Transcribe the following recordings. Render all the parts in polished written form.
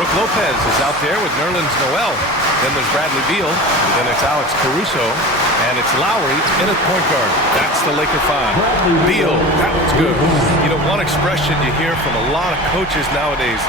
Brooke Lopez is out there with Nerlens Noel. Then there's Bradley Beal. Then it's Alex Caruso. And it's Lowry in at point guard. That's the Laker five. Beal, that one's good. You know, one expression you hear from a lot of coaches nowadays,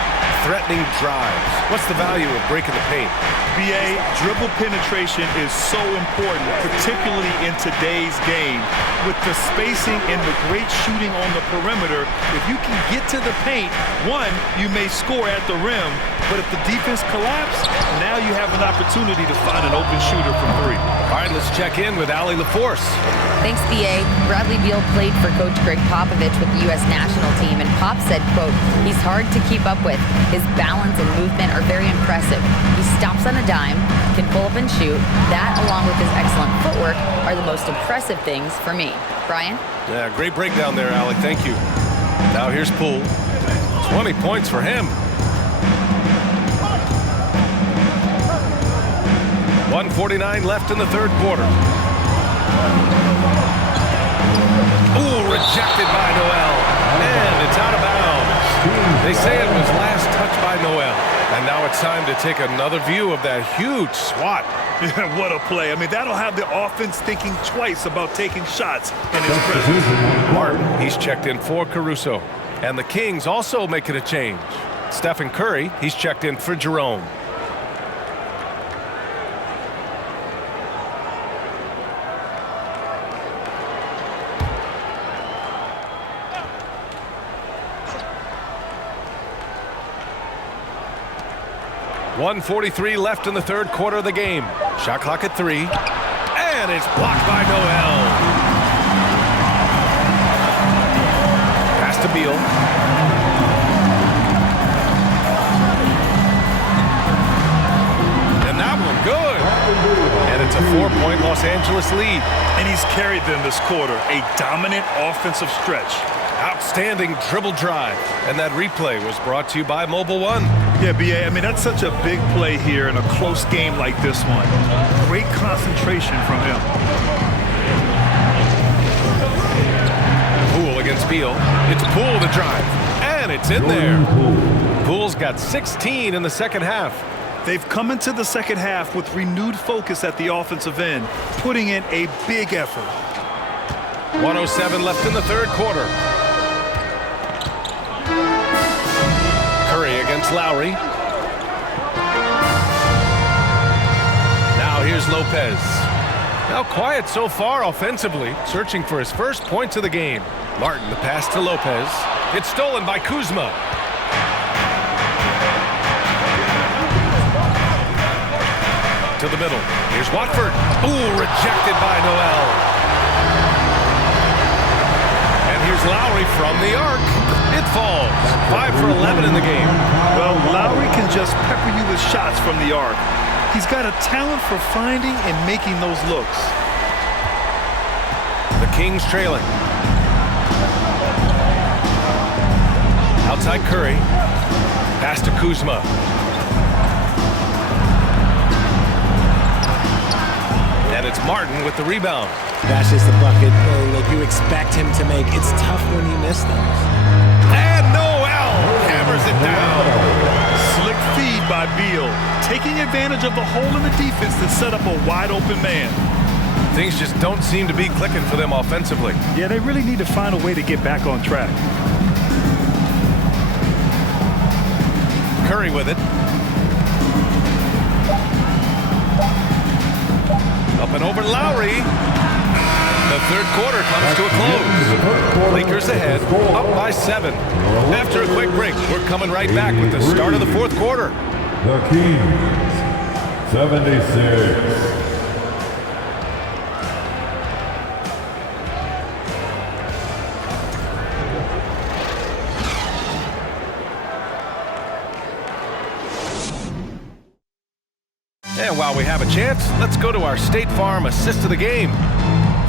threatening drives. What's the value of breaking the paint? BA, dribble penetration is so important, particularly in today's game. With the spacing and the great shooting on the perimeter, if you can get to the paint, one, you may score at the rim, but if the defense collapses, now you have an opportunity to find an open shooter from three. All right, let's check in with Allie LaForce. Thanks, BA. Bradley Beal played for Coach Greg Popovich with the U.S. national team, and Pop said, quote, he's hard to keep up with. His balance and movement are very impressive. He stops on a dime, can pull up and shoot. That, along with his excellent footwork, are the most impressive things for me. Brian? Yeah, great breakdown there, Allie. Thank you. Now here's Poole. 20 points for him. 1:49 left in the third quarter. Ooh, rejected by Noel. And it's out of bounds. They say it was last touched by Noel. And now it's time to take another view of that huge swat. Yeah, what a play. I mean, that'll have the offense thinking twice about taking shots in his presence. Martin, he's checked in for Caruso. And the Kings also making a change. Stephen Curry, he's checked in for Jerome. .143 left in the third quarter of the game. Shot clock at 3. And it's blocked by Noel. Pass to Beal. And that one good. And it's a 4-point Los Angeles lead. And he's carried them this quarter. A dominant offensive stretch. Outstanding dribble drive. And that replay was brought to you by Mobile One. Yeah, BA, I mean, that's such a big play here in a close game like this one. Great concentration from him. Poole against Beal. It's Poole to drive. And it's in there. Poole's got 16 in the second half. They've come into the second half with renewed focus at the offensive end, putting in a big effort. 1:07 left in the third quarter. Curry against Lowry. Now here's Lopez. Now quiet so far offensively, searching for his first points of the game. Martin, the pass to Lopez. It's stolen by Kuzma. To the middle. Here's Watford. Ooh, rejected by Noel. And here's Lowry from the arc. It falls. 5 for 11 in the game. Well, Lowry can just pepper you with shots from the arc. He's got a talent for finding and making those looks. The Kings trailing. Outside Curry. Pass to Kuzma. And it's Martin with the rebound. Bashes the bucket like you expect him to make. It's tough when you miss those. And Noel hammers it down. Slick feed by Beal, taking advantage of the hole in the defense to set up a wide open man. Things just don't seem to be clicking for them offensively. Yeah, they really need to find a way to get back on track. Curry with it. Up and over Lowry. The third quarter comes to a close. Lakers ahead, up by 7. After a quick break, we're coming right back with the start of the fourth quarter. The Kings, 76. And while we have a chance, let's go to our State Farm assist of the game.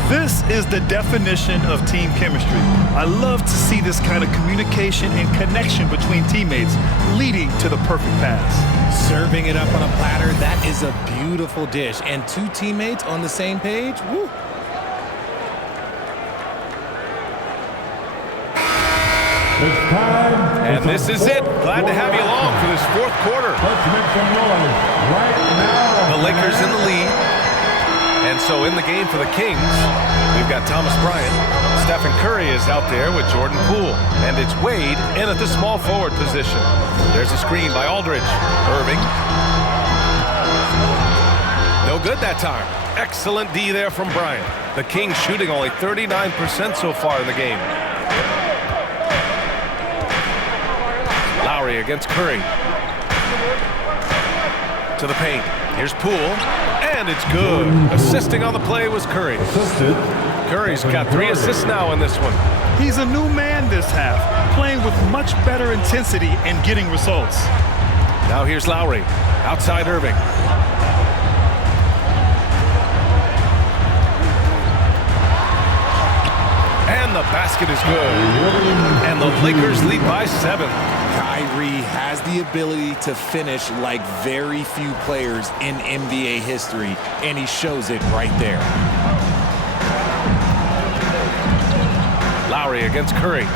This is the definition of team chemistry. I love to see this kind of communication and connection between teammates leading to the perfect pass. Serving it up on a platter, that is a beautiful dish. And two teammates on the same page, woo. It's time And this is it. Glad to have you along for this fourth quarter. Let's make some noise right now. The Lakers in the lead. And so in the game for the Kings, we've got Thomas Bryant. Stephen Curry is out there with Jordan Poole. And it's Wade in at the small forward position. There's a screen by Aldridge. Irving. No good that time. Excellent D there from Bryant. The Kings shooting only 39% so far in the game. Lowry against Curry. To the paint. Here's Poole. And it's good. Assisting on the play was Curry. Assisted. Curry's got 3 assists now in this one. He's a new man this half, playing with much better intensity and getting results. Now here's Lowry. Outside Irving. And the basket is good. And the Lakers lead by 7. Kyrie has the ability to finish like very few players in NBA history, and he shows it right there. Lowry against Curry.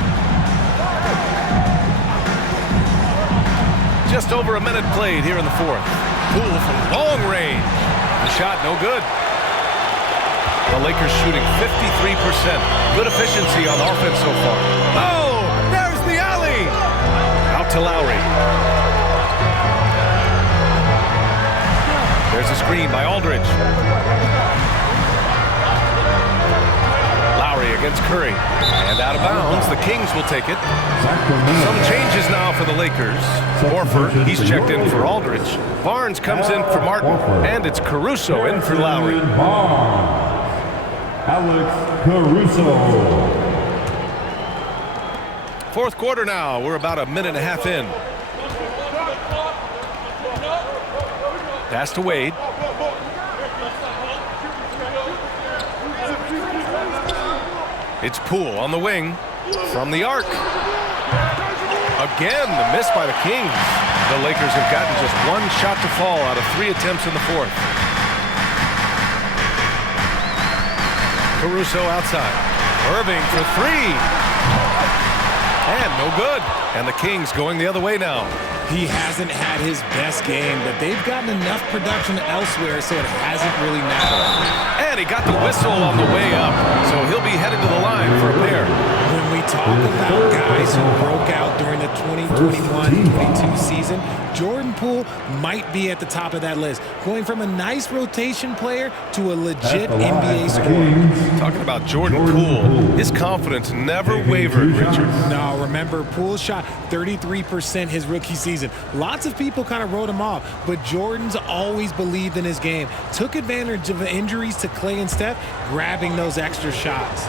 Just over a minute played here in the fourth. Poole from long range. The shot no good. The Lakers shooting 53%. Good efficiency on offense so far. Oh, there's the alley. Out to Lowry. There's a screen by Aldridge. Lowry against Curry. And out of bounds, the Kings will take it. Some changes now for the Lakers. Horford, he's checked in for Aldridge. Barnes comes in for Martin. And it's Caruso in for Lowry. Alex Caruso. Fourth quarter now. We're about a minute and a half in. Pass to Wade. It's Poole on the wing from the arc. Again, the miss by the Kings. The Lakers have gotten just 1 shot to fall out of 3 attempts in the fourth. Caruso outside. Irving for 3. And no good. And the Kings going the other way now. He hasn't had his best game, but they've gotten enough production elsewhere, so it hasn't really mattered. And he got the whistle on the way up, so he'll be headed to the line for a pair. When we talk about guys who broke out during the 2021-22 season, Jordan Poole might be at the top of that list, going from a nice rotation player to a legit NBA scorer. Talking about Jordan Poole, his confidence never wavered, Richard. No, remember, Poole shot 33% his rookie season. Lots of people kind of wrote him off, but Jordan's always believed in his game. Took advantage of injuries to Clay and Steph, grabbing those extra shots.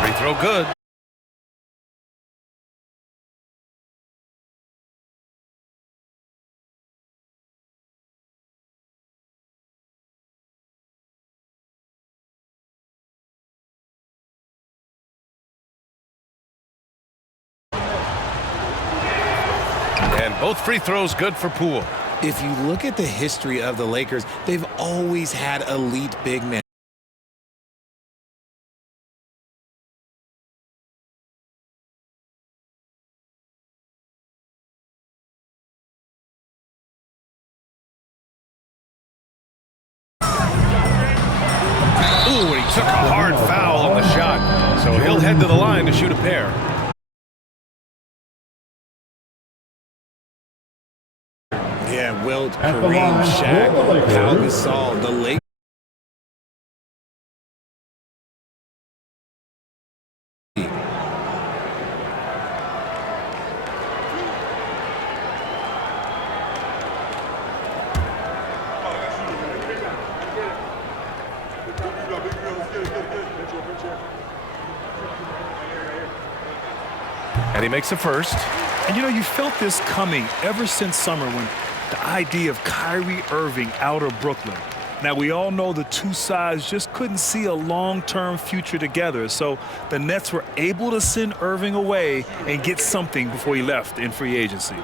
Free throw good. And both free throws good for Poole. If you look at the history of the Lakers, they've always had elite big men. Ooh, and he took a hard foul on the shot, so he'll head to the line to shoot a pair. Yeah, Wilt, Kareem, Shaq, Pau Gasol, the Lakers. And he makes a first. And you know, you felt this coming ever since summer when the idea of Kyrie Irving out of Brooklyn. Now, we all know the two sides just couldn't see a long-term future together, so the Nets were able to send Irving away and get something before he left in free agency.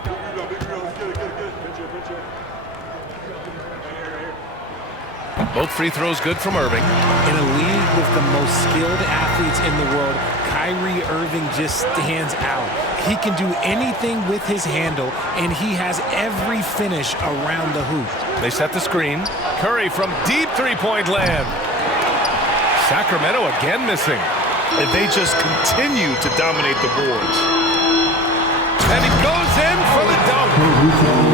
Both free throws good from Irving. In a league with the most skilled athletes in the world, Kyrie Irving just stands out. He can do anything with his handle, and he has every finish around the hoop. They set the screen. Curry from deep three-point land. Sacramento again missing. And they just continue to dominate the boards. And he goes in for the dunk.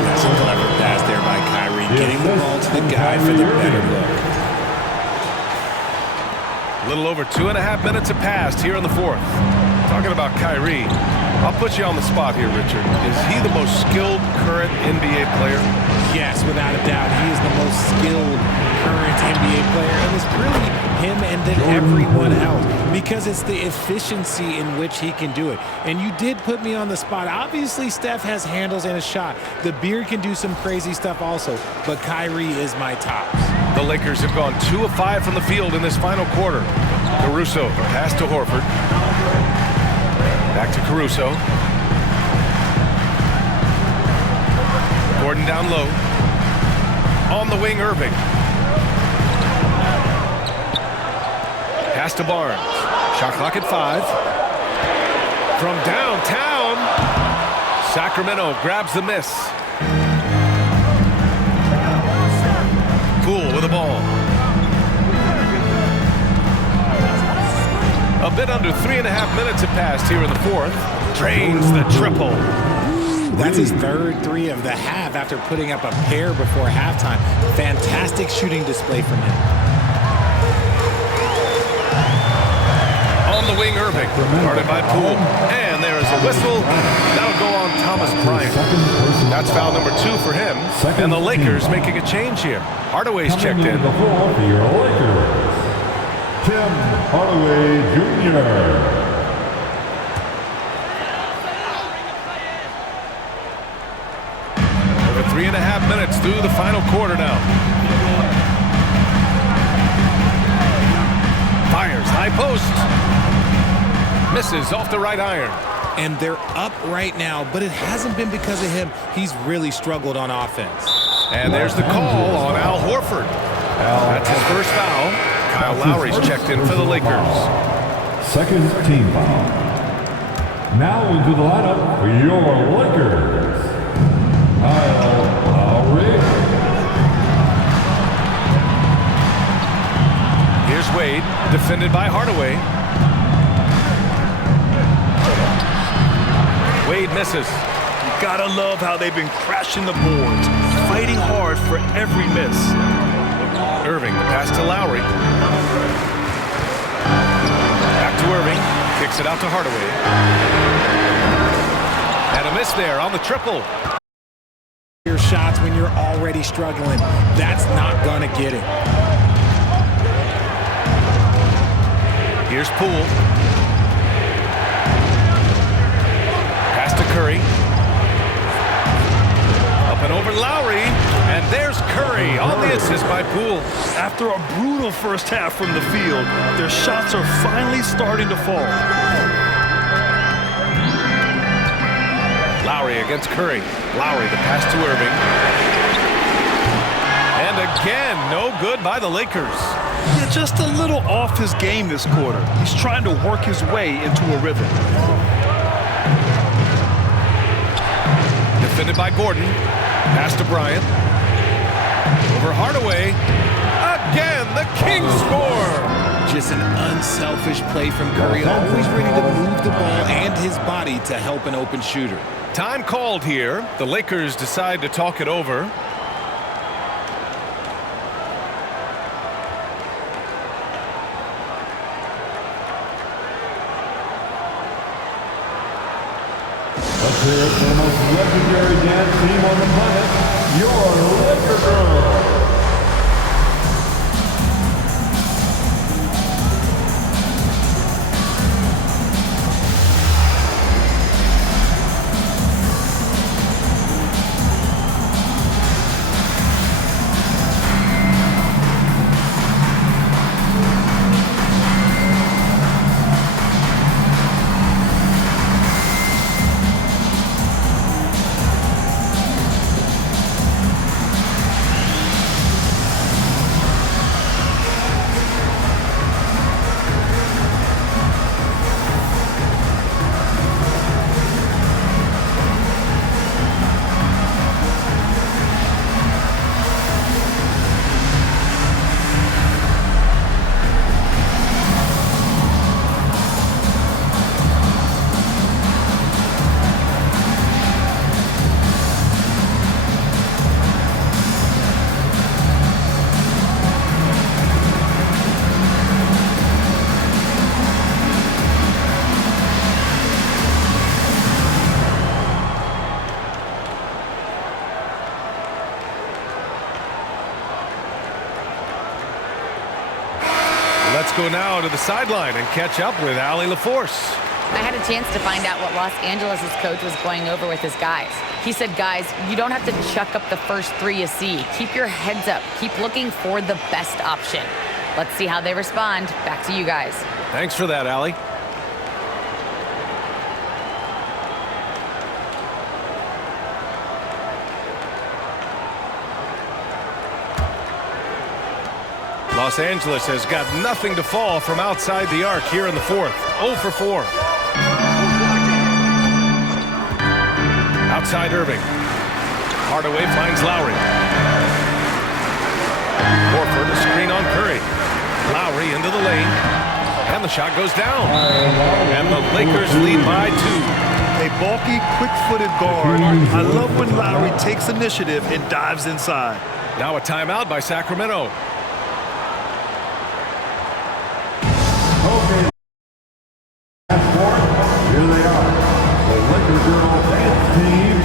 That's a clever pass there by Kyrie, getting the ball to the guy for the better look. A little over 2.5 minutes have passed here in the fourth. Talking about Kyrie, I'll put you on the spot here, Richard. Is he the most skilled current NBA player? Yes, without a doubt. He is the most skilled current NBA player. And it's really him and then everyone else, because it's the efficiency in which he can do it. And you did put me on the spot. Obviously, Steph has handles and a shot. The beard can do some crazy stuff also, but Kyrie is my tops. The Lakers have gone 2 of 5 from the field in this final quarter. Caruso, pass to Horford. Back to Caruso. Gordon down low. On the wing, Irving. Pass to Barnes. Shot clock at 5. From downtown, Sacramento grabs the miss. Poole with the ball. A bit under 3.5 minutes have passed here in the fourth. Drains the triple. That's his third three of the half after putting up a pair before halftime. Fantastic shooting display from him. On the wing, Irving, guarded by Poole. And there is a whistle. That'll go on Thomas Bryant. That's foul number 2 for him. And the Lakers making a change here. Hardaway's checked in. The floor for your Lakers, Tim Hardaway Jr. Over 3.5 minutes through the final quarter now. Fires, high post. Misses off the right iron. And they're up right now, but it hasn't been because of him. He's really struggled on offense. And there's the call on Al Horford. That's his first foul. Kyle Lowry's checked in for the Lakers. Second team foul. Now into the lineup for your Lakers, Kyle Lowry. Here's Wade, defended by Hardaway. Wade misses. You gotta love how they've been crashing the boards, fighting hard for every miss. Irving, the pass to Lowry. Back to Irving. Kicks it out to Hardaway. And a miss there on the triple. Your shots when you're already struggling. That's not gonna get it. Here's Poole. Pass to Curry. Up and over Lowry. And there's Curry on the assist by Poole. After a brutal first half from the field, their shots are finally starting to fall. Lowry against Curry. Lowry, the pass to Irving. And again, no good by the Lakers. Yeah, just a little off his game this quarter. He's trying to work his way into a rhythm. Defended by Gordon. Pass to Bryant. Over Hardaway. Again, the Kings score. Just an unselfish play from Curry, always ready to move the ball and his body to help an open shooter. Time called here. The Lakers decide to talk it over. Let's hear it for the most legendary dance team on the planet, your Laker Girls. Let's go now to the sideline and catch up with Allie LaForce. I had a chance to find out what Los Angeles' coach was going over with his guys. He said, guys, you don't have to chuck up the first three you see. Keep your heads up. Keep looking for the best option. Let's see how they respond. Back to you guys. Thanks for that, Allie. Los Angeles has got nothing to fall from outside the arc here in the fourth. 0 for 4. Outside Irving. Hardaway finds Lowry. Horford a screen on Curry. Lowry into the lane. And the shot goes down. And the Lakers lead by 2. A bulky, quick-footed guard. I love when Lowry takes initiative and dives inside. Now a timeout by Sacramento. Okay. Here they are. The Lakers girl dance team.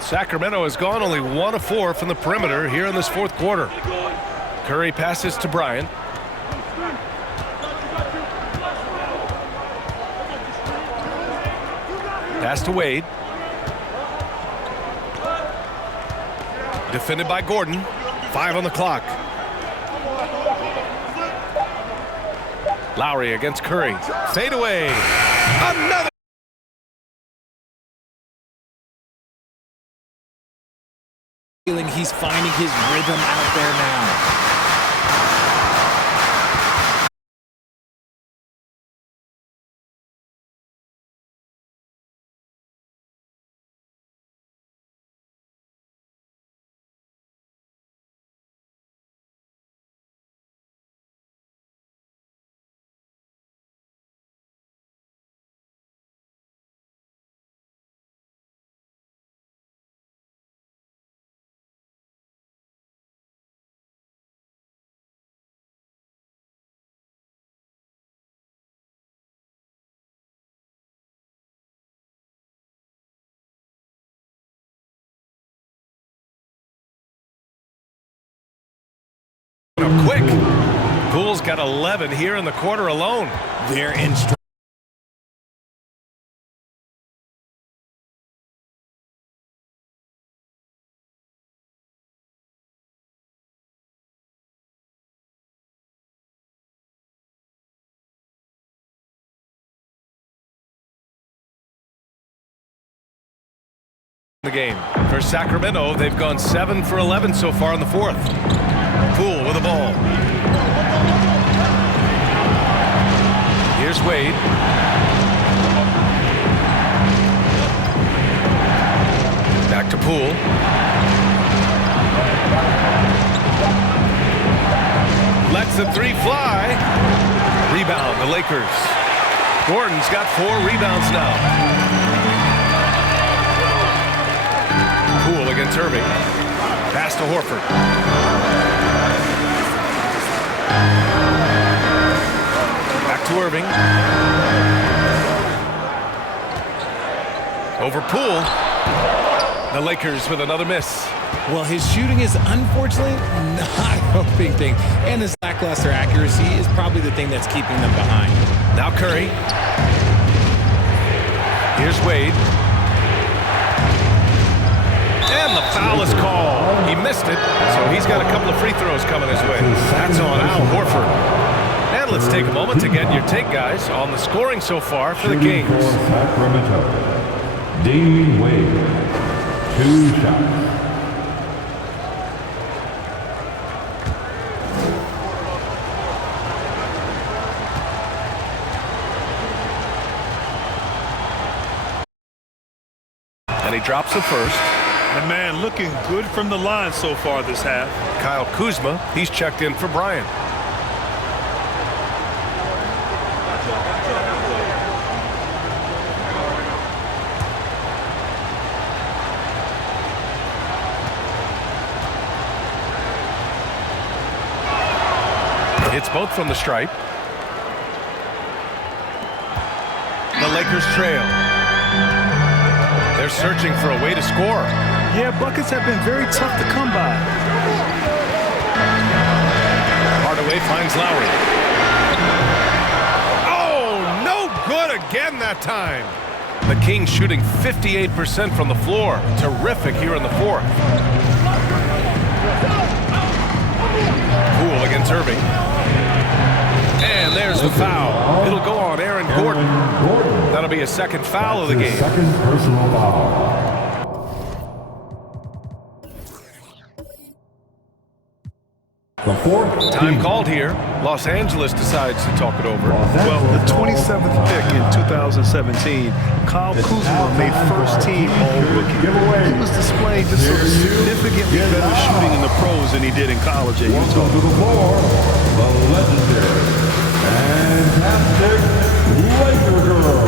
Sacramento has gone only 1 of 4 from the perimeter here in this fourth quarter. Curry passes to Bryant. Pass to Wade. Defended by Gordon. 5 on the clock. Lowry against Curry. Fade away. Another. Feeling he's finding his rhythm out there now. Quick. Poole's got 11 here in the quarter alone. They're in strong. The game. For Sacramento, they've gone 7 for 11 so far in the fourth. Poole with the ball. Here's Wade. Back to Poole. Let's Lets the three fly. Rebound, the Lakers. Gordon's got 4 rebounds now. Poole against Irving. Pass to Horford. Back to Irving. Over Poole. The Lakers with another miss. Well, his shooting is unfortunately not a big thing. And his lackluster accuracy is probably the thing that's keeping them behind. Now Curry. Here's Wade. And the foul is called. He missed it, so he's got a couple of free throws coming his way. That's on Al Horford. And let's take a moment to get your take, guys, on the scoring so far for the Kings. Sacramento, Damian Wade, 2 shots. And he drops the first. And man, looking good from the line so far this half. Kyle Kuzma, he's checked in for Bryant. Hits both from the stripe. The Lakers trail. They're searching for a way to score. Yeah, buckets have been very tough to come by. Hardaway finds Lowry. Oh, no good again that time. The Kings shooting 58% from the floor. Terrific here in the fourth. Poole against Irving. And there's the foul. It'll go on Aaron Gordon. That'll be a second foul of the game. Second personal foul. The fourth Time called here. Los Angeles decides to talk it over. Well, the 27th pick in 2017, Kyle Kuzma made first-team All-Rookie. He was displaying just sort of significantly better shooting in the pros than he did in college at Welcome Utah. to the floor, the legendary, fantastic Laker girl.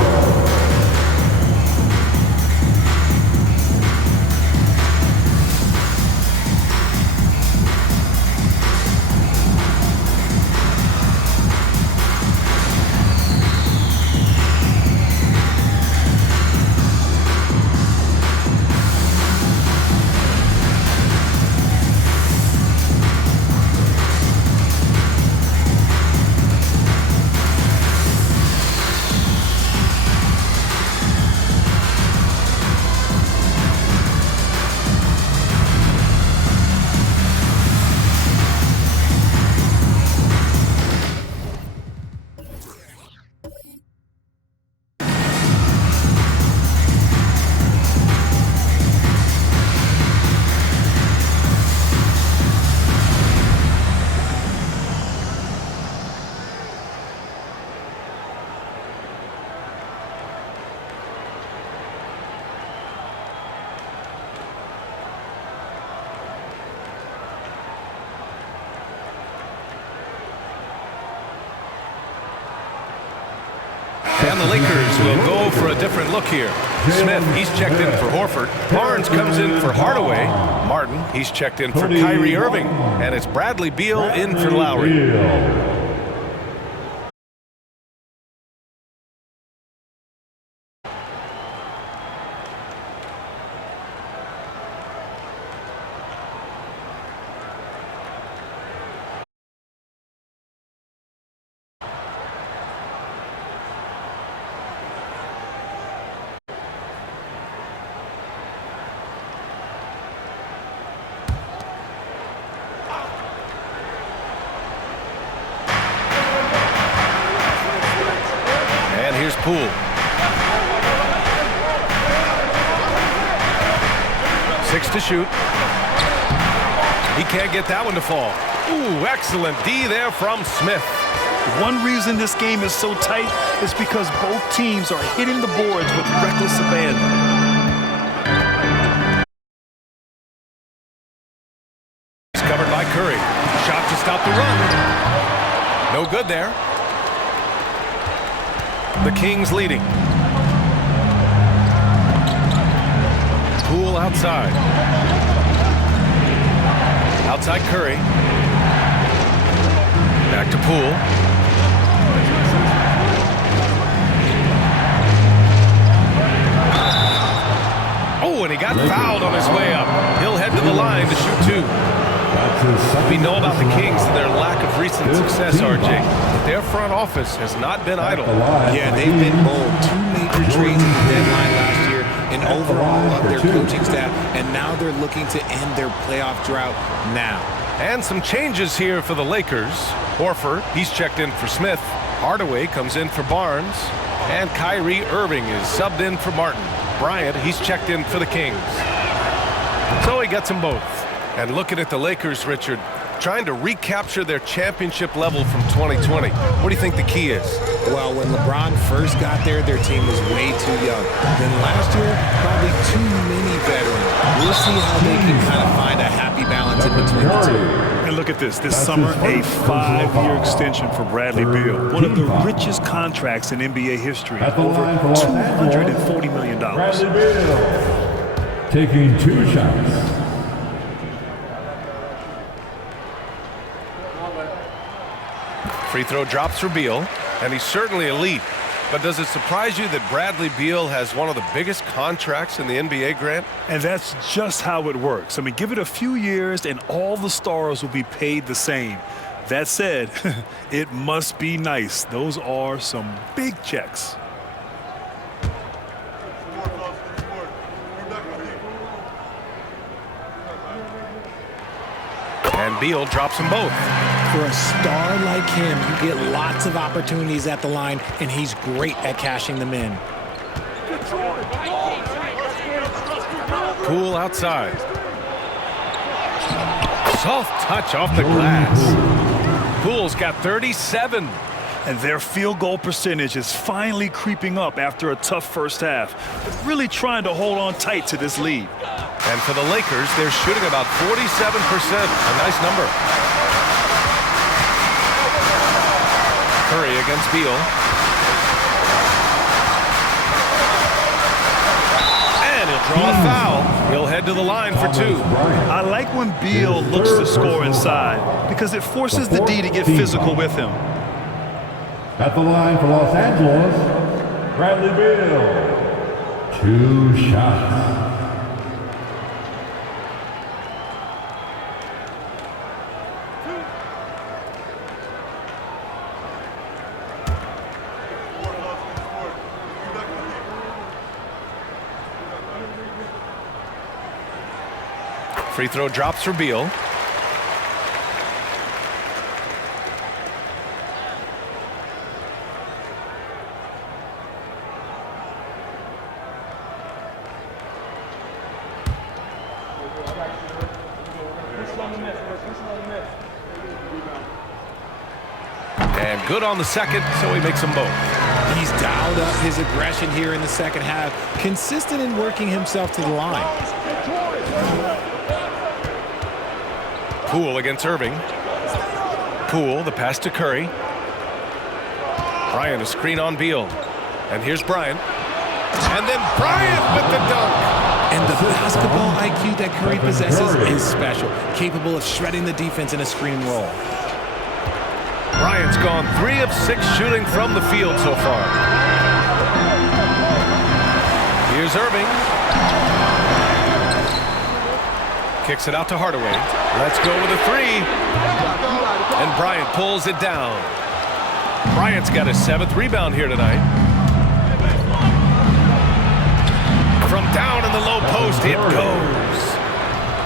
And the Lakers will go for a different look here. Smith, he's checked in for Horford. Barnes comes in for Hardaway. Martin, he's checked in for Kyrie Irving. And it's Bradley Beal in for Lowry. Here's Poole. 6 to shoot. He can't get that one to fall. Ooh, excellent D there from Smith. One reason this game is so tight is because both teams are hitting the boards with reckless abandon. He's covered by Curry. Shot to stop the run. No good there. The Kings leading. Poole outside. Outside Curry. Back to Poole. Oh, and he got fouled on his way up. He'll head to the line to shoot two. We know about the Kings and their lack of recent success, RJ. But their front office has not been idle. Yeah, they've been bold. 2 major trades at the deadline last year, and overall of their coaching staff, and now they're looking to end their playoff drought now. And some changes here for the Lakers. Horford, he's checked in for Smith. Hardaway comes in for Barnes. And Kyrie Irving is subbed in for Martin. Bryant, he's checked in for the Kings. So he gets them both. And looking at the Lakers, Richard, trying to recapture their championship level from 2020. What do you think the key is? Well, when LeBron first got there, their team was way too young. Then last year, probably too many veterans. We'll see how they can kind of find a happy balance in between the two. And look at this. This summer, a 5-year extension for Bradley Beal. One of the richest contracts in NBA history. Over $240 million. Bradley Beal taking 2 shots. Free throw drops for Beal, and he's certainly elite. But does it surprise you that Bradley Beal has one of the biggest contracts in the NBA, Grant? And that's just how it works. I mean, give it a few years and all the stars will be paid the same. That said, it must be nice. Those are some big checks. And Beal drops them both. For a star like him, you get lots of opportunities at the line, and he's great at cashing them in. Poole outside. Soft touch off the glass. Poole's got 37. And their field goal percentage is finally creeping up after a tough first half. They're really trying to hold on tight to this lead. And for the Lakers, they're shooting about 47%. A nice number. Curry against Beal. And he'll draw a foul. He'll head to the line for 2. I like when Beal looks to score inside because it forces the D to get physical with him. At the line for Los Angeles, Bradley Beal. 2 shots. Free throw drops for Beal. And good on the second, so he makes them both. He's dialed up his aggression here in the second half, consistent in working himself to the line. Poole against Irving. Poole, the pass to Curry. Bryant, a screen on Beal. And here's Bryant. And then Bryant with the dunk. And the basketball IQ that Curry possesses is special, capable of shredding the defense in a screen roll. Bryant's gone 3 of 6 shooting from the field so far. Here's Irving. Kicks it out to Hardaway. Let's go with a 3. And Bryant pulls it down. Bryant's got his 7th rebound here tonight. From down in the low post, it goes.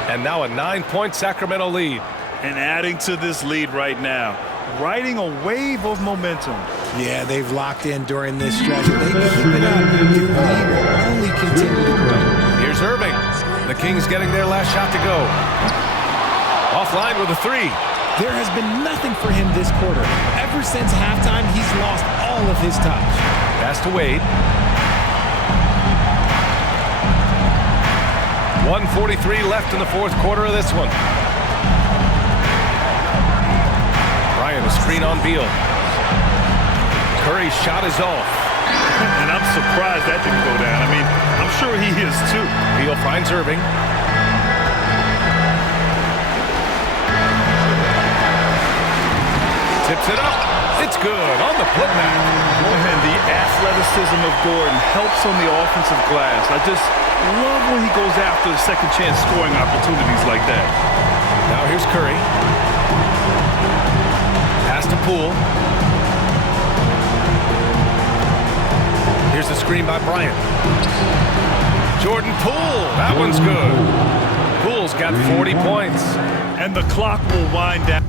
And now a 9-point Sacramento lead. And adding to this lead right now, riding a wave of momentum. Yeah, they've locked in during this stretch. If they keep it up, their lead will only continue to grow. Here's Irving. The Kings getting their last shot to go. Offline with a 3. There has been nothing for him this quarter. Ever since halftime, he's lost all of his touch. Pass to Wade. 1:43 left in the 4th quarter of this one. Bryant, a screen on Beal. Curry's shot is off. And I'm surprised that didn't go down. I mean, I'm sure he is too. Beal finds Irving. Tips it up. It's good on the putback. And the athleticism of Gordon helps on the offensive glass. I just love when he goes after second chance scoring opportunities like that. Now here's Curry. Pass to Poole. Here's the screen by Bryant. Jordan Poole. That one's good. Poole's got 40 points. And the clock will wind down.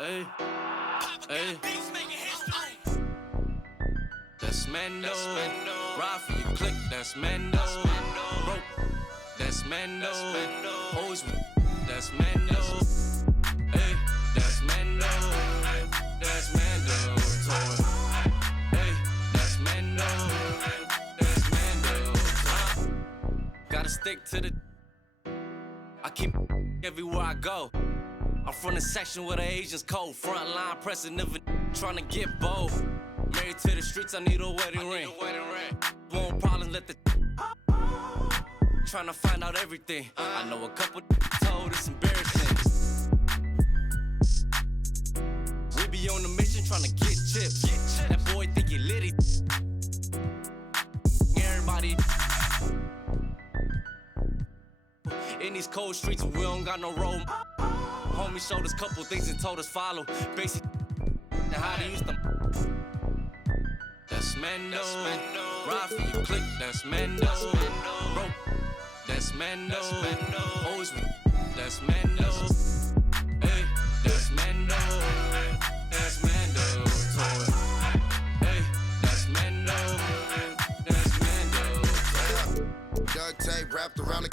Hey, hey. That's Mando. Ride for your click, that's Mando. Bro, that's Mando. Always, that's Mando. Hey, that's Mando. That's Mando. Hey, that's Mando. That's Mando. Gotta stick to the. I keep everywhere I go. I'm from the section where the Asians cold. Front line pressing, never trying to get bold. Married to the streets, I need a wedding ring. Won't problems, let the trying to find out everything. I know a couple told it's embarrassing. We be on the mission trying to get chips. That boy think he litty. Everybody in these cold streets, we don't got no road. Homie showed us couple things and told us follow. Basic and how to use them. That's Mando. Ride for your click, that's Mando. Bro, that's Mando. Always, that's Mando. Hey, that's Mando. That's Mando. Hey, that's Mando. That's Mando. Duct tape wrapped around the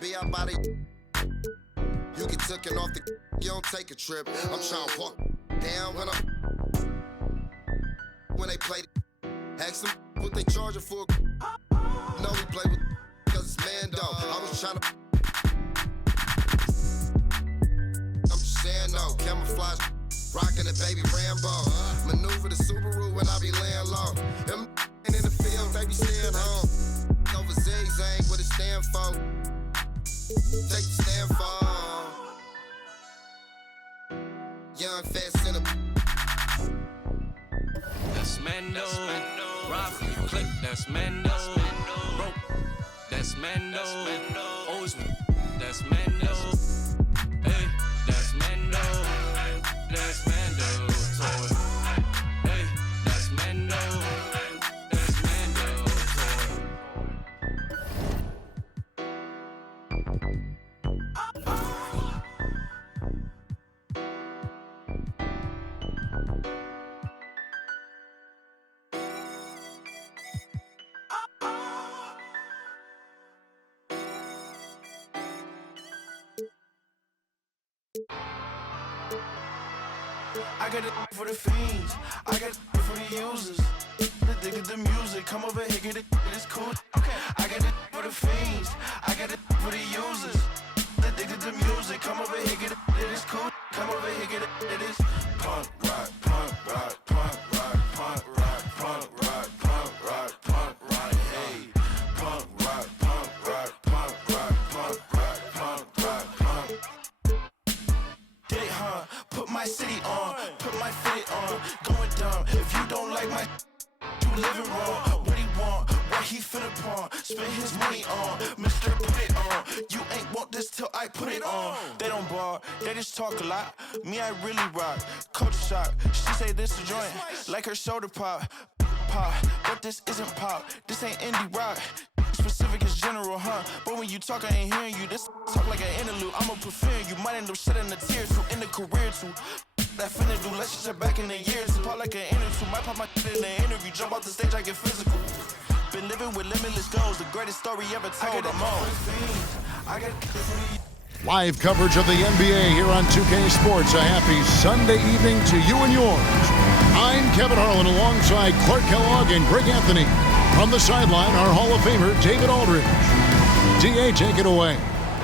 be out by the. You get taken off the you don't take a trip. I'm trying to walk down when they play ask them what they charging for. No, we play with cause it's Mando. I was trying to I'm just saying no, camouflage rocking the baby Rambo. Maneuver the Subaru when I be laying low. Them in the field, they be staying home. Over zigzag what it stand for. Take the stand for. Young, fast, in a. That's Mando. Ride for your click, that's Mando. Bro, that's Mando. Always, that's Mando. Hey, that's Mando. That's Mando. Hey, that's Mando. That's Mando. I got it for the fiends. I got it for the users. The dig of the music. Come over here, get it. It's cool. Okay. I got it for the fiends. I got it for the users. The dig of the music. Come over here, get it. It's cool. Come over here, get it. It is punk rock, punk rock, punk rock, punk rock, punk rock, punk rock, punk rock. Hey, punk rock, punk rock, punk rock, punk rock, punk rock, punk. Did it, huh? Put my city on, put my fit on, going dumb. If you don't like my, you living wrong. What he want? What he finna pawn? Spend his money on, Mr. Put it on. You ain't want this till I put it on. They don't bar, they just talk a lot. Me, I really rock. Culture shock. She say this a joint, like her shoulder pop. Pop, but this isn't pop. This ain't indie rock. Specific is general, huh? But when you talk, I ain't hearing you. This talk like an interlude. I'ma prefer you. Might end up shedding a tear too. In the career too. That finna do. Let's just check back in the years. Pop like an interview. Might pop my in the interview. Jump off the stage, I get physical. Been living with limitless goals. The greatest story ever told. I'm on. I got Live coverage of the NBA here on 2K Sports. A happy Sunday evening to you and yours. I'm Kevin Harlan alongside Clark Kellogg and Greg Anthony. From the sideline, our Hall of Famer, David Aldridge. D.A., take it away.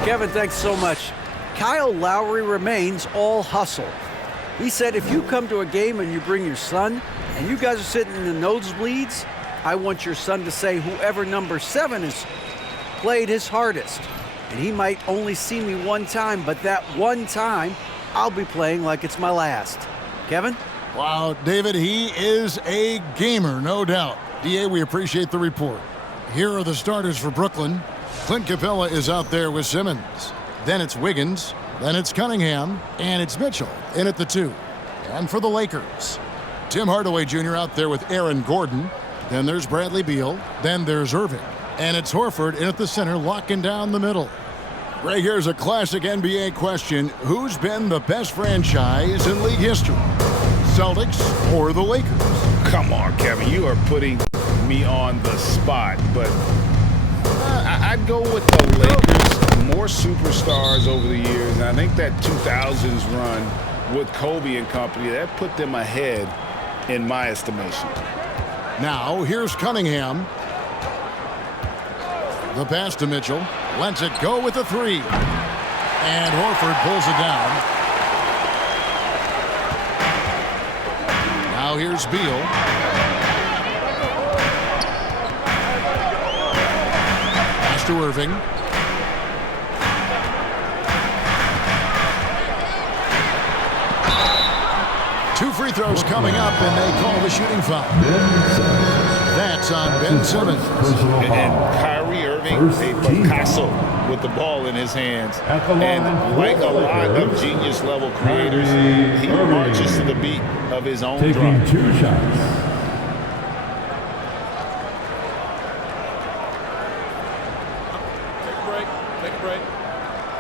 Kevin, thanks so much. Kyle Lowry remains all hustle. He said if you come to a game and you bring your son and you guys are sitting in the nosebleeds, I want your son to say whoever number 7 has played his hardest. And he might only see me one time, but that one time, I'll be playing like it's my last. Kevin? Wow, David, he is a gamer, no doubt. D.A., we appreciate the report. Here are the starters for Brooklyn. Clint Capella is out there with Simmons. Then it's Wiggins. Then it's Cunningham. And it's Mitchell in at the 2. And for the Lakers, Tim Hardaway Jr. out there with Aaron Gordon. Then there's Bradley Beal. Then there's Irving. And it's Horford in at the center, locking down the middle. Greg, here's a classic NBA question. Who's been the best franchise in league history? Celtics or the Lakers? Come on, Kevin. You are putting me on the spot, but I'd go with the Lakers. More superstars over the years, and I think that 2000s run with Kobe and company, that put them ahead in my estimation. Now, here's Cunningham. The pass to Mitchell. Lets it go with the 3. And Horford pulls it down. Now here's Beal. Pass to Irving. Two free throws coming up, and they call the shooting foul. That's on Ben Simmons. And Kyrie Irving, a Picasso with the ball in his hands. And like a lot of genius-level creators, he marches to the beat of his own drum. Taking 2 shots. Take a break.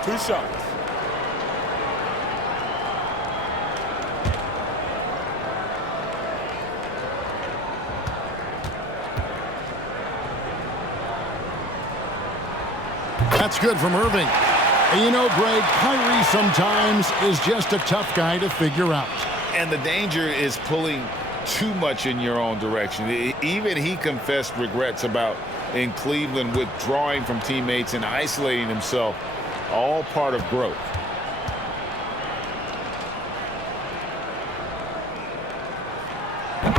2 shots. That's good from Irving. And you know, Greg, Kyrie sometimes is just a tough guy to figure out. And the danger is pulling too much in your own direction. Even he confessed regrets about in Cleveland withdrawing from teammates and isolating himself. All part of growth.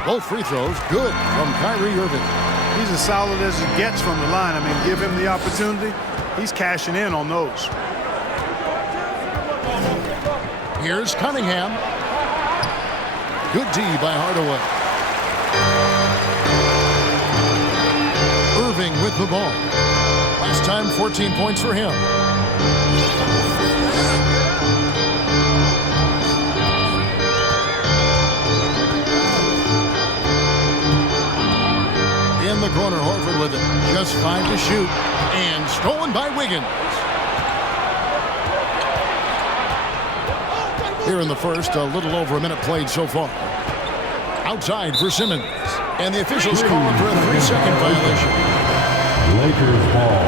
Both free throws good from Kyrie Irving. He's as solid as it gets from the line. I mean, give him the opportunity. He's cashing in on those. Here's Cunningham. Good D by Hardaway. Irving with the ball. Last time, 14 points for him. In the corner, Horford with it. Just 5 to shoot. And stolen by Wiggins. Here in the first, a little over a minute played so far. Outside for Simmons. And the officials call him for a 3-second violation. Lakers ball.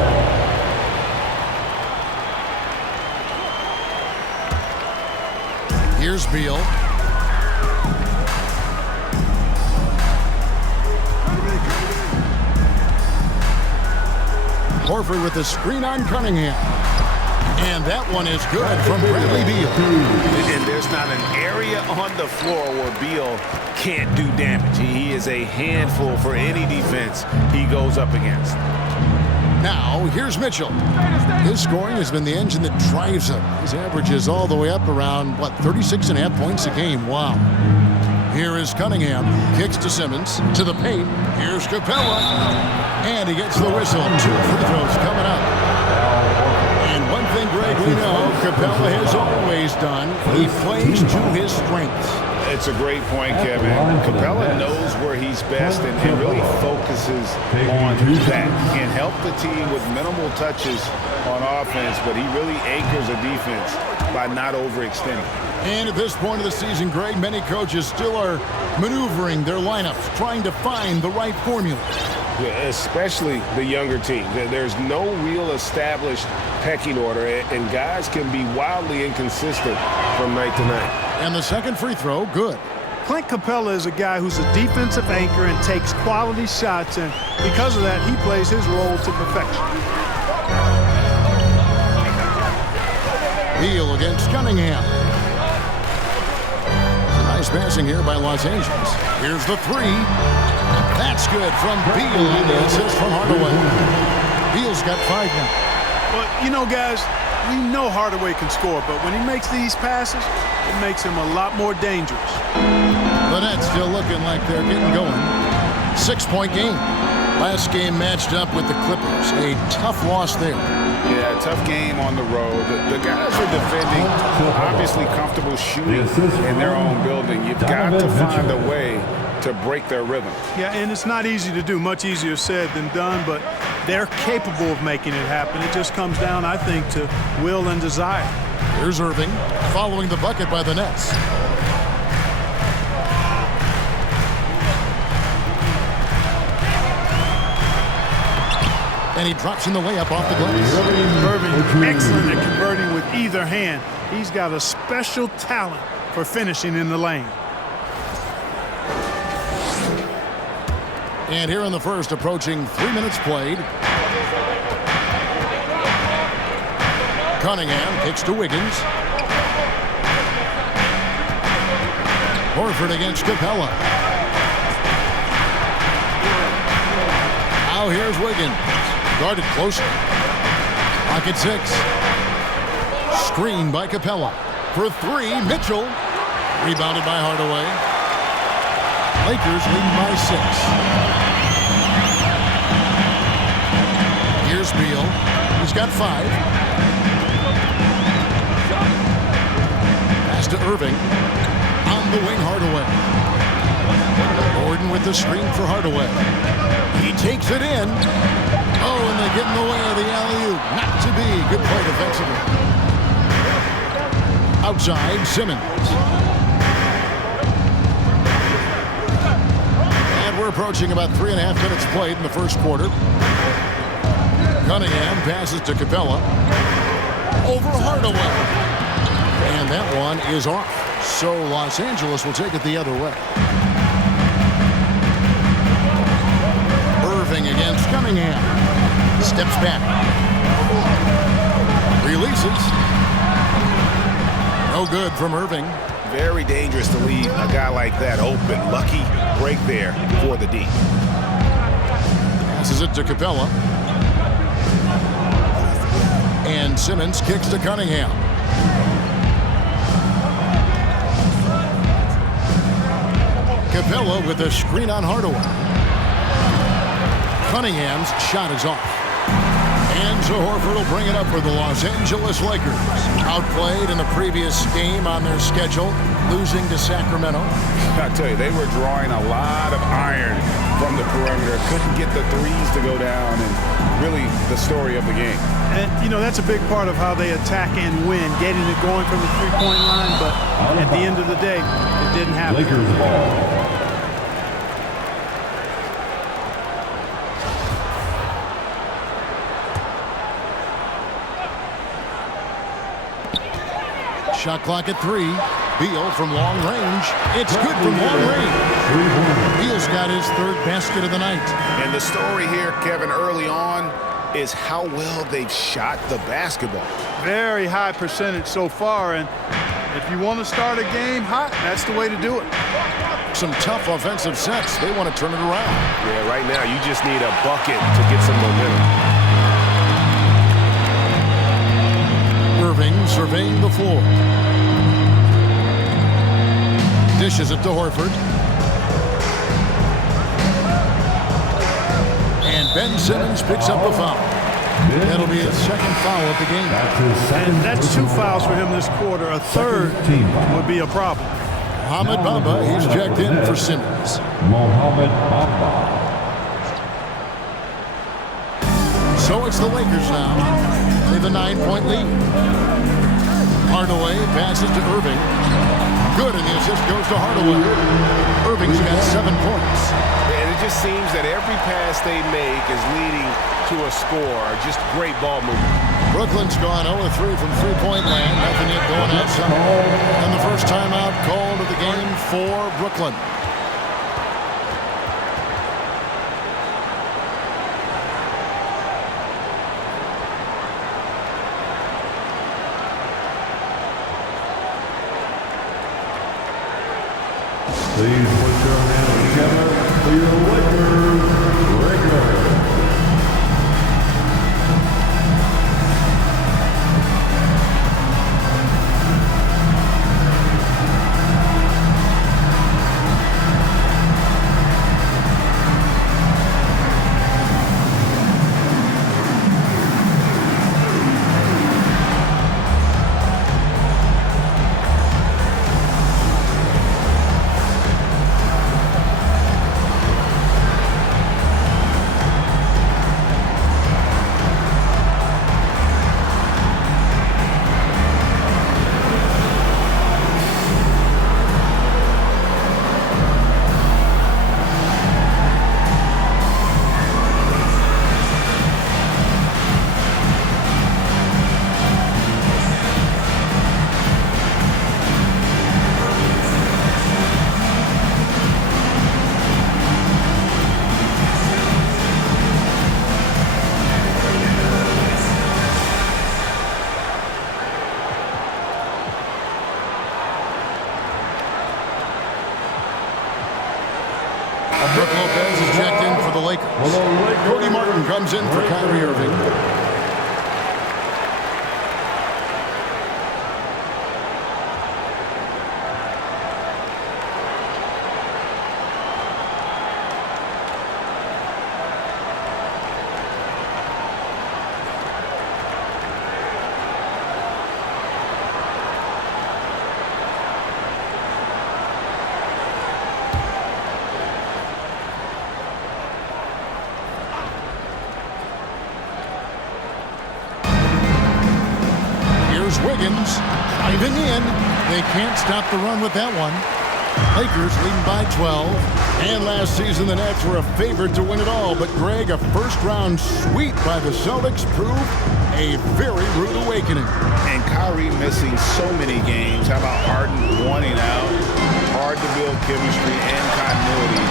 Here's Beal. Horford with the screen on Cunningham. And that one is good from Bradley Beal. And there's not an area on the floor where Beal can't do damage. He is a handful for any defense he goes up against. Now, here's Mitchell. His scoring has been the engine that drives him. His average is all the way up around, 36.5 points a game. Wow. Here is Cunningham. Kicks to Simmons. To the paint. Here's Capella. And he gets the whistle. 2 free throws coming up. And one thing, Greg, we know Capella has always done. He plays to his strengths. It's a great point, Kevin. Capella knows where he's best and really focuses on that. Can help the team with minimal touches on offense, but he really anchors a defense by not overextending. And at this point of the season, Greg, many coaches still are maneuvering their lineups, trying to find the right formula. Yeah, especially the younger teams. There's no real established pecking order, and guys can be wildly inconsistent from night to night. And the second free throw, good. Clint Capella is a guy who's a defensive anchor and takes quality shots, and because of that, he plays his role to perfection. Beal against Cunningham. Nice passing here by Los Angeles. Here's the three. That's good from Beal, and the assist from Hardaway. Beal's got 5 now. Well, you know, guys, we know Hardaway can score, but when he makes these passes, it makes him a lot more dangerous. The Nets still looking like they're getting going. 6-point game. Last game matched up with the Clippers. A tough loss there. Yeah, tough game on the road. The guys are defending, obviously comfortable shooting in their own building. You've got to find a way to break their rhythm. Yeah, and it's not easy to do. Much easier said than done, but they're capable of making it happen. It just comes down, I think, to will and desire. Here's Irving following the bucket by the Nets. And he drops in the layup off the glass. Irving, excellent at converting with either hand. He's got a special talent for finishing in the lane. And here in the first, approaching 3 minutes played. Cunningham kicks to Wiggins. Horford against Capella. Now here's Wiggins. Guarded closely. Pocket 6. Screen by Capella. For 3, Mitchell. Rebounded by Hardaway. Lakers leading by 6. Here's Beal. He's got 5. Pass to Irving. On the wing, Hardaway. Gordon with the screen for Hardaway. He takes it in. Oh, and they get in the way of the alley-oop. Not to be. Good play defensively. Outside, Simmons. And we're approaching about 3.5 minutes played in the first quarter. Cunningham passes to Capella. Over Hardaway. And that one is off. So Los Angeles will take it the other way. Irving against Cunningham. Steps back. Releases. No good from Irving. Very dangerous to leave a guy like that open. Lucky break there for the D. Passes it to Capella. And Simmons kicks to Cunningham. Capella with a screen on Hardaway. Cunningham's shot is off. And so Horford will bring it up for the Los Angeles Lakers. Outplayed in the previous game on their schedule, losing to Sacramento. I tell you, they were drawing a lot of iron from the perimeter. Couldn't get the threes to go down, and really the story of the game. And, you know, that's a big part of how they attack and win, getting it going from the three-point line, but at the end of the day, it didn't happen. Lakers ball. Shot clock at 3. Beal from long range. It's good from long range. Beal's got his 3rd basket of the night. And the story here, Kevin, early on, is how well they've shot the basketball. Very high percentage so far, and if you want to start a game hot, that's the way to do it. Some tough offensive sets. They want to turn it around. Yeah, right now you just need a bucket to get some momentum. Irving surveying the floor. Dishes it to Horford. And Ben Simmons picks up the foul. That'll be his second foul of the game. And that's 2 fouls for him this quarter. A third would be a problem. Mohamed Bamba, he's checked in for Simmons. Mohamed Bamba. So it's the Lakers now with a 9-point lead. Hardaway passes to Irving. Good, and the assist goes to Hardaway. Irving's got 7 points. And it just seems that every pass they make is leading to a score. Just great ball movement. Brooklyn's gone 0-3 from three-point land. Nothing yet going outside. And the first timeout called of the game for Brooklyn. Please put your hands together for your Lakers regular. Brook Lopez is checked in for the Lakers. Cody Martin comes in for Kyrie Irving. Wiggins driving in. They can't stop the run with that one. Lakers leading by 12. And last season the Nets were a favorite to win it all. But Greg, a first-round sweep by the Celtics proved a very rude awakening. And Kyrie missing so many games. How about Harden wanting out? Hard to build chemistry and continuity.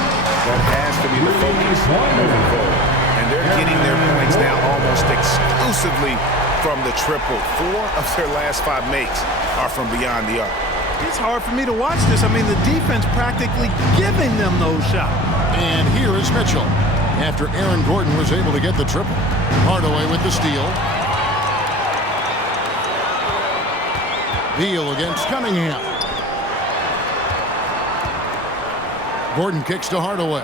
That has to be the focus moving forward. And they're getting their points now almost exclusively from the triple. 4 of their last 5 makes are from beyond the arc. It's hard for me to watch this. I mean, the defense practically giving them those shots. And here is Mitchell after Aaron Gordon was able to get the triple. Hardaway with the steal. Beal against Cunningham. Gordon kicks to Hardaway.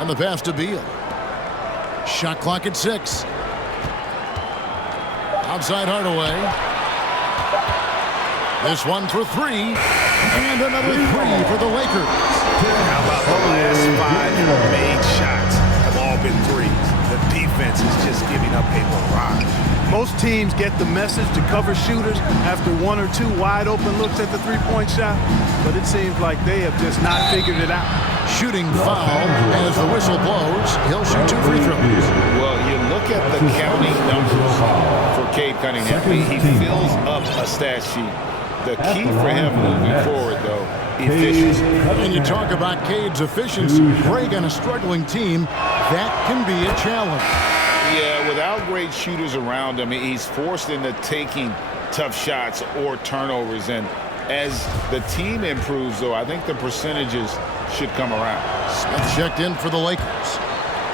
And the pass to Beal. Shot clock at 6. Outside Hardaway. This one for 3. And another 3 for the Lakers. How about the last 5 made shots have all been threes? The defense is just giving up a barrage. Most teams get the message to cover shooters after 1 or 2 wide open looks at the three-point shot, but it seems like they have just not figured it out. Shooting foul as the whistle blows. He'll shoot 2 free throws. Well, you look at the counting numbers for Cade Cunningham. He fills up a stat sheet. The key for him moving forward, though, efficiency. And you talk about Cade's efficiency, Greg on a struggling team, that can be a challenge. Yeah, without great shooters around him, he's forced into taking tough shots or turnovers. And as the team improves, though, I think the percentages should come around. Smith checked in for the Lakers.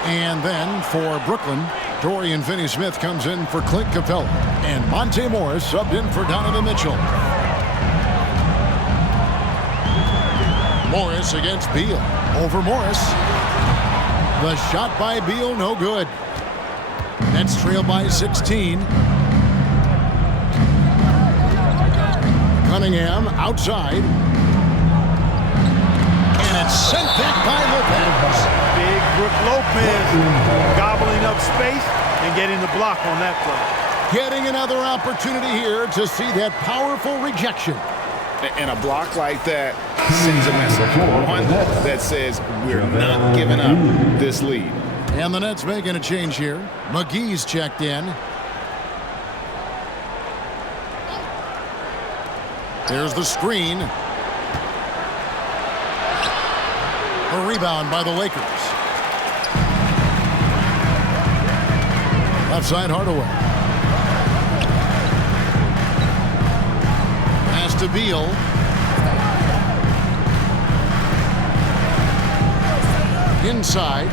And then for Brooklyn, Dorian Finney-Smith comes in for Clint Capella. And Monte Morris subbed in for Donovan Mitchell. Morris against Beal. Over Morris. The shot by Beal, no good. Nets trail by 16. Cunningham outside. And it's sent back by Lopez. Big Brook Lopez gobbling up space and getting the block on that play. Getting another opportunity here to see that powerful rejection. And a block like that sends a message. One that says we're not giving up this lead. And the Nets making a change here. McGee's checked in. There's the screen. A rebound by the Lakers. Left side Hardaway. Pass to Beal. Inside.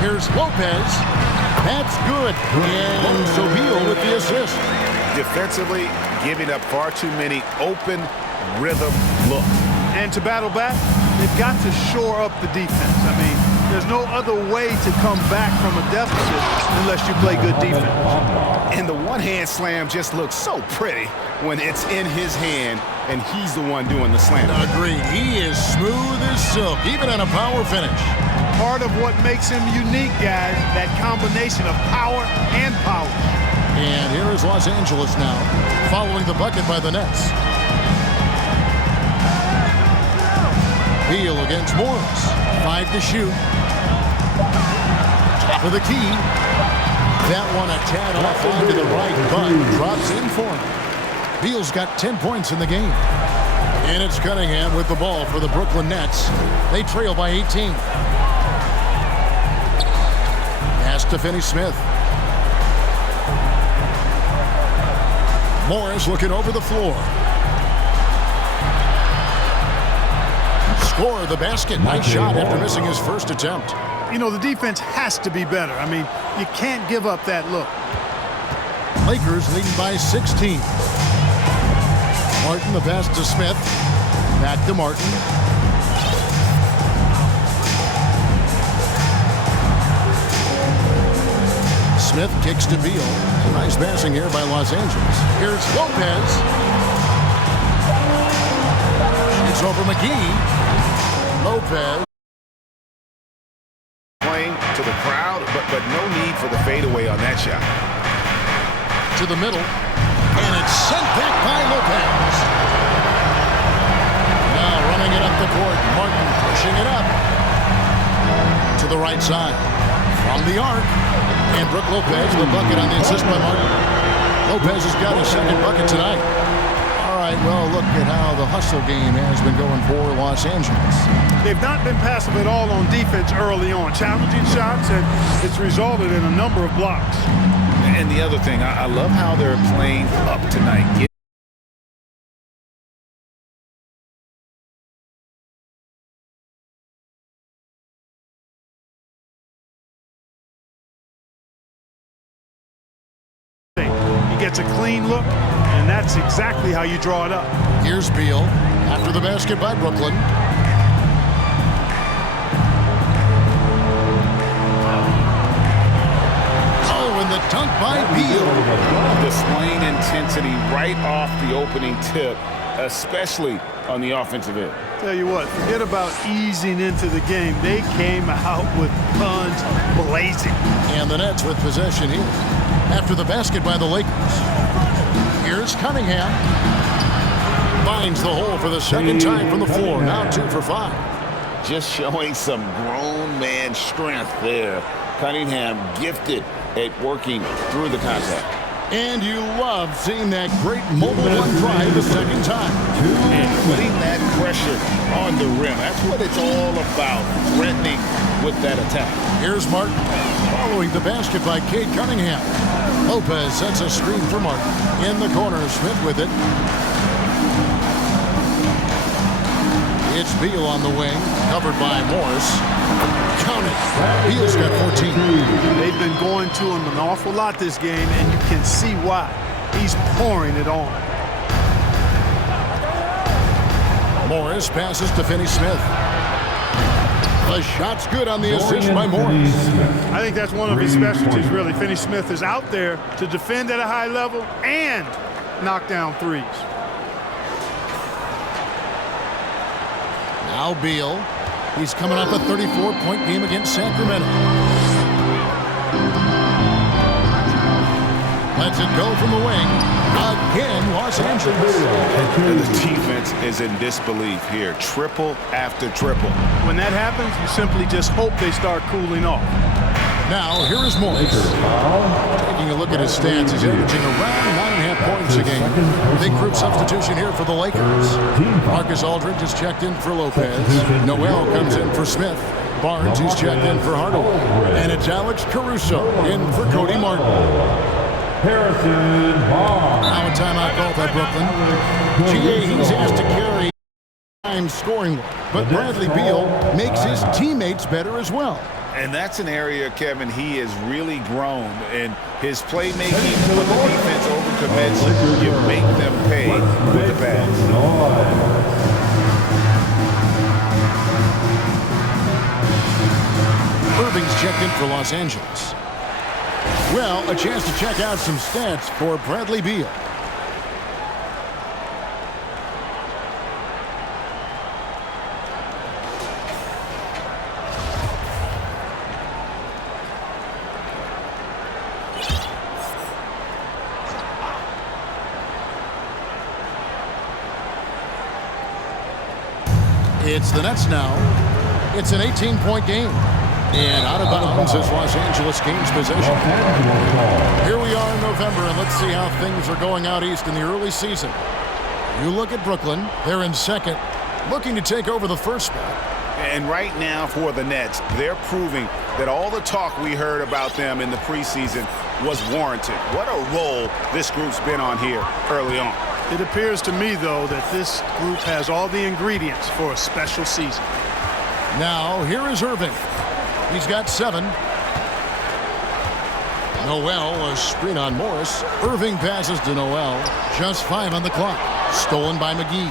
Here's Lopez. That's good. And so Beal with the assist. Defensively, giving up far too many open rhythm looks. And to battle back, they've got to shore up the defense. I mean, there's no other way to come back from a deficit unless you play good defense. And the one-hand slam just looks so pretty when it's in his hand and he's the one doing the slam. Agreed. He is smooth as silk, even on a power finish. Part of what makes him unique, guys, that combination of power and power. And here is Los Angeles now, following the bucket by the Nets. Beal against Morris. 5 to shoot. Top of the key. That one a tad off to the right, but drops in for him. Beal's got 10 points in the game. And it's Cunningham with the ball for the Brooklyn Nets. They trail by 18. Pass to Finney-Smith. Morris looking over the floor. Score the basket. Nice shot after missing his first attempt. You know, the defense has to be better. I mean, you can't give up that look. Lakers leading by 16. Martin, the pass to Smith. Back to Martin. Smith kicks to Beal. Nice passing here by Los Angeles. Here's Lopez. It's over McGee. Lopez. Playing to the crowd, but no need for the fadeaway on that shot. To the middle. And it's sent back by Lopez. Now running it up the court. Martin pushing it up. To the right side. From the arc. And Brook Lopez, the bucket on the assist by Martin. Lopez has got his second bucket tonight. All right, well, look at how the hustle game has been going for Los Angeles. They've not been passive at all on defense early on. Challenging shots, and it's resulted in a number of blocks. And the other thing, I love how they're playing up tonight. Gets a clean look, and that's exactly how you draw it up. Here's Beal after the basket by Brooklyn. Oh, and the dunk by Beal. Displaying intensity right off the opening tip, especially on the offensive end. Tell you what, forget about easing into the game. They came out with guns blazing. And the Nets with possession here. After the basket by the Lakers. Here's Cunningham. Finds the hole for the second time from the floor. Now 2 for 5. Just showing some grown man strength there. Cunningham gifted at working through the contact. And you love seeing that great mobile one drive the second time. And putting that pressure on the rim. That's what it's all about, threatening with that attack. Here's Martin following the basket by Cade Cunningham. Lopez sets a screen for Martin. In the corner, Smith with it. It's Beal on the wing, covered by Morris. Count it. Beal's got 14. They've been going to him an awful lot this game, and you can see why. He's pouring it on. Morris passes to Finney-Smith. The shot's good on the assist by Morris. I think that's one of his specialties, really. Finney-Smith is out there to defend at a high level and knock down threes. Now Beal. He's coming off a 34-point game against Sacramento. Lets it go from the wing. Again, Los Angeles. And the defense is in disbelief here. Triple after triple. When that happens, you simply just hope they start cooling off. Now, here is Morris. Taking a look at his stats, he's averaging around 9.5 points a game. Big group substitution here for the Lakers. Marcus Aldridge has checked in for Lopez. Noel comes in for Smith. Barnes, who's checked in for Hardaway. And it's Alex Caruso in for Cody Martin. Harrison Barnes. Now a timeout call by Brooklyn. GA, he's asked to carry time scoring, but Bradley Beal makes his teammates better as well. And that's an area, Kevin, he has really grown in his playmaking. When the defense overcommits, you make them pay with the pass. Irving's checked in for Los Angeles. Well, a chance to check out some stats for Bradley Beal. It's the Nets now. It's an 18-point game. And out of bounds as Los Angeles gains possession. Here we are in November, and let's see how things are going out east in the early season. You look at Brooklyn. They're in second, looking to take over the first spot. And right now for the Nets, they're proving that all the talk we heard about them in the preseason was warranted. What a role this group's been on here early on. It appears to me, though, that this group has all the ingredients for a special season. Now, here is Irving. He's got 7. Noel, a screen on Morris. Irving passes to Noel. Just 5 on the clock. Stolen by McGee.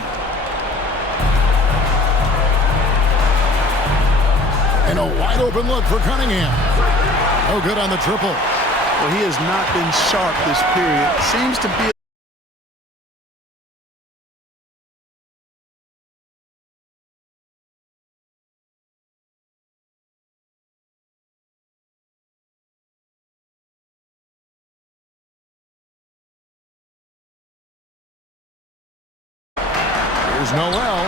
And a wide open look for Cunningham. No good on the triple. Well, he has not been sharp this period. Seems to be Here's Noel.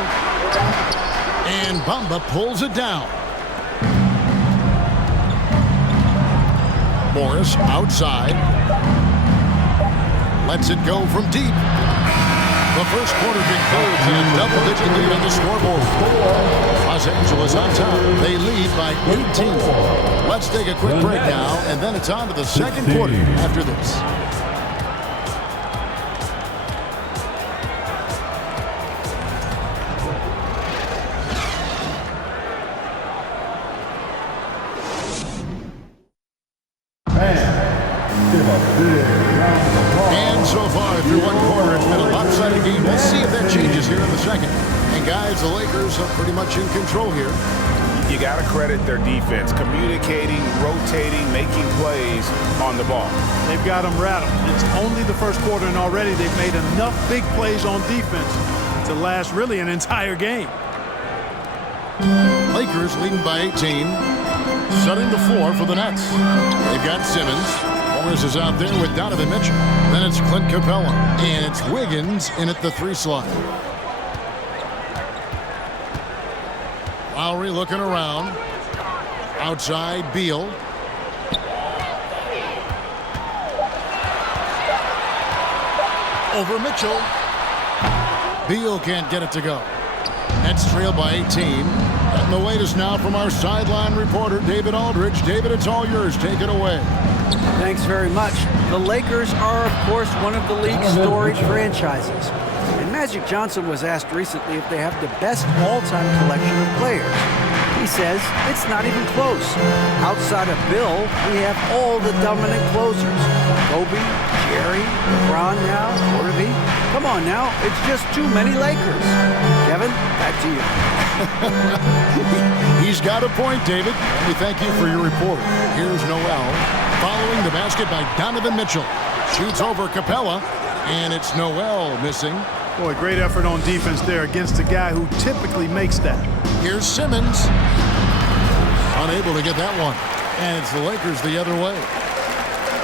And Bamba pulls it down. Morris outside. Lets it go from deep. The first quarter concludes in a double-digit lead on the scoreboard. Los Angeles on top. They lead by 18. Let's take a quick break now, and then it's on to the second quarter after this. And so far through one quarter, it's been a lopsided game. We'll see if that changes here in the second. And guys, the Lakers are pretty much in control here. You got to credit their defense, communicating, rotating, making plays on the ball. They've got them rattled. It's only the first quarter, and already they've made enough big plays on defense to last really an entire game. Lakers leading by 18, setting the floor for the Nets. They've got Simmons. Morris is out there with Donovan Mitchell. Then it's Clint Capella. And it's Wiggins in at the 3 slot. Lowry looking around. Outside, Beal. Over Mitchell. Beal can't get it to go. Nets trail by 18. And the latest now from our sideline reporter, David Aldridge. David, it's all yours. Take it away. Thanks very much. The Lakers are, of course, one of the league's storied franchises. And Magic Johnson was asked recently if they have the best all-time collection of players. He says it's not even close. Outside of Bill, we have all the dominant closers. Kobe, Jerry, LeBron now, Worthy. Come on now, it's just too many Lakers. Kevin, back to you. He's got a point, David. We thank you for your report. Here's Noel. Following the basket by Donovan Mitchell. Shoots over Capella, and it's Noel missing. Boy, great effort on defense there against a guy who typically makes that. Here's Simmons. Unable to get that one. And it's the Lakers the other way.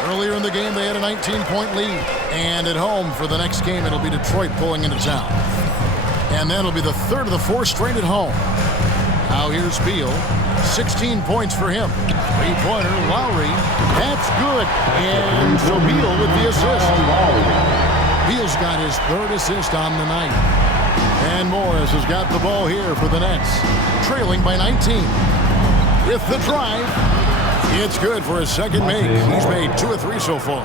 Earlier in the game, they had a 19-point lead. And at home for the next game, it'll be Detroit pulling into town. And that'll be the third of the four straight at home. Now here's Beal. 16 points for him. Three-pointer, Lowry. That's good. And so Beal with the assist. Beal's got his third assist on the night. And Morris has got the ball here for the Nets. Trailing by 19. With the drive. It's good for his second make. He's made 2 of 3 so far.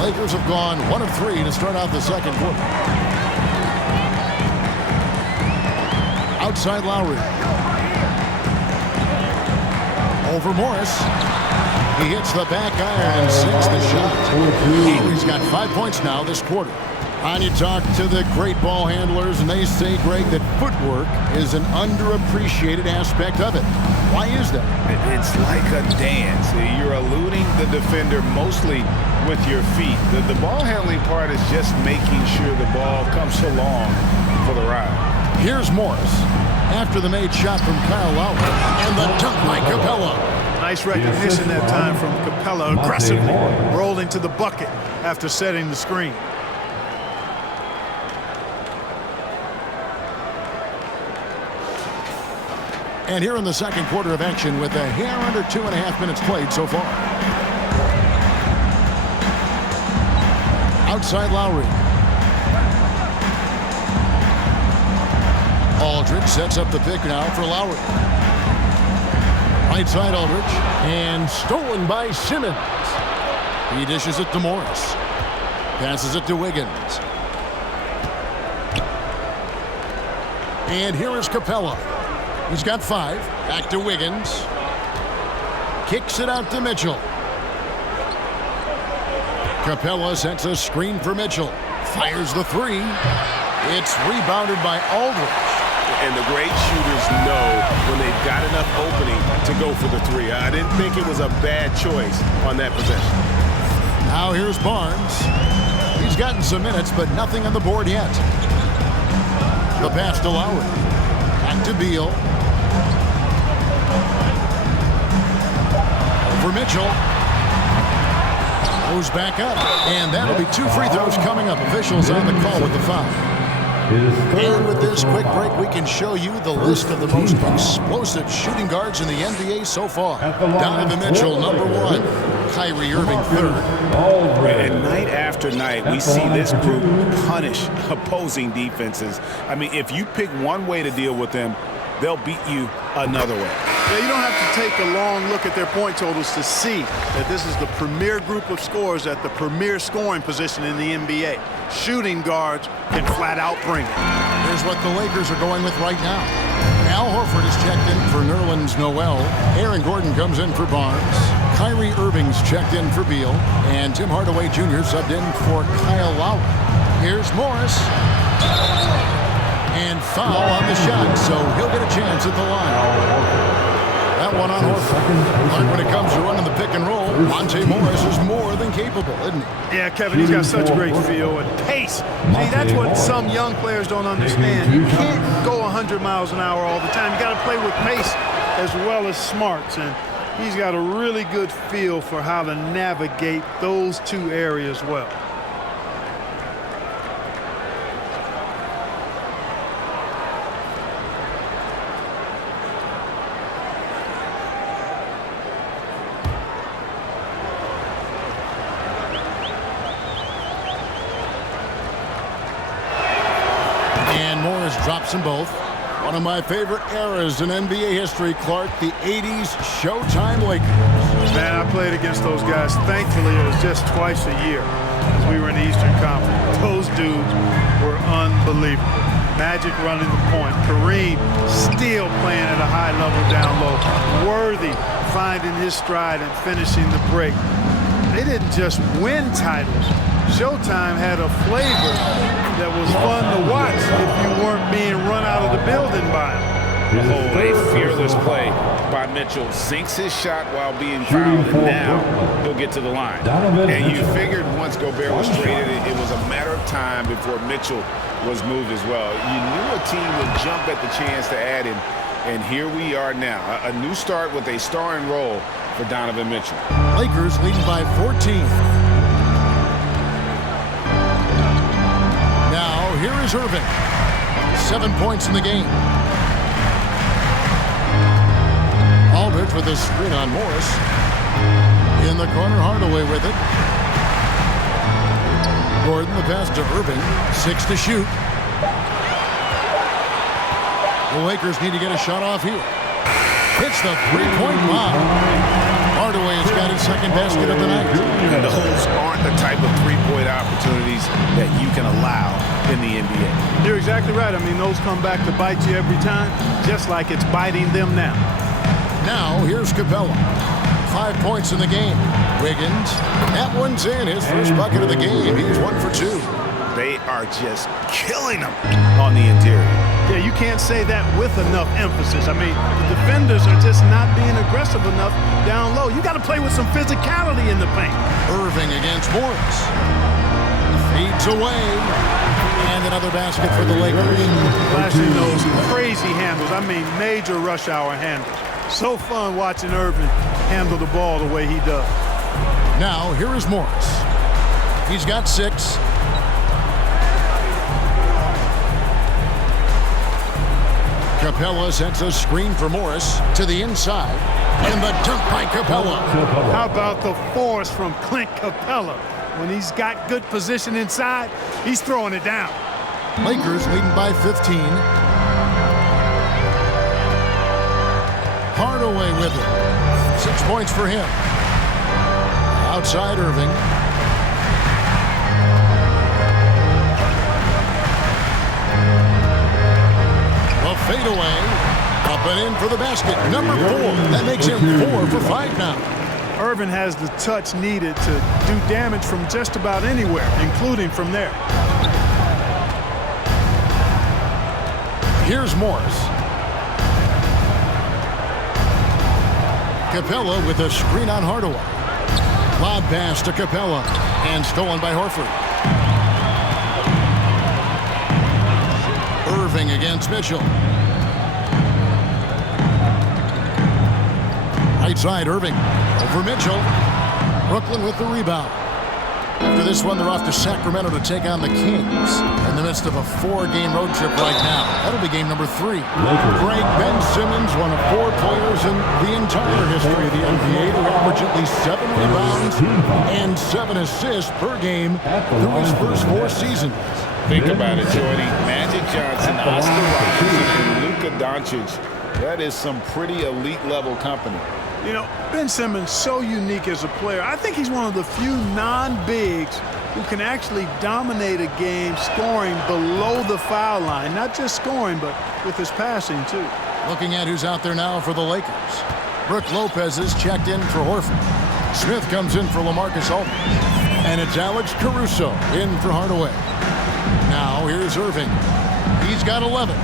Lakers have gone 1 of 3 to start out the second quarter. Outside Lowry. Over Morris. He hits the back iron and sinks the shot. He's got 5 points now this quarter. And you talk to the great ball handlers, and they say, Greg, that footwork is an underappreciated aspect of it. Why is that? It's like a dance. You're eluding the defender mostly with your feet. The ball handling part is just making sure the ball comes along for the ride. Here's Morris after the made shot from Kyle Lowry and the dunk by Capella. Nice recognition that time from Capella, aggressively rolling to the bucket after setting the screen. And here in the second quarter of action with a hair under 2.5 minutes played so far. Outside Lowry. Aldridge sets up the pick now for Lowry. Right side Aldridge. And stolen by Simmons. He dishes it to Morris. Passes it to Wiggins. And here is Capella. He's got 5. Back to Wiggins. Kicks it out to Mitchell. Capella sets a screen for Mitchell. Fires the 3. It's rebounded by Aldridge. And the great shooters know when they've got enough opening to go for the 3. I didn't think it was a bad choice on that possession. Now here's Barnes. He's gotten some minutes, but nothing on the board yet. The pass to Lowry. Back to Beal. Over Mitchell. Goes back up. And that'll be 2 free throws coming up. Officials on the call with the foul. And with this quick break, we can show you the list of the most explosive shooting guards in the NBA so far. Donovan Mitchell, number 1. Kyrie Irving, 3rd. And night after night, we see this group punish opposing defenses. I mean, if you pick one way to deal with them, they'll beat you another way. Yeah, you don't have to take a long look at their point totals to see that this is the premier group of scorers at the premier scoring position in the NBA. Shooting guards can flat out bring it. Here's what the Lakers are going with right now. Al Horford is checked in for Nerlens Noel. Aaron Gordon comes in for Barnes. Kyrie Irving's checked in for Beal. And Tim Hardaway Jr. subbed in for Kyle Lowry. Here's Morris. And foul on the shot, so he'll get a chance at the line. That one on Horford. But when it comes to running the pick and roll, Monte Morris is more than capable, isn't he? Yeah, Kevin, he's got such great feel and pace. See, that's what some young players don't understand. You can't go 100 miles an hour all the time. You got to play with pace as well as smarts, and he's got a really good feel for how to navigate those 2 areas well. Drops them both. One of my favorite eras in NBA history, Clark, the 80s Showtime Lakers. Man, I played against those guys. Thankfully, it was just twice a year as we were in the Eastern Conference. Those dudes were unbelievable. Magic running the point. Kareem still playing at a high level down low. Worthy finding his stride and finishing the break. They didn't just win titles. Showtime had a flavor that was fun to watch if you weren't being run out of the building by him. Oh, a fearless play by Mitchell. Sinks his shot while being fouled, and now he'll get to the line. And you figured once Gobert was traded, it was a matter of time before Mitchell was moved as well. You knew a team would jump at the chance to add him, and here we are now. A new start with a starring role for Donovan Mitchell. Lakers leading by 14. Now, here is Irving. 7 points in the game. Aldridge with a screen on Morris. In the corner, Hardaway with it. Gordon, the pass to Irving. 6 to shoot. The Lakers need to get a shot off here. Hits the three-point bomb. Hardaway has got his second basket of the night. And those aren't the type of three-point opportunities that you can allow in the NBA. You're exactly right. I mean, those come back to bite you every time, just like it's biting them now. Now, here's Capella. 5 points in the game. Wiggins, that one's in. His first bucket of the game. He's 1 for 2. They are just killing them on the interior. Yeah, you can't say that with enough emphasis. I mean, the defenders are just not being aggressive enough down low. You got to play with some physicality in the paint. Irving against Morris. Feeds away. And another basket for the Lakers. Flashing those crazy handles. I mean, major rush hour handles. So fun watching Irving handle the ball the way he does. Now, here is Morris. He's got 6. Capella sets a screen for Morris to the inside. And the dunk by Capella. How about the force from Clint Capella? When he's got good position inside, he's throwing it down. Lakers leading by 15. Hardaway with it. 6 points for him. Outside Irving. A fadeaway. Up and in for the basket. Number 4. That makes him 4 for 5 now. Irving has the touch needed to do damage from just about anywhere, including from there. Here's Morris. Capella with a screen on Hardaway. Lob pass to Capella and stolen by Horford. Irving against Mitchell. Right side, Irving over Mitchell. Brooklyn with the rebound. After this one, they're off to Sacramento to take on the Kings in the midst of a 4-game road trip right now. That'll be game number 3. Great Ben Simmons, one of 4 players in the entire history of the NBA to average at least 7 rebounds and 7 assists per game through his first 4 seasons. Think about it, Jordy. Magic Johnson, Oscar Robertson, and Luka Doncic. That is some pretty elite level company. You know, Ben Simmons, so unique as a player. I think he's one of the few non-bigs who can actually dominate a game scoring below the foul line. Not just scoring, but with his passing, too. Looking at who's out there now for the Lakers. Brook Lopez is checked in for Horford. Smith comes in for LaMarcus Aldridge. And it's Alex Caruso in for Hardaway. Now, here's Irving. He's got 11.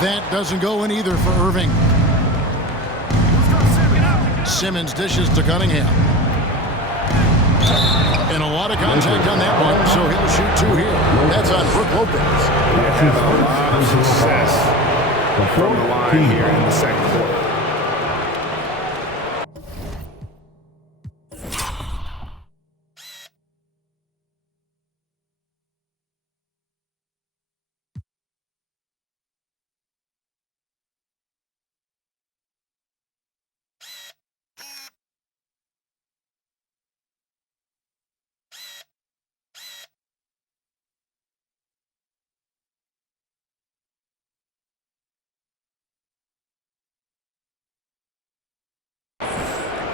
That doesn't go in either for Irving. Simmons dishes to Cunningham. And a lot of contact on that one, so he'll shoot 2 here. That's on Brook Lopez. Yeah, a lot of success from the line here in the second quarter.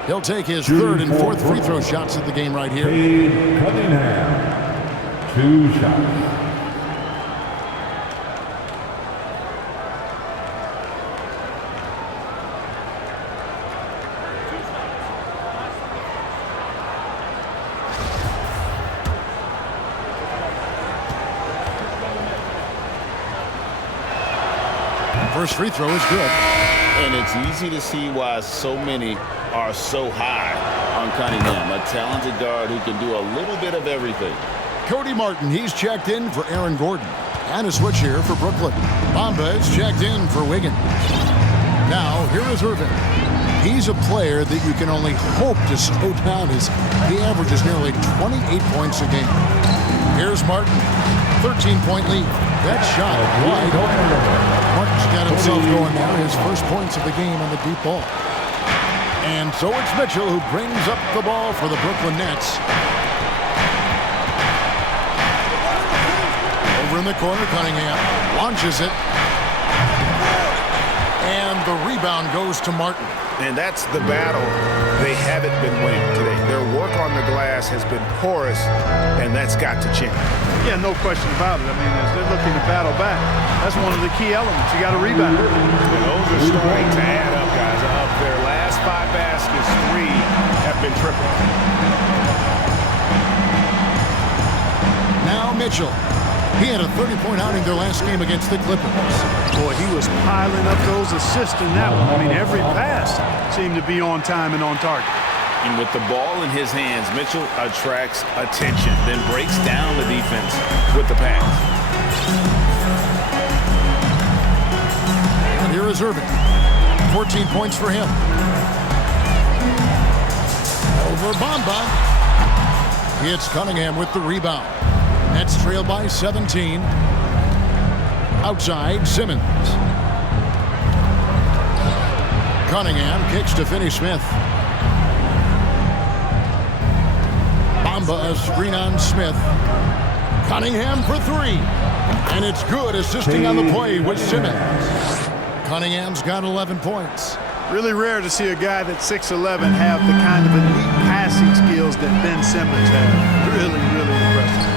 He'll take his third and fourth free throw shots of the game right here. Cade Cunningham, 2 shots. First free throw is good. And it's easy to see why so many are so high on Cunningham, a talented guard who can do a little bit of everything. Cody Martin, he's checked in for Aaron Gordon. And a switch here for Brooklyn. Bamba is checked in for Wiggins. Now, here is Irving. He's a player that you can only hope to slow down as he averages nearly 28 points a game. Here's Martin, 13-point lead. That shot wide open. Martin's got himself going now, his first points of the game on the deep ball. And so it's Mitchell who brings up the ball for the Brooklyn Nets. Over in the corner, Cunningham launches it. And the rebound goes to Martin. And that's the battle they haven't been winning today. Their work on the glass has been porous, and that's got to change. Yeah, no question about it. I mean, as they're looking to battle back, that's one of the key elements. You got to rebound. And those are starting to add up, guys. Of their last 5 baskets, 3 have been triples. Now Mitchell. He had a 30-point outing their last game against the Clippers. Boy, he was piling up those assists in that one. I mean, every pass seemed to be on time and on target. And with the ball in his hands, Mitchell attracts attention, then breaks down the defense with the pass. And here is Irving. 14 points for him. Over Bamba. It's Cunningham with the rebound. Nets trail by 17. Outside, Simmons. Cunningham kicks to Finney Smith. Bamba a screen on Smith. Cunningham for 3. And it's good, assisting on the play with Simmons. Cunningham's got 11 points. Really rare to see a guy that's 6'11" have the kind of elite passing skills that Ben Simmons has. Really, really impressive.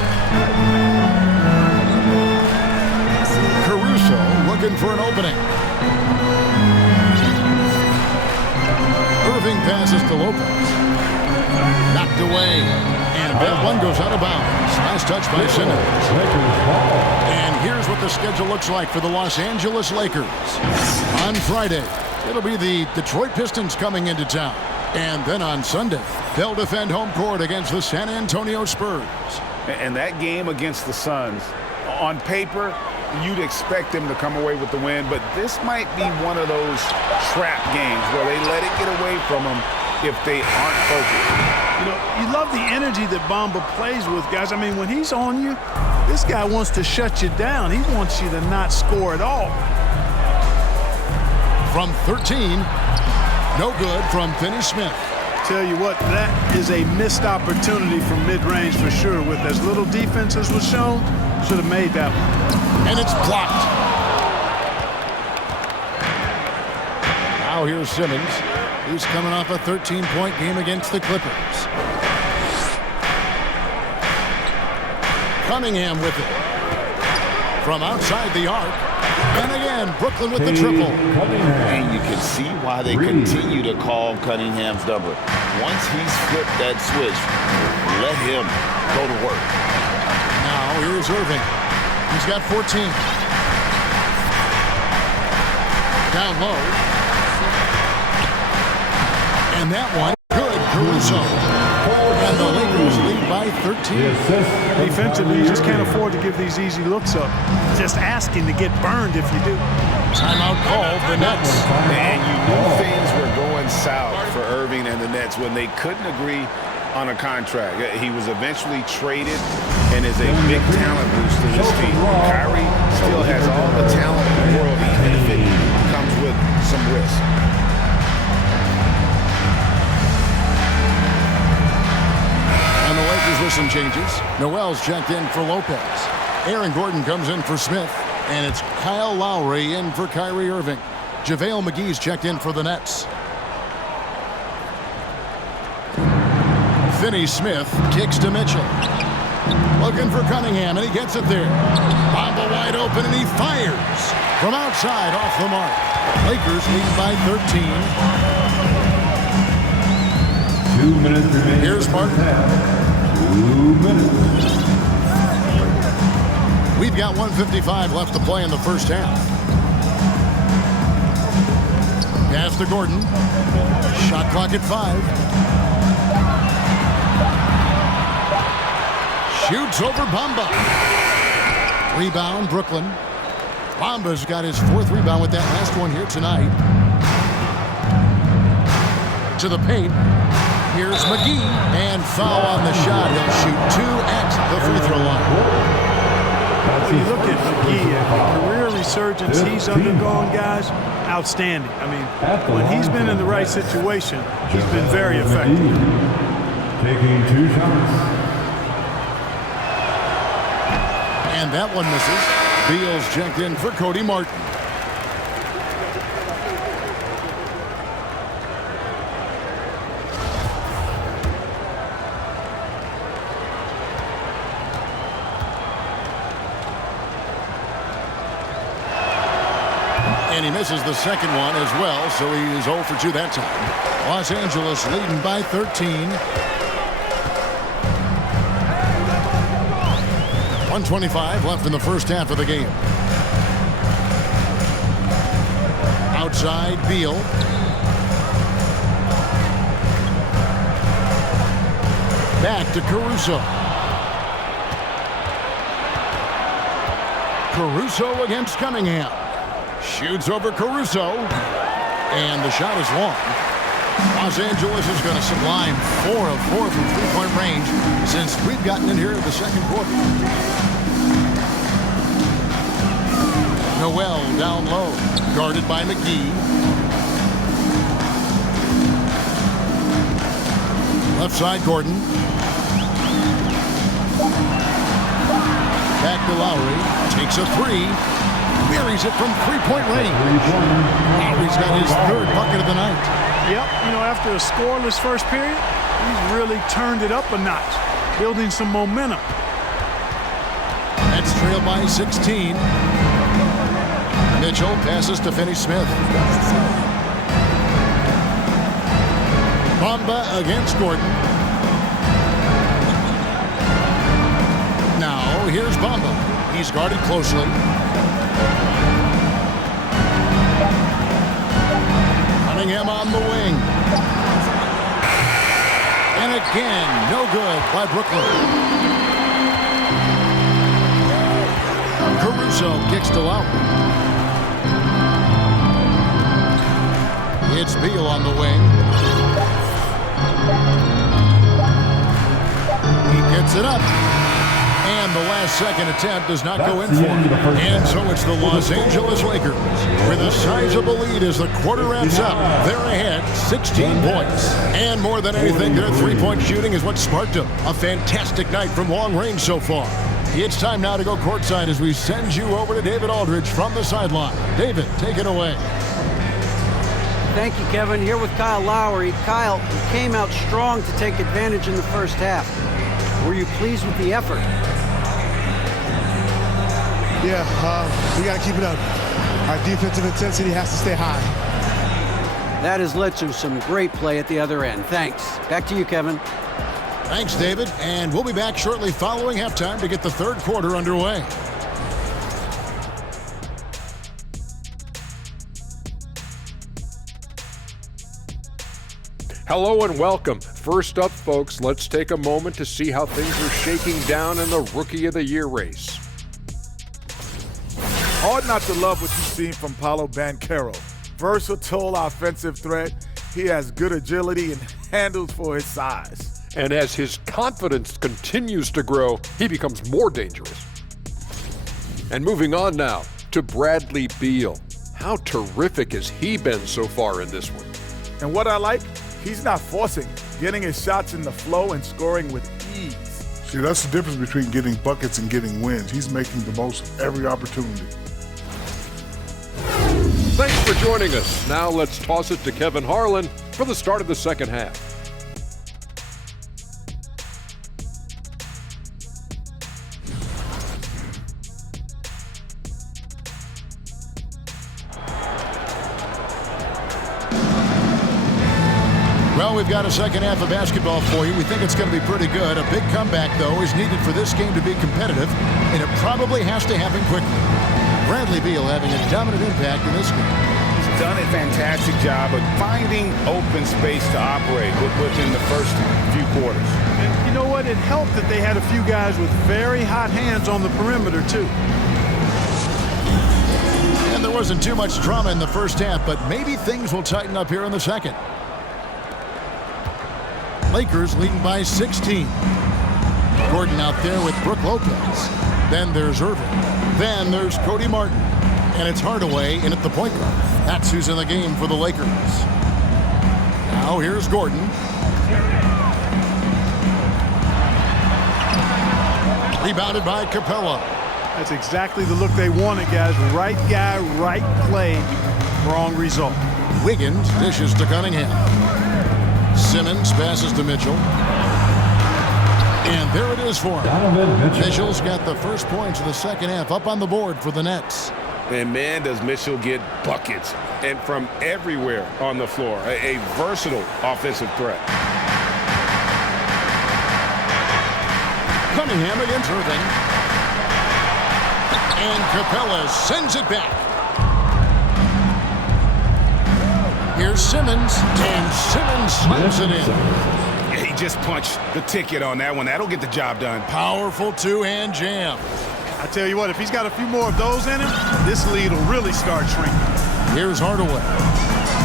Caruso looking for an opening. Irving passes to Lopez. Knocked away. And that one goes out of bounds. Last touch by Simmons. And here's what the schedule looks like for the Los Angeles Lakers. On Friday, it'll be the Detroit Pistons coming into town. And then on Sunday, they'll defend home court against the San Antonio Spurs. And that game against the Suns, on paper, you'd expect them to come away with the win, but this might be one of those trap games where they let it get away from them if they aren't focused. You know, you love the energy that Bamba plays with, guys. I mean, when he's on you, this guy wants to shut you down. He wants you to not score at all. From 13, no good from Finney Smith. Tell you what, that is a missed opportunity from mid-range for sure. With as little defense as was shown, should have made that one. And it's blocked. Now here's Simmons. He's coming off a 13-point game against the Clippers. Cunningham with it. From outside the arc. And again, Brooklyn with the triple. And you can see why they continue to call Cunningham's number. Once he's flipped that switch, let him go to work. Now here's Irving. He's got 14. Down low. And that one, good, Caruso. And the Lakers lead by 13. Defensively, you just can't afford to give these easy looks up. Just asking to get burned if you do. Timeout called the Nets. And you knew things were going south for Irving and the Nets when they couldn't agree on a contract. He was eventually traded and is a big talent boost to this team. Kyrie still has all the talent in the world, even if it comes with some risk. And the Lakers with some changes. Noel's checked in for Lopez. Aaron Gordon comes in for Smith. And it's Kyle Lowry in for Kyrie Irving. JaVale McGee's checked in for the Nets. Finney Smith kicks to Mitchell. Looking for Cunningham, and he gets it there. Bamba wide open, and he fires from outside off the mark. Lakers lead by 13. 2 minutes remaining. Here's Martin. 2 minutes. We've got 1:55 left to play in the first half. Pass to Gordon. Shot clock at 5. Shoots over Bamba. Rebound, Brooklyn. Bamba's got his 4th rebound with that last one here tonight. To the paint. Here's McGee. And foul on the shot. He'll shoot 2 at the free throw line. When you look at McGee, the career resurgence he's undergone, guys, outstanding. I mean, when he's been in the right situation, he's been very effective. Taking 2 shots. And that one misses. Beal's checked in for Cody Martin. And he misses the second one as well, so he is 0 for 2 that time. Los Angeles leading by 13. 1:25 left in the first half of the game. Outside, Beal. Back to Caruso. Caruso against Cunningham. Shoots over Caruso. And the shot is long. Los Angeles is going to sublime 4 of 4 from three-point range since we've gotten in here in the second quarter. Noel down low, guarded by McGee. Left side, Gordon. Back to Lowry. Takes a 3. Buries it from three-point range. Lowry's got his 3rd bucket of the night. Yep, you know, after a scoreless first period, he's really turned it up a notch, building some momentum. That's trailed by 16. Mitchell passes to Finney Smith. Bamba against Gordon. Now, here's Bamba. He's guarded closely. Cunningham on the wing. And again, no good by Brooklyn. Caruso kicks to Lowry. It's Beal on the wing. He gets it up. And the last-second attempt does not go in for him. And so it's the Los Angeles Lakers with a sizable lead as the quarter wraps up. They're ahead 16 points. And more than anything, their three-point shooting is what sparked them. A fantastic night from long range so far. It's time now to go courtside as we send you over to David Aldridge from the sideline. David, take it away. Thank you, Kevin. Here with Kyle Lowry. Kyle came out strong to take advantage in the first half. Were you pleased with the effort? Yeah, we got to keep it up. Our defensive intensity has to stay high. That has led to some great play at the other end. Thanks. Back to you, Kevin. Thanks, David. And we'll be back shortly following halftime to get the third quarter underway. Hello and welcome. First up, folks, let's take a moment to see how things are shaking down in the Rookie of the Year race. Hard not to love what you've seen from Paolo Banchero. Versatile offensive threat. He has good agility and handles for his size. And as his confidence continues to grow, he becomes more dangerous. And moving on now to Bradley Beal. How terrific has he been so far in this one? And what I like, he's not forcing, getting his shots in the flow and scoring with ease. See, that's the difference between getting buckets and getting wins. He's making the most of every opportunity. Thanks for joining us. Now let's toss it to Kevin Harlan for the start of the second half. we've got a second half of basketball for you. We think it's going to be pretty good. A big comeback, though, is needed for this game to be competitive, and it probably has to happen quickly. Bradley Beal having a dominant impact in this game. He's done a fantastic job of finding open space to operate within the first few quarters. And you know what? It helped that they had a few guys with very hot hands on the perimeter, too. And there wasn't too much drama in the first half, but maybe things will tighten up here in the second. Lakers leading by 16. Gordon out there with Brook Lopez. Then there's Irving. Then there's Cody Martin. And it's Hardaway in at the point guard. That's who's in the game for the Lakers. Now here's Gordon. Rebounded by Capella. That's exactly the look they wanted, guys. Right guy, right play, wrong result. Wiggins dishes to Cunningham. Simmons passes to Mitchell. And there it is for him. Mitchell's got the first points of the second half up on the board for the Nets. And man, does Mitchell get buckets and from everywhere on the floor. A versatile offensive threat. Cunningham against Irving. And Capella sends it back. Here's Simmons, and Simmons slams it in. He just punched the ticket on that one. That'll get the job done. Powerful two-hand jam. I tell you what, if he's got a few more of those in him, this lead will really start shrinking. Here's Hardaway,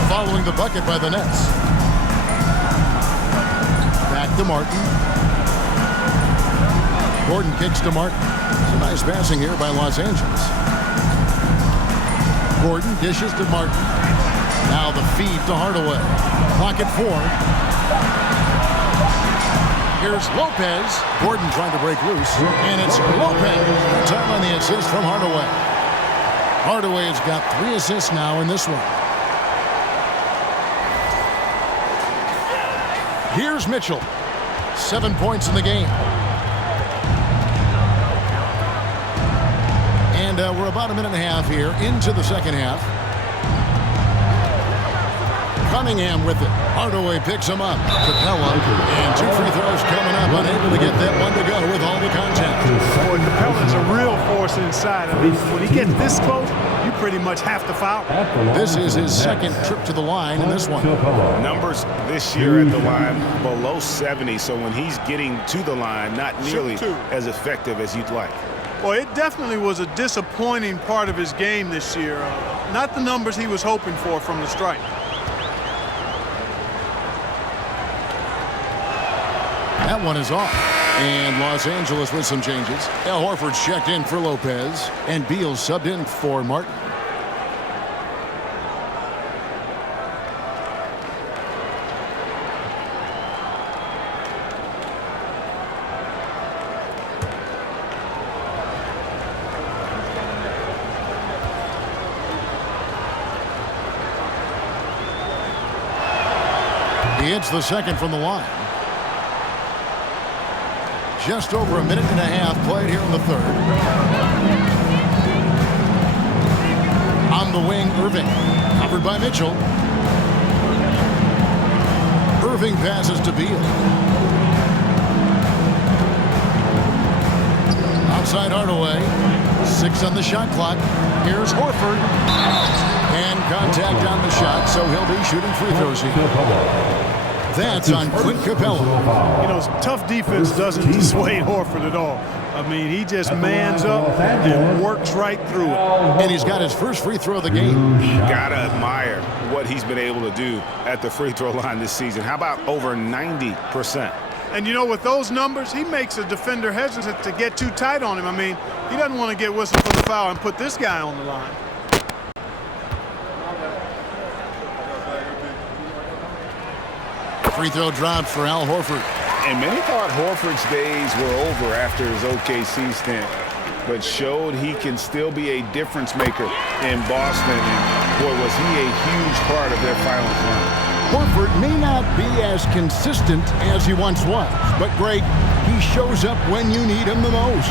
following the bucket by the Nets. Back to Martin. Gordon kicks to Martin. Some nice passing here by Los Angeles. Gordon dishes to Martin. Now the feed to Hardaway. Clock at 4. Here's Lopez. Gordon trying to break loose. And it's Lopez. Time on the assist from Hardaway. Hardaway has got 3 assists now in this one. Here's Mitchell. 7 points in the game. And we're about a minute and a half here into the second half. Cunningham with it. Hardaway picks him up. Capella. And 2 free throws coming up. Unable to get that one to go with all the contact. Boy, Capella's a real force inside. I mean, when he gets this close, you pretty much have to foul. This is his second trip to the line in this one. Numbers this year at the line below 70, so when he's getting to the line, not nearly as effective as you'd like. Well, it definitely was a disappointing part of his game this year. Not the numbers he was hoping for from the stripe. That one is off. And Los Angeles with some changes. Al Horford's checked in for Lopez. And Beal subbed in for Martin. He hits the second from the line. Just over a minute and a half played here in the third. On the wing, Irving. Covered by Mitchell. Irving passes to Beal. Outside Hardaway. 6 on the shot clock. Here's Horford. And contact on the shot, so he'll be shooting free throws here. That's on Clint Capella. You know, tough defense doesn't dissuade Horford at all. I mean, he just mans up and works right through it. And he's got his first free throw of the game. Gotta admire what he's been able to do at the free throw line this season. How about over 90%? And, you know, with those numbers, he makes a defender hesitant to get too tight on him. I mean, he doesn't want to get whistled for the foul and put this guy on the line. Free throw dropped for Al Horford. And many thought Horford's days were over after his OKC stint, but showed he can still be a difference maker in Boston. And boy, was he a huge part of their finals run. Horford may not be as consistent as he once was, but Greg, he shows up when you need him the most.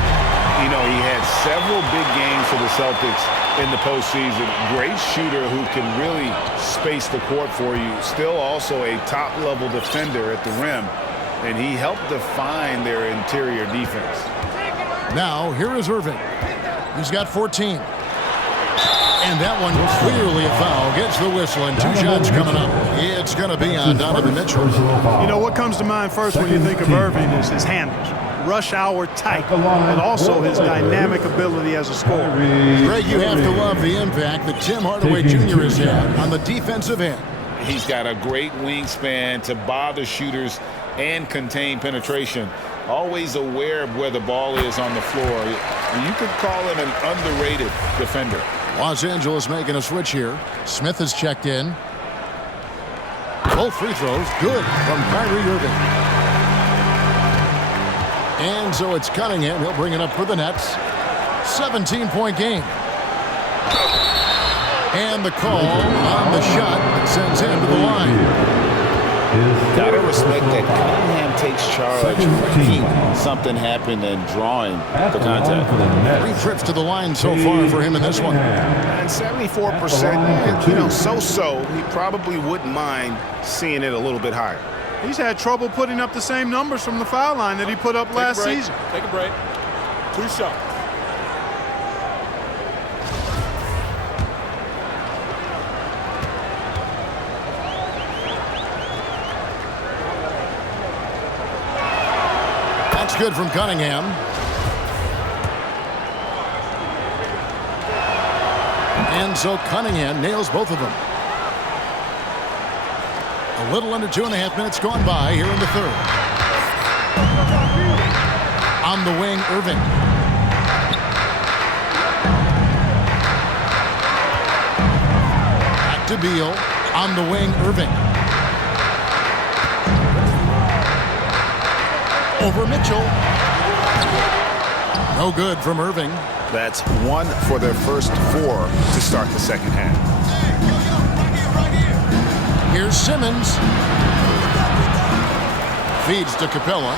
You know, he had several big games for the Celtics in the postseason. Great shooter who can really space the court for you. Still also a top-level defender at the rim. And he helped define their interior defense. Now, here is Irving. He's got 14. And that one clearly a foul. Gets the whistle, and 2 shots coming up. It's going to be on Donovan Mitchell. You know, what comes to mind first when you think of Irving is his handles. Rush hour tight, and also his dynamic ability as a scorer. Greg, you have to love the impact that Tim Hardaway Jr. has had on the defensive end. He's got a great wingspan to bother shooters and contain penetration. Always aware of where the ball is on the floor. You could call him an underrated defender. Los Angeles making a switch here. Smith is checked in. Both free throws good from Kyrie Irving. And so it's Cunningham. He'll bring it up for the Nets. 17-point game. And the call on the shot that sends him to the line. Gotta respect that Cunningham takes charge when something happened and drawing the contact. 3 trips to the line so far for him in this one. And 74%, you know, so-so. He probably wouldn't mind seeing it a little bit higher. He's had trouble putting up the same numbers from the foul line that he put up last season. Take a break. 2 shots. That's good from Cunningham. And so Cunningham nails both of them. A little under 2.5 minutes gone by here in the third. On the wing, Irving. Back to Beal. On the wing, Irving. Over Mitchell. No good from Irving. That's 1 for their first 4 to start the second half. Here's Simmons. Feeds to Capella.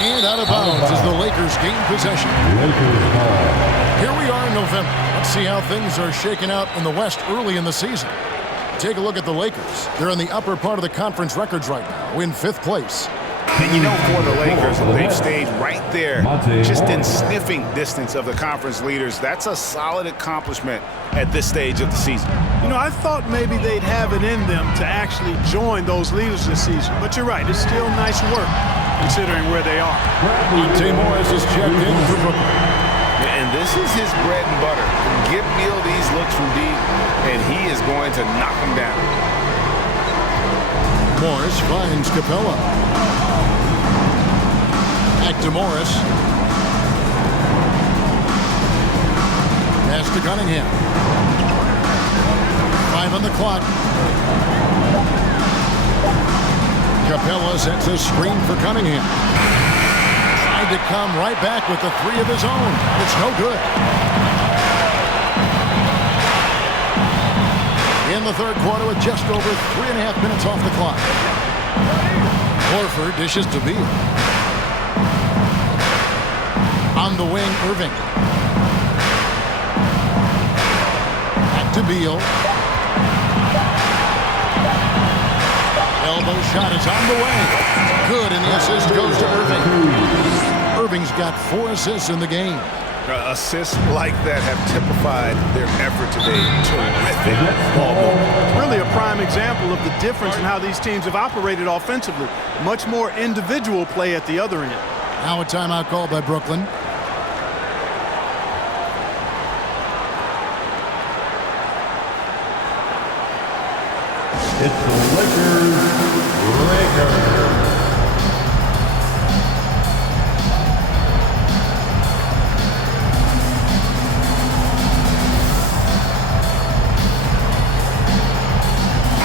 And out of bounds as the Lakers gain possession. Here we are in November. Let's see how things are shaking out in the West early in the season. Take a look at the Lakers. They're in the upper part of the conference records right now, in 5th place. And you know, for the Lakers, they've stayed right there, just in sniffing distance of the conference leaders. That's a solid accomplishment at this stage of the season. You know, I thought maybe they'd have it in them to actually join those leaders this season. But you're right, it's still nice work considering where they are. Monte Morris is checked in for Brooklyn. And this is his bread and butter. Give Beal these looks from deep, and he is going to knock them down. Morris finds Capella. Back to Morris. Pass to Cunningham. 5 on the clock. Capella sets a screen for Cunningham. Tried to come right back with the 3 of his own. It's no good. In the third quarter with just over 3.5 minutes off the clock. Horford dishes to Beal. On the wing, Irving. Back to Beal. Elbow shot is on the way. Good, and the assist goes to Irving. Irving's got 4 assists in the game. Assists like that have typified their effort today. Terrific ball movement. Really a prime example of the difference in how these teams have operated offensively. Much more individual play at the other end. Now a timeout called by Brooklyn. It's the Lakers.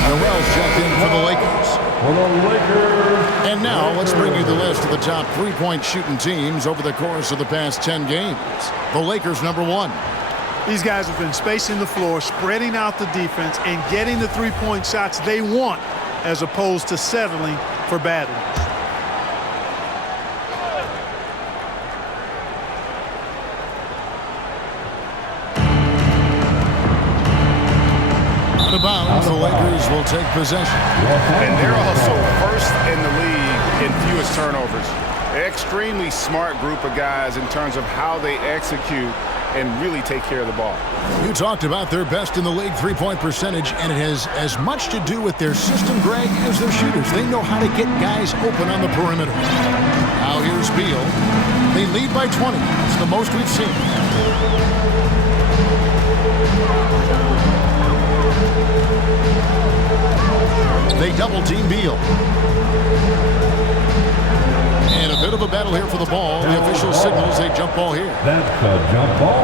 Noel's checked in for the Lakers. And now let's bring you the list of the top 3-point shooting teams over the course of the past 10 games. The Lakers, number 1. These guys have been spacing the floor, spreading out the defense, and getting the 3-point shots they want as opposed to settling for bad ones. bounds. The Lakers will take possession. And they're also first in the league in fewest turnovers. Extremely smart group of guys in terms of how they execute and really take care of the ball. You talked about their best in the league three-point percentage, and it has as much to do with their system, Greg, as their shooters. They know how to get guys open on the perimeter. Now here's Beal. They lead by 20. It's the most we've seen. They double-team Beal. And a bit of a battle here for the ball. The official signals a jump ball here. That's a jump ball.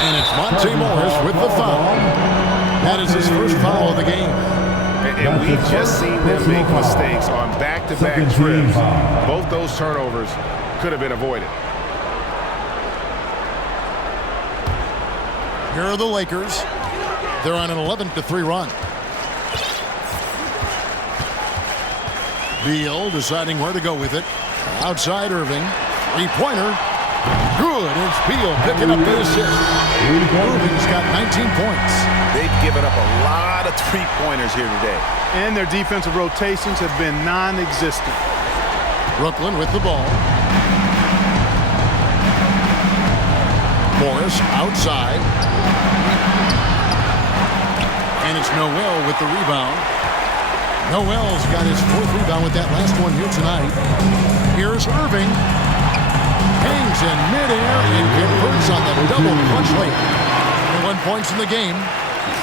And it's Monte Morris with the foul. That is his first foul of the game. And we've just seen them make mistakes on back-to-back trips. Both those turnovers could have been avoided. Here are the Lakers. They're on an 11-3 run. Beal deciding where to go with it. Outside Irving. Three-pointer. Good. It's Beal picking up the assist. Irving's got 19 points. They've given up a lot of three-pointers here today. And their defensive rotations have been non-existent. Brooklyn with the ball. Morris outside. And it's Noel with the rebound. Noel's got his fourth rebound with that last one here tonight. Here's Irving. Hangs in midair and converts on the double punch late. 1 point in the game.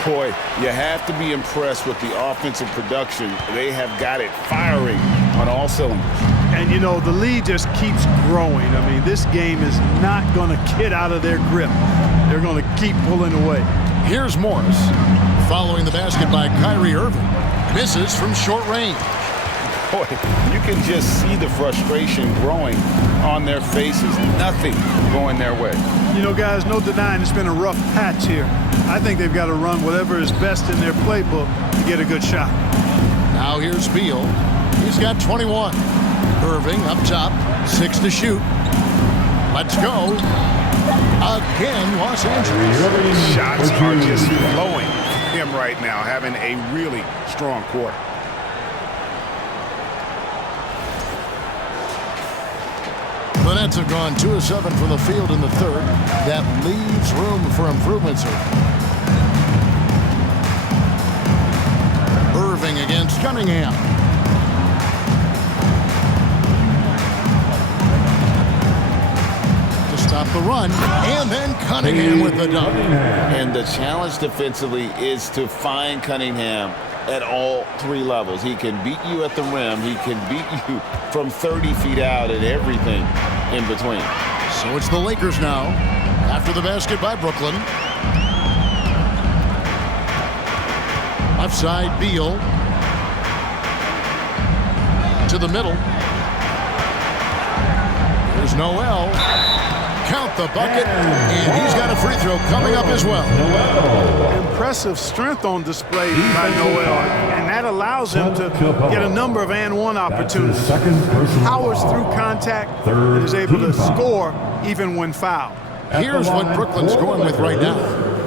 Boy, you have to be impressed with the offensive production. They have got it firing on all cylinders. And, you know, the lead just keeps growing. I mean, this game is not going to get out of their grip. They're going to keep pulling away. Here's Morris. Following the basket by Kyrie Irving. Misses from short range. Boy, you can just see the frustration growing on their faces. Nothing going their way. You know, guys, no denying it's been a rough patch here. I think they've got to run whatever is best in their playbook to get a good shot. Now here's Beal. He's got 21. Irving up top, 6 to shoot. Let's go. Again, Los Angeles. Shots are just flowing for him right now, having a really strong quarter. The Nets have gone 2 of 7 from the field in the third. That leaves room for improvements here. Irving against Cunningham. To stop the run, and then Cunningham with the dunk. And the challenge defensively is to find Cunningham at all 3 levels. He can beat you at the rim. He can beat you from 30 feet out and everything in between. So it's the Lakers now. After the basket by Brooklyn. Left side, Beal. To the middle. Here's Noel. Count the bucket, and he's got a free throw coming up as well. Impressive strength on display by Noel, and that allows him to get a number of and-one opportunities. Powers through contact and is able to score even when fouled. Here's what Brooklyn's going with right now.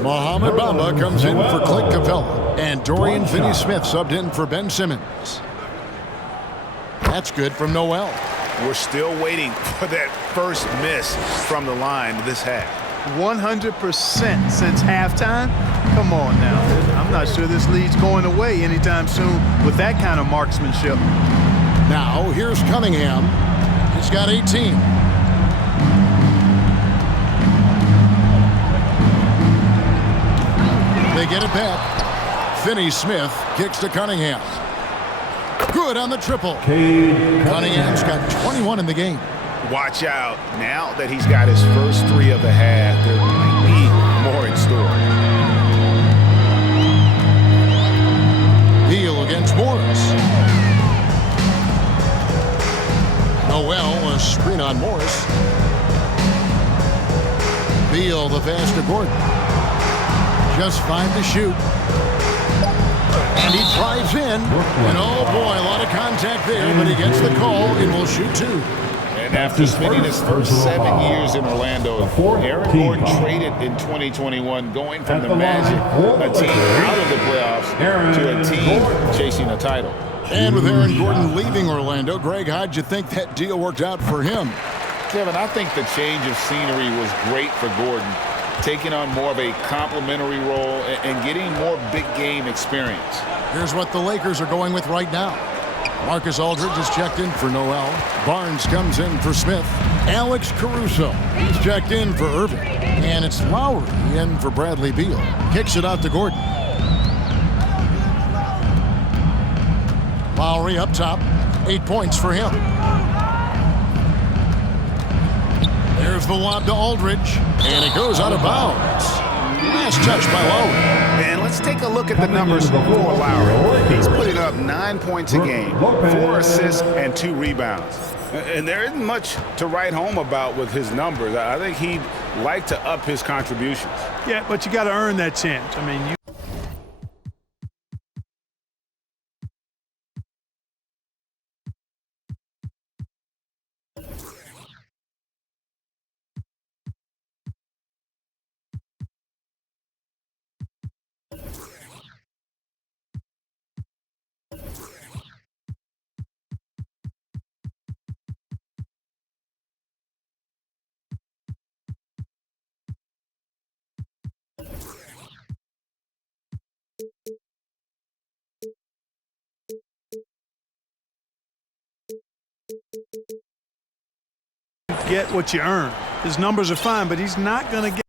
Mohamed Bamba comes in for Clint Capella, and Dorian Finney-Smith subbed in for Ben Simmons. That's good from Noel. We're still waiting for that first miss from the line this half. 100% since halftime? Come on now. I'm not sure this lead's going away anytime soon with that kind of marksmanship. Now, here's Cunningham. He's got 18. They get it back. Finney-Smith kicks to Cunningham. Good on the triple. Cunningham's got 21 in the game. Watch out. Now that he's got his first 3 of the half, there might be more in store. Beal against Morris. Noel, a screen on Morris. Beal, the pass to Gordon. Just 5 to shoot. And he drives in. And oh boy, a lot of contact there, but he gets the call and will shoot two. And after spending his first 7 years in Orlando, Aaron Gordon traded in 2021, going from the Magic, a team out of the playoffs, to a team chasing a title. And with Aaron Gordon leaving Orlando, Greg, how'd you think that deal worked out for him? Kevin, I think the change of scenery was great for Gordon, taking on more of a complimentary role and getting more big game experience. Here's what the Lakers are going with right now. Marcus Aldridge is checked in for Noel. Barnes comes in for Smith. Alex Caruso, he's checked in for Irving. And it's Lowry in for Bradley Beal. Kicks it out to Gordon. Lowry up top. 8 points for him. There's the lob to Aldridge. And it goes out of bounds. Last touch by Lowry. And let's take a look at the numbers for Lowry. He's putting up 9 points a game, 4 assists, and 2 rebounds. And there isn't much to write home about with his numbers. I think he'd like to up his contributions. Yeah, but you got to earn that chance. I mean, get what you earn. His numbers are fine, but he's not going to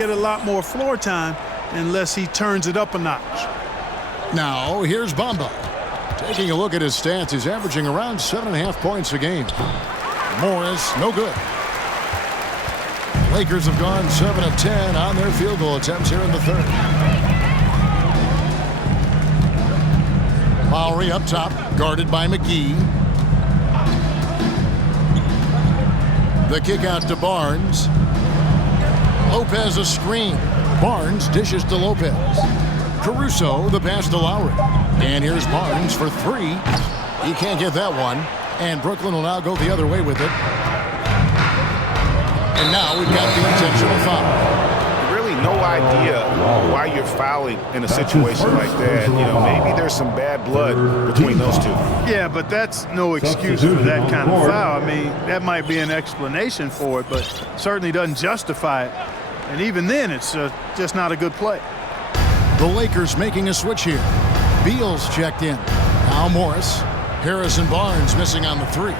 get a lot more floor time unless he turns it up a notch. Now, here's Bamba. Taking a look at his stats, he's averaging around 7.5 points a game. Morris, no good. Lakers have gone 7 of 10 on their field goal attempts here in the third. Lowry up top, guarded by McGee. The kick out to Barnes. Lopez a screen. Barnes dishes to Lopez. Caruso, the pass to Lowry. And here's Barnes for 3. He can't get that one. And Brooklyn will now go the other way with it. And now we've got the intentional foul. Really no idea why you're fouling in a situation like that. You know, maybe there's some bad blood between those two. Yeah, but that's no excuse for that kind of foul. I mean, that might be an explanation for it, but certainly doesn't justify it. And even then, it's just not a good play. The Lakers making a switch here. Beal's checked in. Now Morris. Harrison Barnes missing on the 3.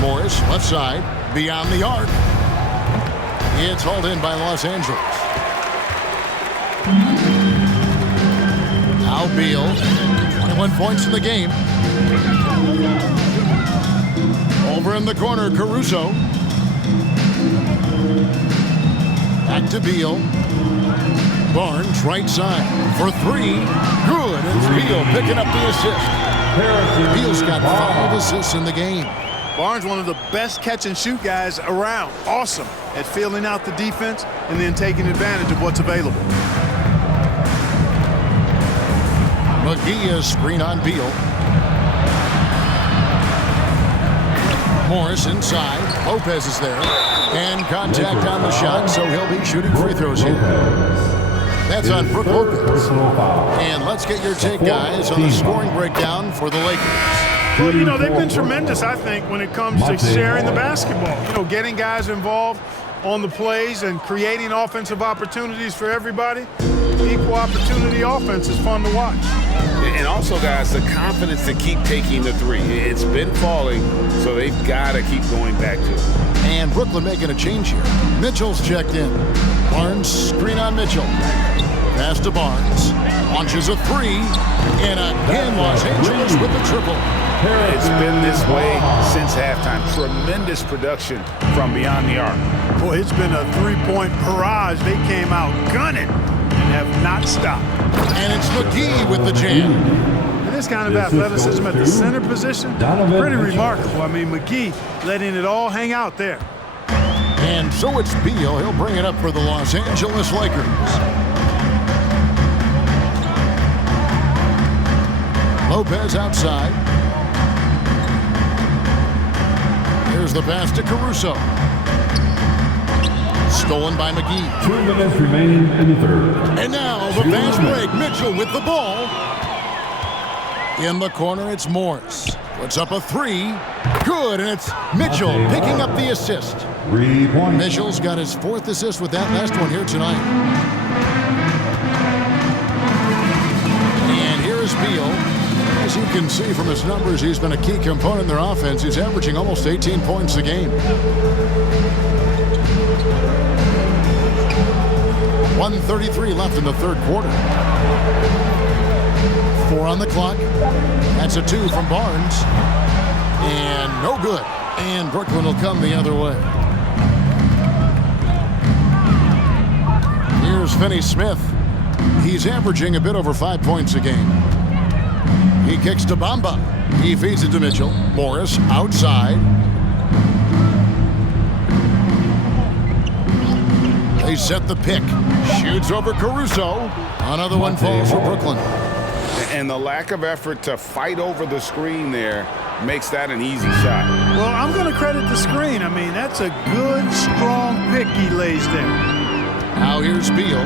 Morris, left side, beyond the arc. It's hauled in by Los Angeles. Now Beal, 21 points in the game. Over in the corner, Caruso. Back to Beal. Barnes, right side, for 3. Good, and Beal picking up the assist. Beal's got 5 assists in the game. Barnes, one of the best catch-and-shoot guys around. Awesome at filling out the defense and then taking advantage of what's available. McGee is screen on Beal. Morris inside. Lopez is there. And contact on the shot, so he'll be shooting free throws here. That's on Brook Lopez. And let's get your take, guys, on the scoring breakdown for the Lakers. Well, you know, they've been tremendous, I think, when it comes to sharing the basketball. You know, getting guys involved on the plays and creating offensive opportunities for everybody. Equal opportunity offense is fun to watch. And also, guys, the confidence to keep taking the 3. It's been falling, so they've got to keep going back to it. And Brooklyn making a change here. Mitchell's checked in. Barnes screen on Mitchell. Pass to Barnes. Launches a 3. And again, Los Angeles with the triple. It's been this way since halftime. Tremendous production from beyond the arc. Boy, it's been a 3-point barrage. They came out gunning and have not stopped. And it's McGee with the jam. this kind of athleticism at the center position, pretty remarkable. I mean, McGee letting it all hang out there. And so it's Beal. He'll bring it up for the Los Angeles Lakers. Lopez outside. Here's the pass to Caruso. Stolen by McGee. 2 minutes remaining in the third. And now the fast break. Mitchell with the ball. In the corner, it's Morris. Puts up a three. Good, and it's Mitchell picking up the assist. 3 points. Mitchell's got his 4th assist with that last one here tonight. And here's Beal. As you can see from his numbers, he's been a key component in their offense. He's averaging almost 18 points a game. 1:33 left in the third quarter. 4 on the clock. That's a 2 from Barnes. And no good. And Brooklyn will come the other way. Here's Finney Smith. He's averaging a bit over 5 points a game. He kicks to Bamba. He feeds it to Mitchell. Morris outside. They set the pick. Shoots over Caruso. Another one falls for Brooklyn. And the lack of effort to fight over the screen there makes that an easy shot. Well, I'm going to credit the screen. I mean, that's a good, strong pick he lays there. Now here's Beal.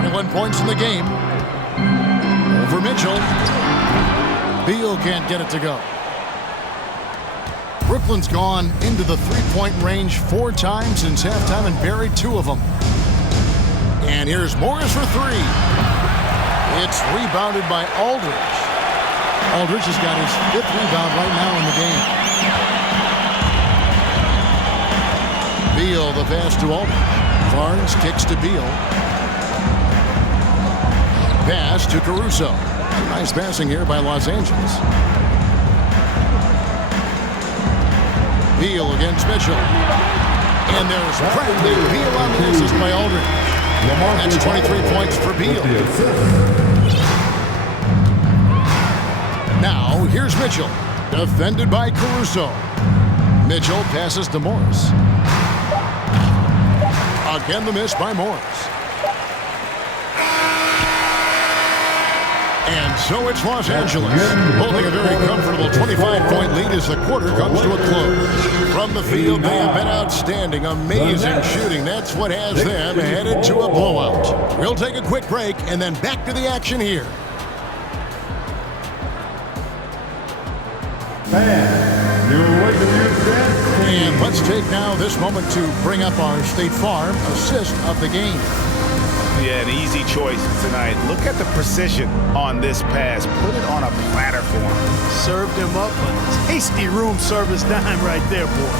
21 points in the game. Over Mitchell. Beal can't get it to go. Brooklyn's gone into the three-point range 4 times since halftime and buried 2 of them. And here's Morris for 3. It's rebounded by Aldridge. Aldridge has got his 5th rebound right now in the game. Beal, the pass to Aldridge. Barnes kicks to Beal. Pass to Caruso. Nice passing here by Los Angeles. Beal against Mitchell. And there's Bradley Beal on the assist by Aldridge. That's 23 points for Beal. Now here's Mitchell. Defended by Caruso. Mitchell passes to Morris. Again the miss by Morris. And so it's Los Angeles, holding a very comfortable 25-point lead as the quarter comes to a close. From the field, they have been outstanding, amazing shooting. That's what has them headed to a blowout. We'll take a quick break and then back to the action here. And let's take now this moment to bring up our State Farm assist of the game. Yeah, an easy choice tonight. Look at the precision on this pass. Put it on a platter for him. Served him up a tasty room service dime right there, boy.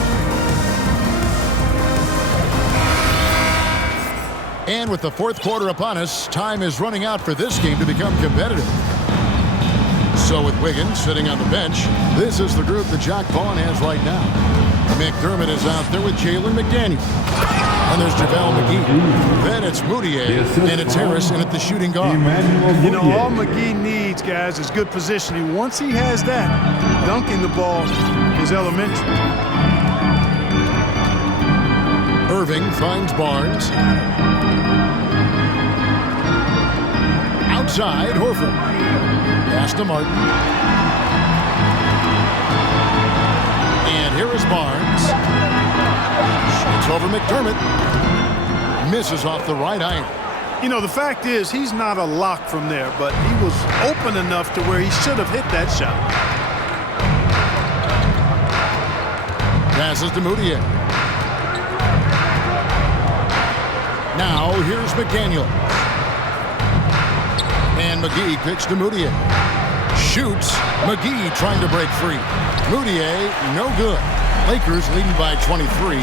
And with the 4th quarter upon us, time is running out for this game to become competitive. So with Wiggins sitting on the bench, this is the group that Jacque Vaughn has right now. McDermott is out there with Jalen McDaniel. And there's JaVale McGee. Then it's Moutier, and it's Harrison at the shooting guard. You know, all McGee needs, guys, is good positioning. Once he has that, dunking the ball is elementary. Irving finds Barnes. Outside, Horford. Pass to Martin. And here is Barnes. Shoots over McDermott. Misses off the right iron. You know, the fact is, he's not a lock from there, but he was open enough to where he should have hit that shot. Passes to Moutier. Now, here's McDaniel. And McGee kicks to Moutier. Shoots. McGee trying to break free. Moutier, no good. Lakers leading by 23.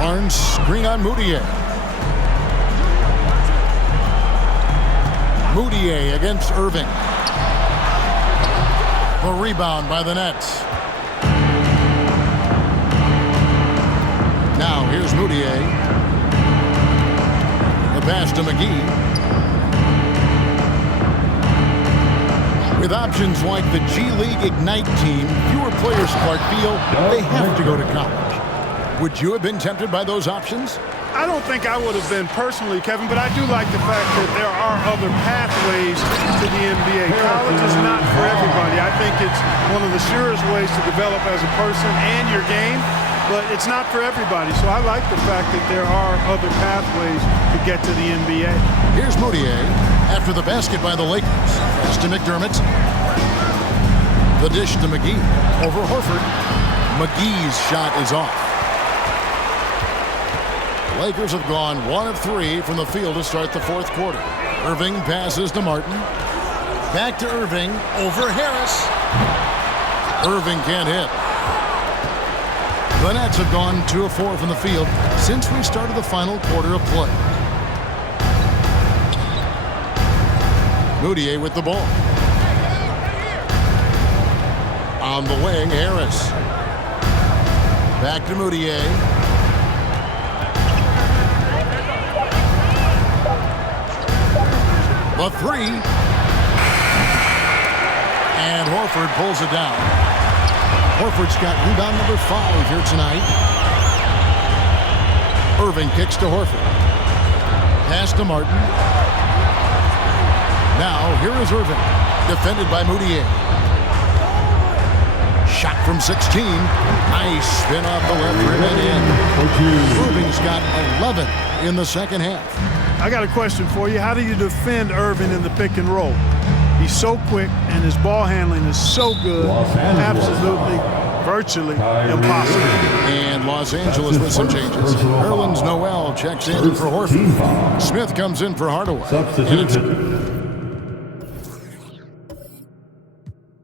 Barnes screen on Moutier. Moutier against Irving. The rebound by the Nets. Now here's Moutier. The pass to McGee. With options like the G League Ignite team, fewer players, Clark, feel they have to go to college. Would you have been tempted by those options? I don't think I would have been personally, Kevin, but I do like the fact that there are other pathways to the NBA. College is not for everybody. I think it's one of the surest ways to develop as a person and your game, but it's not for everybody. So I like the fact that there are other pathways to get to the NBA. Here's Moutier after the basket by the Lakers. Pass to McDermott. The dish to McGee. Over Horford. McGee's shot is off. Lakers have gone 1 of 3 from the field to start the fourth quarter. Irving passes to Martin. Back to Irving. Over Harris. Irving can't hit. The Nets have gone 2 of 4 from the field since we started the final quarter of play. Moutier with the ball. On the wing, Harris. Back to Moutier. The three. And Horford pulls it down. Horford's got rebound number 5 here tonight. Irving kicks to Horford. Pass to Martin. Now, here is Irving. Defended by Moutier. Shot from 16. Nice spin off the left rim and in. Irving's got 11 in the second half. I got a question for you. How do you defend Irving in the pick and roll? He's so quick, and his ball handling is so good. Absolutely, virtually impossible. And Los Angeles with some changes. Nerlens Noel checks in for Horford. Smith comes in for Hardaway.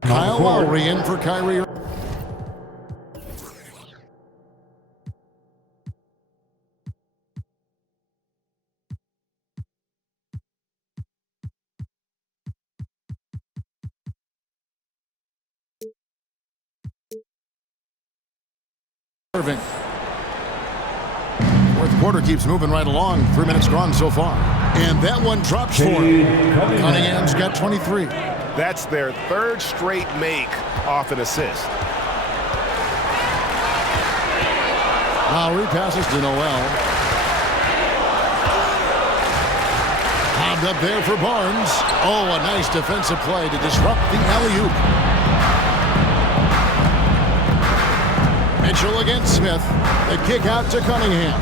Kyle Lowry in for Kyrie. Irving. Fourth quarter keeps moving right along. 3 minutes gone so far. And that one drops for him. Cunningham's got 23. That's their 3rd straight make off an assist. Lowry passes to Noel. Hobbed up there for Barnes. Oh, a nice defensive play to disrupt the alley-oop. Mitchell against Smith. The kick out to Cunningham.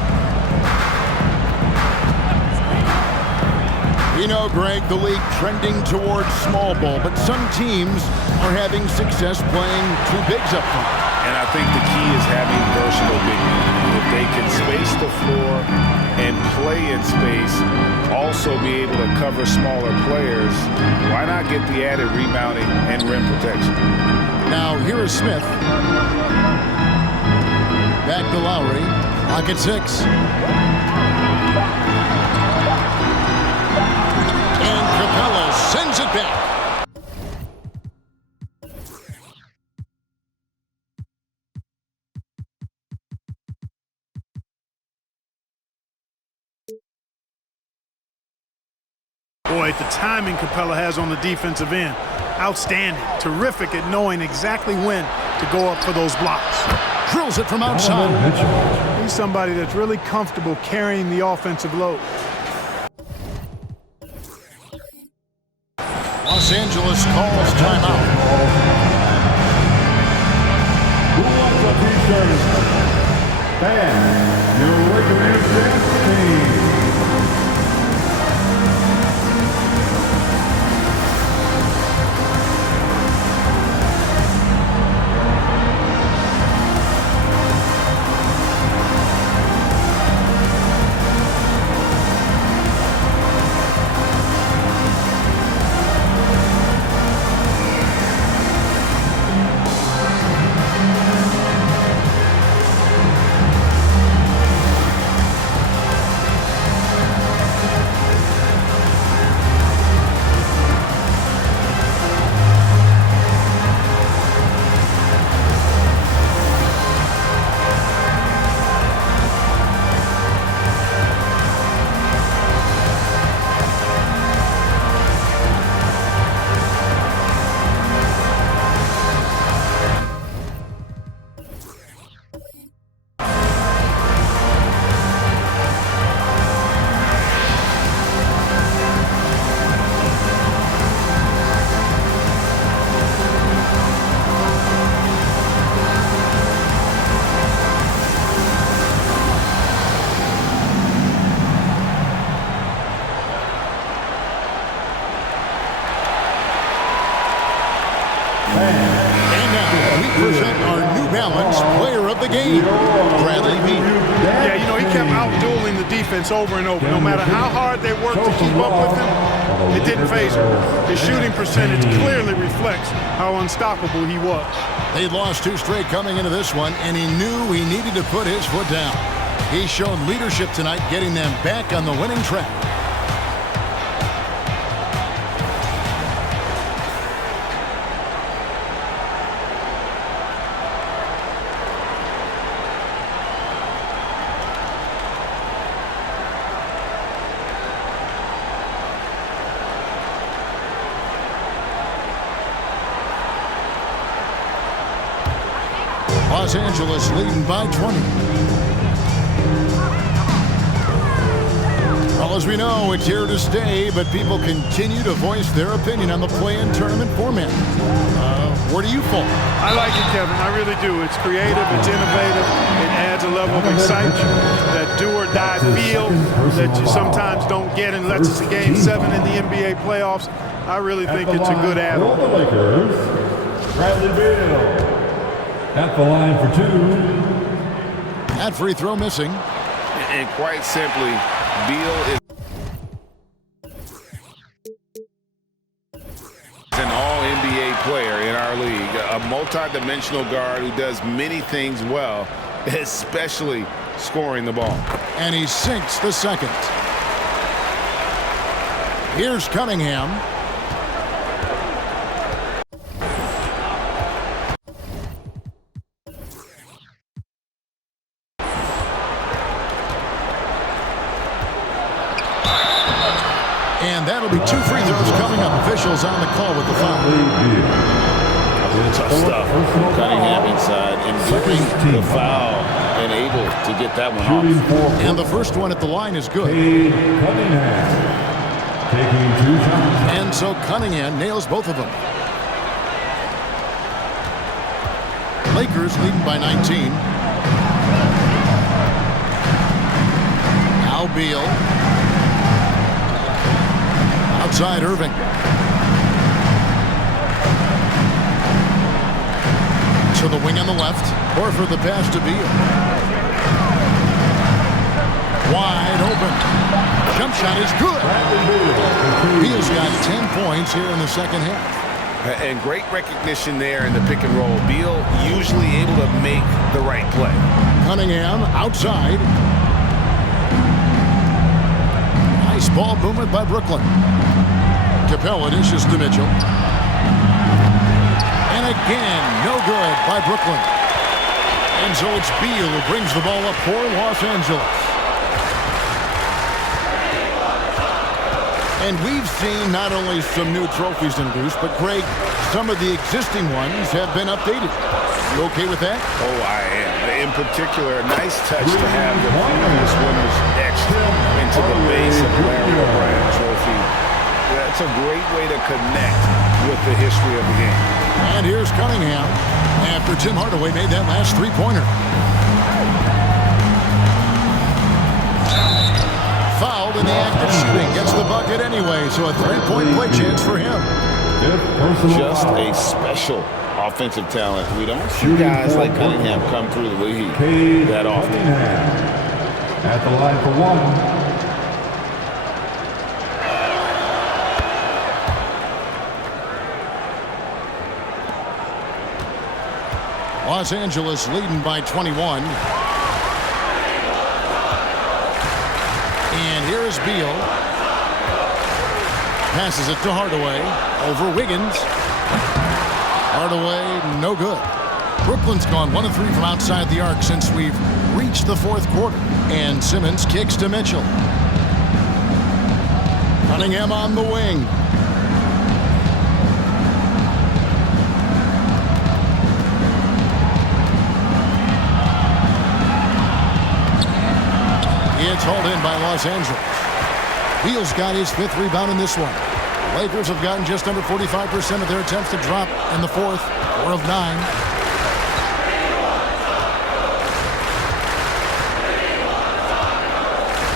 We know, Greg, the league trending towards small ball, but some teams are having success playing 2 bigs up front. And I think the key is having versatile big men. If they can space the floor and play in space, also be able to cover smaller players, why not get the added rebounding and rim protection? Now, here is Smith. Back to Lowry. Clock at 6. And Capella sends it back. Boy, the timing Capella has on the defensive end. Outstanding. Terrific at knowing exactly when to go up for those blocks. Drills it from outside. He's somebody that's really comfortable carrying the offensive load. Los Angeles calls timeout. Who wants a t-shirt? And your Lakers dance team. And now we present our New Balance Player of the Game, Bradley Beal. Yeah, you know, he kept out-dueling the defense over and over. No matter how hard they worked to keep up with him, it didn't faze him. His shooting percentage clearly reflects how unstoppable he was. They'd lost 2 straight coming into this one, and he knew he needed to put his foot down. He's shown leadership tonight, getting them back on the winning track. Los Angeles leading by 20. Well, as we know, it's here to stay, but people continue to voice their opinion on the play-in tournament format. Where do you fall? I like it, Kevin. I really do. It's creative. It's innovative. It adds a level of excitement, that do-or-die feel that you sometimes don't get unless it's a Game 7 in the NBA playoffs. I really think it's a good add-on. For the Lakers, Bradley Beal. At the line for 2. That free throw missing. And quite simply, Beal is an all-NBA player in our league, a multi-dimensional guard who does many things well, especially scoring the ball. And he sinks the second. Here's Cunningham. And that'll be 2 free throws coming up. Officials on the call with the foul. Tough stuff. Cunningham inside, enduring the foul and able to get that one off. And the first one at the line is good. Cunningham taking 2 shots. And so Cunningham nails both of them. Lakers leading by 19. Now Beal. Outside Irving. To the wing on the left. Horford the pass to Beal. Wide open. Jump shot is good. Beal's got 10 points here in the second half. And great recognition there in the pick and roll. Beal usually able to make the right play. Cunningham outside. Nice ball movement by Brooklyn. Capella dishes to Mitchell. And again, no good by Brooklyn. And so it's Beal who brings the ball up for Los Angeles. And we've seen not only some new trophies introduced, but Greg, some of the existing ones have been updated. You okay with that? Oh, I am. In particular, a nice touch to have the previous winners etched into the base of the Larry O'Brien trophy. That's a great way to connect with the history of the game. And here's Cunningham after Tim Hardaway made that last three-pointer. Fouled in the act of shooting. Gets the bucket anyway, so a three-point play chance for him. Just a special offensive talent. We don't see guys like Cunningham come through the league that often. At the line for 1. Los Angeles leading by 21. And here's Beal. Passes it to Hardaway. Over Wiggins. Hardaway, no good. Brooklyn's gone 1 of 3 from outside the arc since we've reached the fourth quarter. And Simmons kicks to Mitchell. Cunningham on the wing. It's hauled in by Los Angeles. Beal's got his 5th rebound in this one. Lakers have gotten just under 45% of their attempts to drop in the fourth, 4 of 9.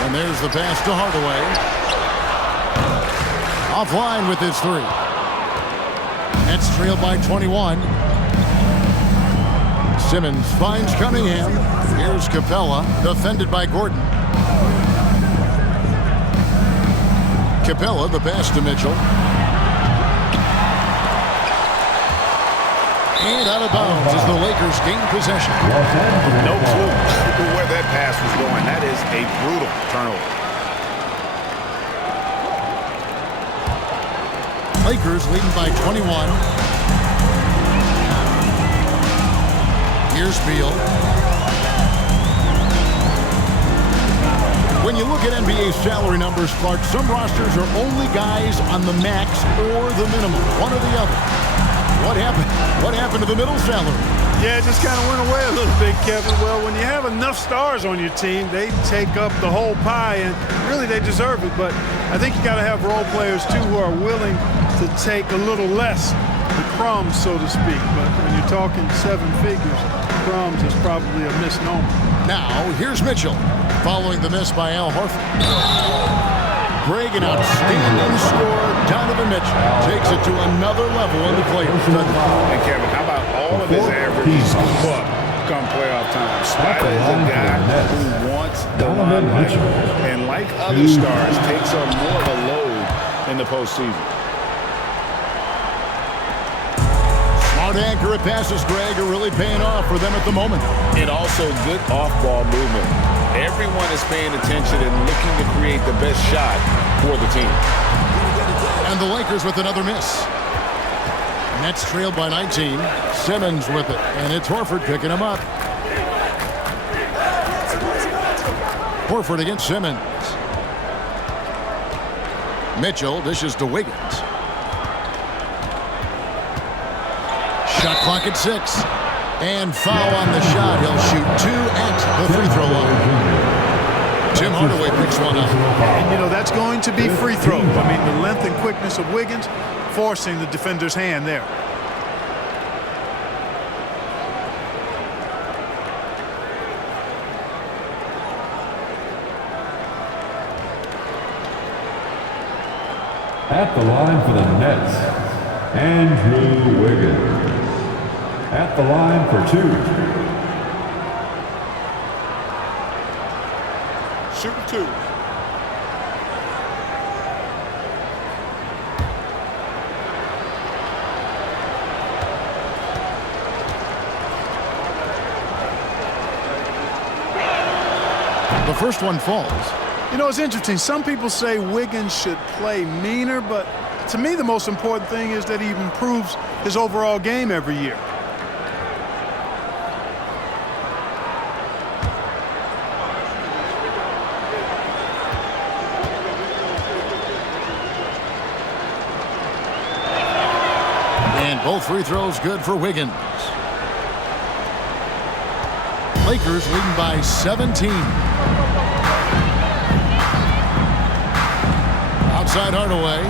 And there's the pass to Hardaway. Offline with his 3. And Nets trail by 21. Simmons finds Cunningham. Here's Capella, defended by Gordon. Capella, the pass to Mitchell. And out of bounds as the Lakers gain possession. No clue where that pass was going. That is a brutal turnover. Lakers leading by 21. Here's Beal. When you look at NBA salary numbers, Clark, some rosters are only guys on the max or the minimum, one or the other. What happened? What happened to the middle salary? Yeah, it just kind of went away a little bit, Kevin. Well, when you have enough stars on your team, they take up the whole pie, and really they deserve it. But I think you got to have role players, too, who are willing to take a little less, the crumbs, so to speak. But when you're talking seven figures, crumbs is probably a misnomer. Now, here's Mitchell, following the miss by Al Horford. Greg, an outstanding scorer. Donovan Mitchell takes it to another level in the playoffs. And Kevin, how about all of his averages up come playoff time? Spider is a guy who wants the limelight, and like other stars, takes on more of a load in the postseason. Smart, accurate passes, Greg, are really paying off for them at the moment. And also good off-ball movement. Everyone is paying attention and looking to create the best shot for the team. And the Lakers with another miss. Nets trailed by 19. Simmons with it, and it's Horford picking him up. Horford against Simmons. Mitchell dishes to Wiggins. Shot clock at 6. And foul on the shot. He'll shoot 2 at the free throw line. Tim Hardaway picks one up. And, you know, that's going to be free throws. I mean, the length and quickness of Wiggins forcing the defender's hand there. At the line for the Nets, Andrew Wiggins. At the line for 2. Shooting 2. The first one falls. You know, it's interesting. Some people say Wiggins should play meaner, but to me the most important thing is that he improves his overall game every year. And both free throws good for Wiggins. Lakers leading by 17. Outside Hardaway.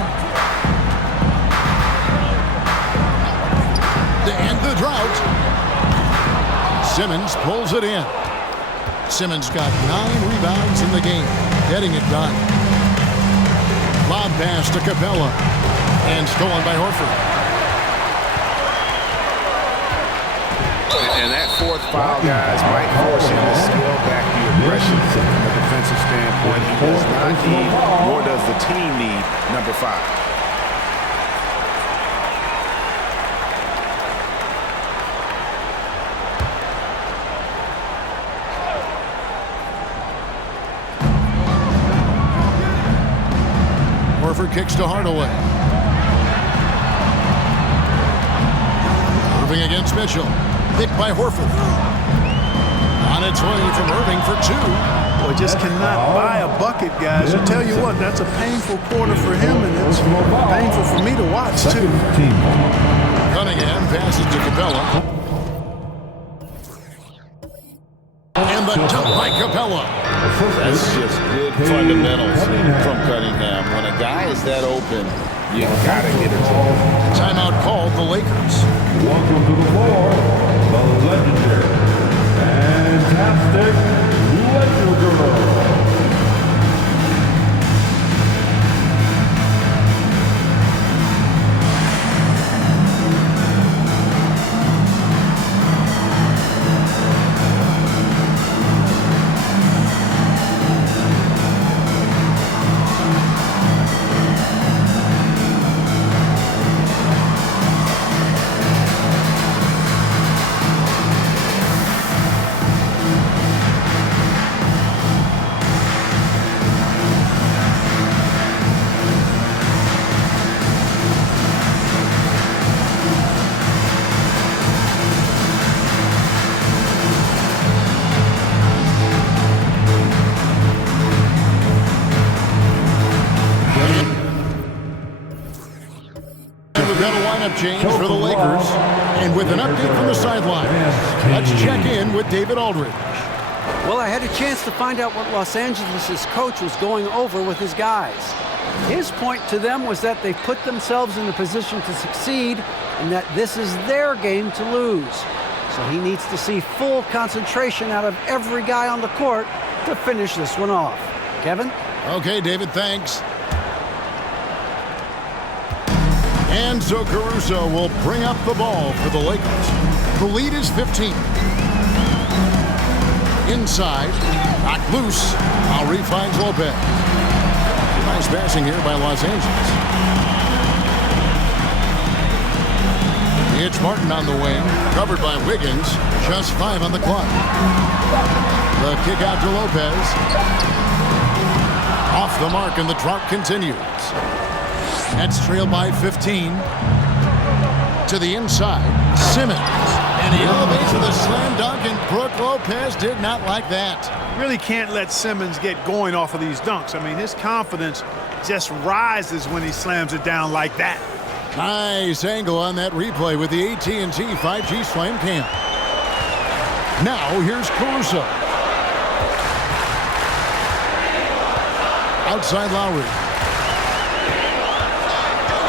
To end the drought. Simmons pulls it in. Simmons got 9 rebounds in the game, getting it done. Lob pass to Capella. And stolen by Horford. And that fourth foul, guys, might force him to scale back the aggression from a defensive standpoint. He does not need, nor does the team need, number 5. Horford kicks to Hardaway. Irving against Mitchell. Picked by Horford. On its way from Irving for 2. Boy, just cannot buy a bucket, guys. I tell you what, that's a painful quarter for him, and it's painful for me to watch, too. Cunningham passes to Capella. And the dunk by Capella. That's just good fundamentals from Cunningham. When a guy is that open, you gotta get it to him. Timeout called the Lakers. Welcome to the floor, the legendary, fantastic Laker Girl. lineup change for the Lakers. And with an update from the sideline, let's check in with David Aldridge. Well, I had a chance to find out what Los Angeles' coach was going over with his guys. His point to them was that they put themselves in the position to succeed and that this is their game to lose. So he needs to see full concentration out of every guy on the court to finish this one off. Kevin? Okay, David, thanks. And so Caruso will bring up the ball for the Lakers. The lead is 15. Inside, knocked loose. Lowry finds Lopez. Nice passing here by Los Angeles. It's Martin on the wing, covered by Wiggins. Just 5 on the clock. The kick out to Lopez. Off the mark, and the drought continues. Nets trail by 15. To the inside, Simmons. And he elevates with a slam dunk, and Brook Lopez did not like that. Really can't let Simmons get going off of these dunks. I mean, his confidence just rises when he slams it down like that. Nice angle on that replay with the AT&T 5G Slam Cam. Now here's Caruso. Outside Lowry.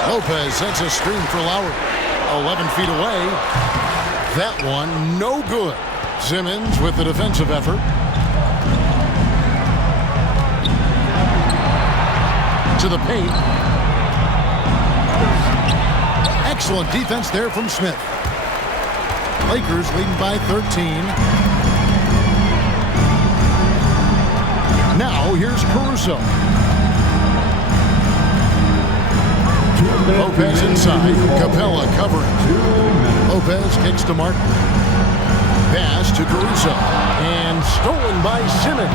Lopez sets a screen for Lowry. 11 feet away. That one no good. Simmons with the defensive effort. To the paint. Excellent defense there from Smith. Lakers leading by 13. Now here's Caruso. Lopez inside. Capella covering. Lopez kicks to Martin. Pass to Caruso. And stolen by Simmons.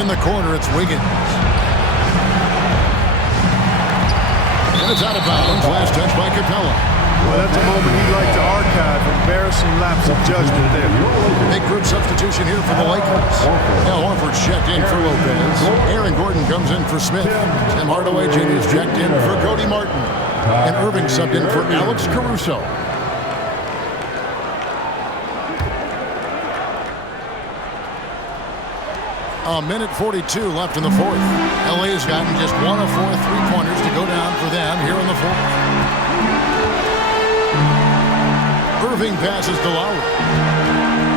In the corner, it's Wiggins. And it's out of bounds. Last touch by Capella. Well, that's a moment he'd like to archive. Embarrassing lapse of judgment there. Big group substitution here for the Lakers. Al Horford's checked in for Lopez. Aaron Gordon comes in for Smith. Tim Hardaway Jr. is checked in for Cody Martin. And Irving subbed in for Alex Caruso. A minute 42 left in the fourth. LA has gotten just 1 of 4 3-pointers to go down for them here in the fourth. Irving passes to Lowry.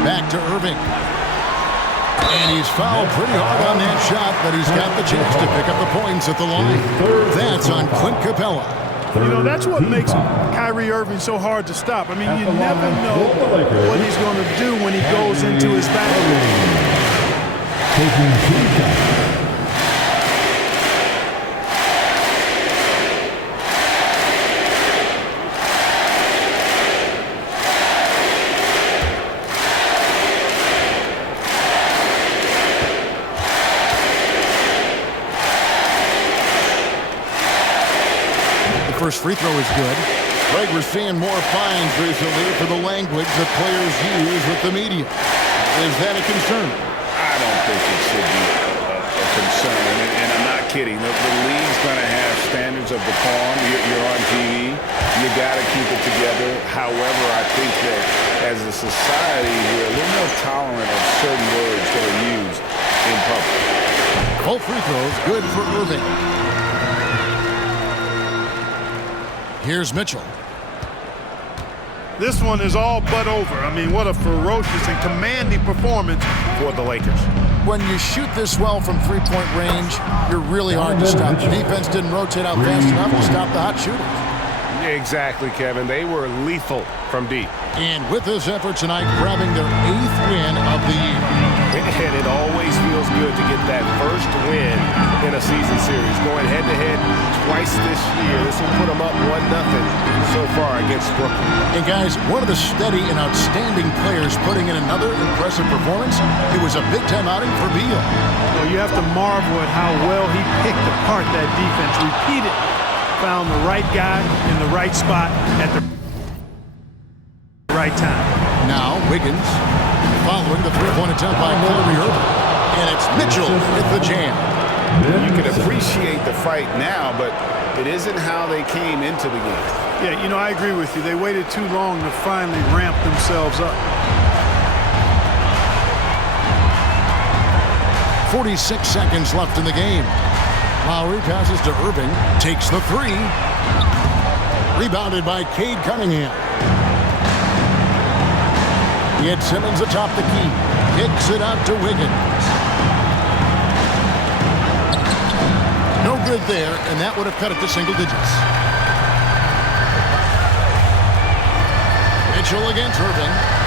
Back to Irving. And he's fouled pretty hard on that shot, but he's got the chance to pick up the points at the line. That's on Clint Capella. You know, that's what makes Kyrie Irving so hard to stop. I mean, you never know what he's going to do when he goes into his bag. Taking 2 shots. The first free throw is good. Greg, we're seeing more fines recently for the language that players use with the media. Is that a concern? I don't think it should be a concern, and I'm not kidding. The league's going to have standards of decorum. You're on TV. You got to keep it together. However, I think that as a society, we're a little more tolerant of certain words that are used in public. Both free throws good for Irving. Here's Mitchell. This one is all but over. I mean, what a ferocious and commanding performance for the Lakers. When you shoot this well from three-point range, you're really hard to stop. The defense didn't rotate out fast enough to stop the hot shooters. Exactly, Kevin. They were lethal from deep. And with this effort tonight, grabbing their 8th win of the year. And it always feels good to get that first win in a season series. Going head-to-head twice this year. This will put them up 1-0 so far against Brooklyn. And guys, one of the steady and outstanding players putting in another impressive performance. It was a big-time outing for Beal. Well, you have to marvel at how well he picked apart that defense. Repeatedly found the right guy in the right spot at the right time. Now Wiggins following the three-point attempt by Kyrie Irving. And it's Mitchell with the jam. You can appreciate the fight now, but it isn't how they came into the game. Yeah, you know, I agree with you. They waited too long to finally ramp themselves up. 46 seconds left in the game. Lowry passes to Irving, takes the three. Rebounded by Cade Cunningham. He had Simmons atop the key. Kicks it out to Wiggins. No good there, and that would have cut it to single digits. Mitchell against Irving.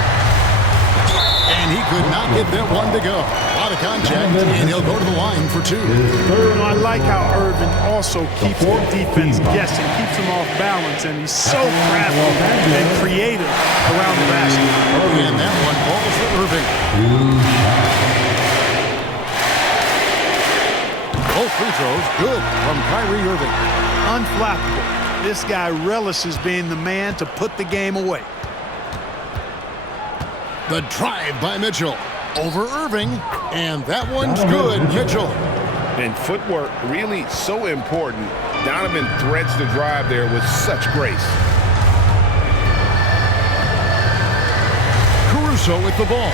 And he could not get that one to go. A lot of contact, and he'll go to the line for two. You know, I like how Irving also keeps the defense guessing, keeps them off balance, and he's so crafty and creative around the basket. And that one falls for Irving. Both free throws good from Kyrie Irving. Unflappable. This guy relishes being the man to put the game away. The drive by Mitchell over Irving, and that one's good. Mitchell. And footwork really so important. Donovan threads the drive there with such grace. Caruso with the ball.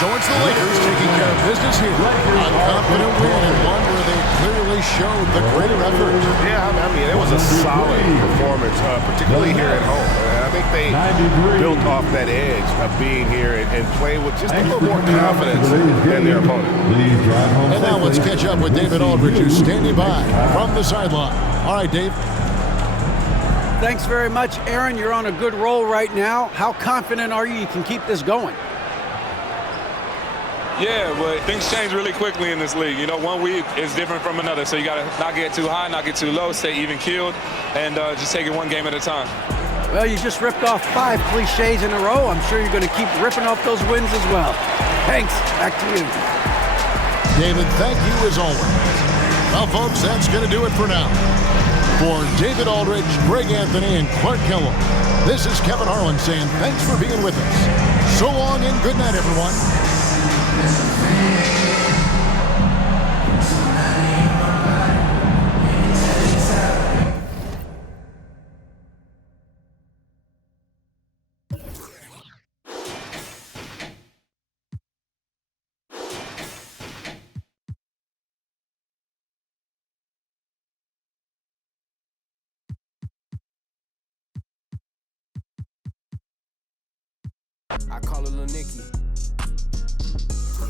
So it's the Lakers taking care of business here. A confident win and one where they clearly showed the greater effort. Yeah, I mean, it was a solid performance, particularly here at home. I think they built off that edge of being here and playing with just a little more confidence than their opponent. And now let's catch up with David Aldridge, who's standing by from the sideline. All right, Dave. Thanks very much, Aaron. You're on a good roll right now. How confident are you can keep this going? Yeah, but things change really quickly in this league. You know, one week is different from another, so you got to not get too high, not get too low, stay even-keeled, and just take it one game at a time. Well, you just ripped off 5 cliches in a row. I'm sure you're going to keep ripping off those wins as well. Thanks. Back to you. David, thank you as always. Well, folks, that's going to do it for now. For David Aldridge, Greg Anthony, and Clark Kellogg, this is Kevin Harlan saying thanks for being with us. So long and good night, everyone. I call her Lil Nicky.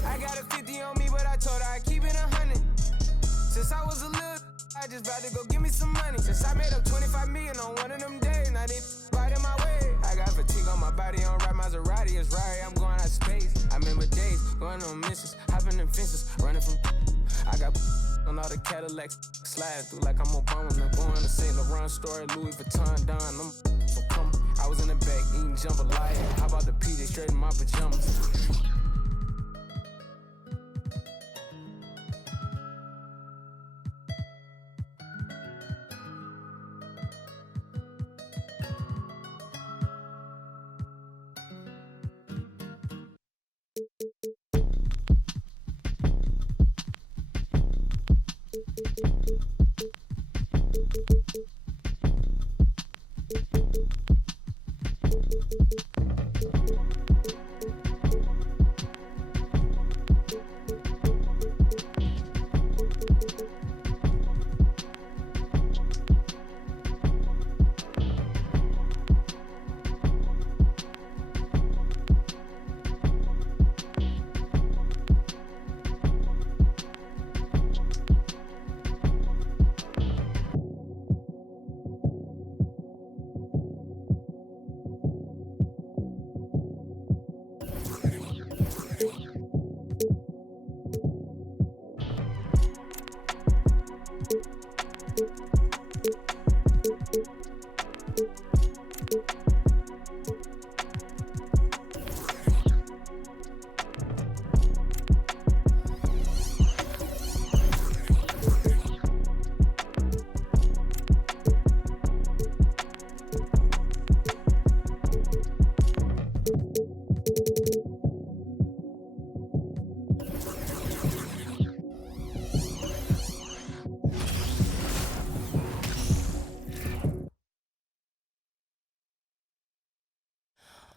I got a 50 on me, but I told her I keep it 100. Since I was a little, I just about to go give me some money. Since I made up 25 million on one of them days, now they right in my way. I got fatigue on my body, on ride Maserati, it's right, I'm going out of space. I remember days, going on missions, hopping in fences, running from. I got on all the Cadillacs, sliding through like I'm Obama. I'm going to St. Laurent store, Louis Vuitton, Don. I'm for coming. I was in the back eating jambalaya. How about the PJ straight in my pajamas?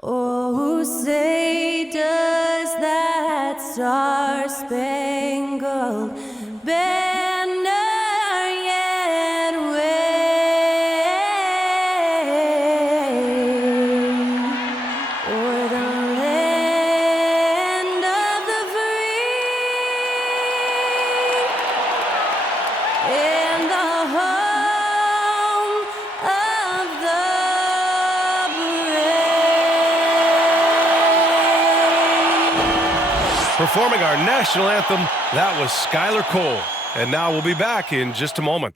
Oh, say does that star-spangled banner yet wave o'er the land of the free and the home of the Performing our national anthem, that was Skylar Cole. And now we'll be back in just a moment.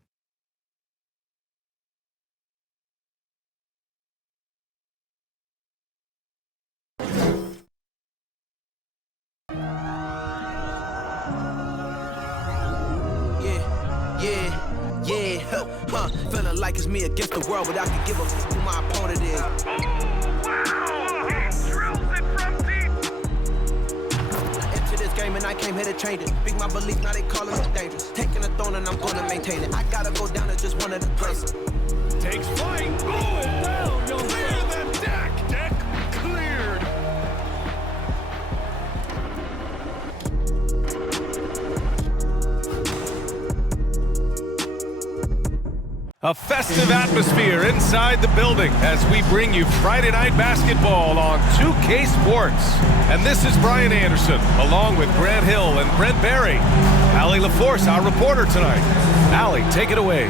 Feeling like it's me against the world, but I can give a f who my opponent is. And I came here to change it. Big my belief, now they calling me dangerous. Taking the throne and I'm gonna maintain it. I gotta go down as just one of the greatest. Takes flight, going down. You'll clear the deck. Deck cleared. A festive atmosphere inside the building as we bring you Friday Night Basketball on 2K Sports. And this is Brian Anderson, along with Grant Hill and Brent Barry. Allie LaForce, our reporter tonight. Allie, take it away.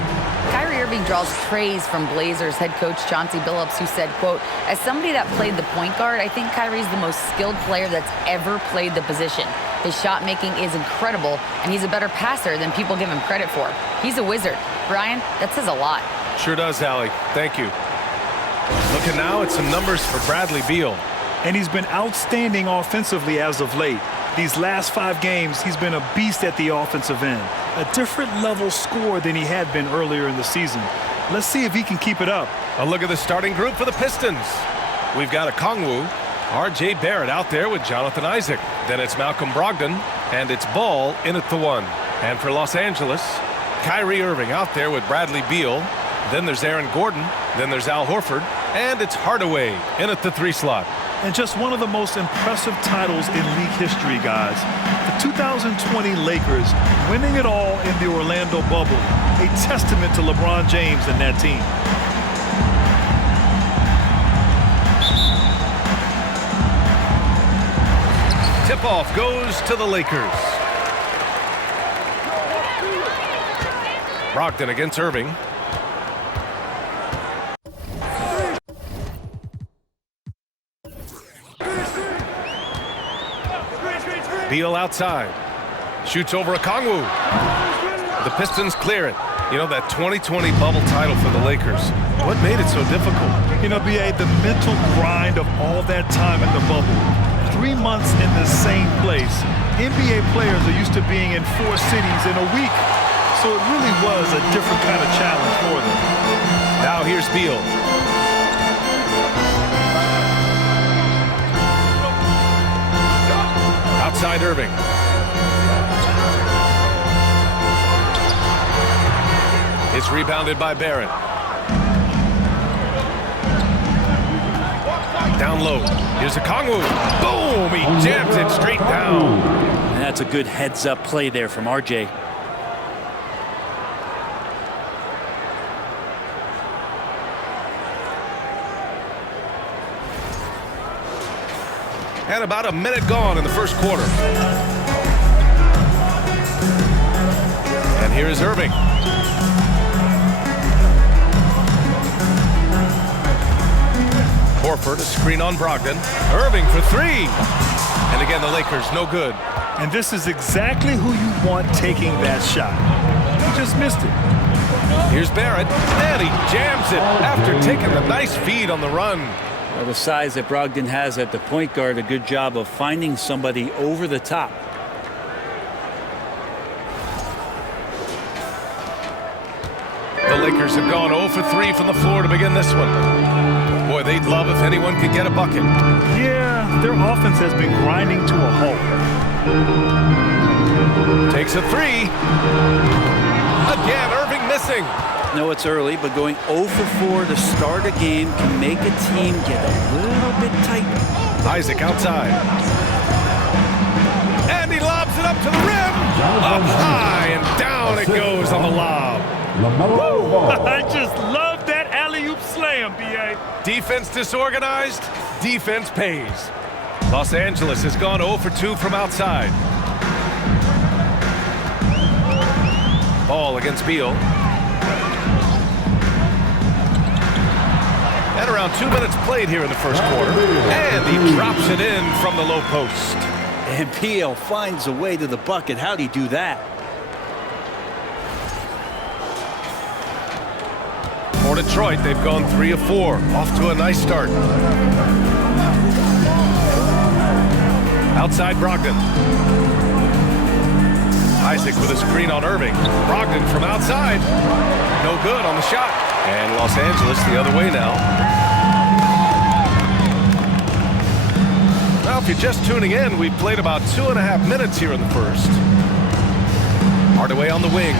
Kyrie Irving draws praise from Blazers head coach Chauncey Billups, who said, quote, "As somebody that played the point guard, I think Kyrie's the most skilled player that's ever played the position. His shot making is incredible, and he's a better passer than people give him credit for. He's a wizard." Brian, that says a lot. Sure does, Allie. Thank you. Looking now at some numbers for Bradley Beal. And he's been outstanding offensively as of late. These last 5 games, he's been a beast at the offensive end. A different level score than he had been earlier in the season. Let's see if he can keep it up. A look at the starting group for the Pistons. We've got Okongwu, R.J. Barrett out there with Jonathan Isaac. Then it's Malcolm Brogdon, and it's Ball in at the 1. And for Los Angeles, Kyrie Irving out there with Bradley Beal. Then there's Aaron Gordon. Then there's Al Horford. And it's Hardaway in at the 3 slot. And just one of the most impressive titles in league history, guys. The 2020 Lakers winning it all in the Orlando bubble. A testament to LeBron James and that team. Tip-off goes to the Lakers. Brogdon against Irving. Beal outside. Shoots over Okongwu. The Pistons clear it. You know, that 2020 bubble title for the Lakers. What made it so difficult? You know, B.A., the mental grind of all that time in the bubble. 3 months in the same place. NBA players are used to being in 4 cities in a week. So it really was a different kind of challenge for them. Now here's Beal. Outside Irving. It's rebounded by Barrett. Down low. Here's Okongwu. Boom! He jams it straight down. And that's a good heads-up play there from RJ. And about a minute gone in the first quarter. And here is Irving. Horford, a screen on Brogdon. Irving for 3. And again, the Lakers, no good. And this is exactly who you want taking that shot. He just missed it. Here's Barrett, and he jams it after taking a nice feed on the run. Well, the size that Brogdon has at the point guard, a good job of finding somebody over the top. The Lakers have gone 0 for 3 from the floor to begin this one. Boy, they'd love if anyone could get a bucket. Yeah, their offense has been grinding to a halt. Takes a 3. Again, Irving missing. No, it's early, but going 0 for 4 to start a game can make a team get a little bit tight. Isaac outside. And he lobs it up to the rim. Up high and down it goes on the lob. I just love that alley-oop slam, B.A. Defense disorganized, defense pays. Los Angeles has gone 0 for 2 from outside. Ball against Beal. And around 2 minutes played here in the first quarter. And he drops it in from the low post. And Beal finds a way to the bucket. How'd he do that? For Detroit, they've gone 3 of 4. Off to a nice start. Outside Brogdon. Isaac with a screen on Irving. Brogdon from outside. No good on the shot. And Los Angeles the other way now. Now, if you're just tuning in, we've played about 2.5 minutes here in the first. Hardaway on the wing.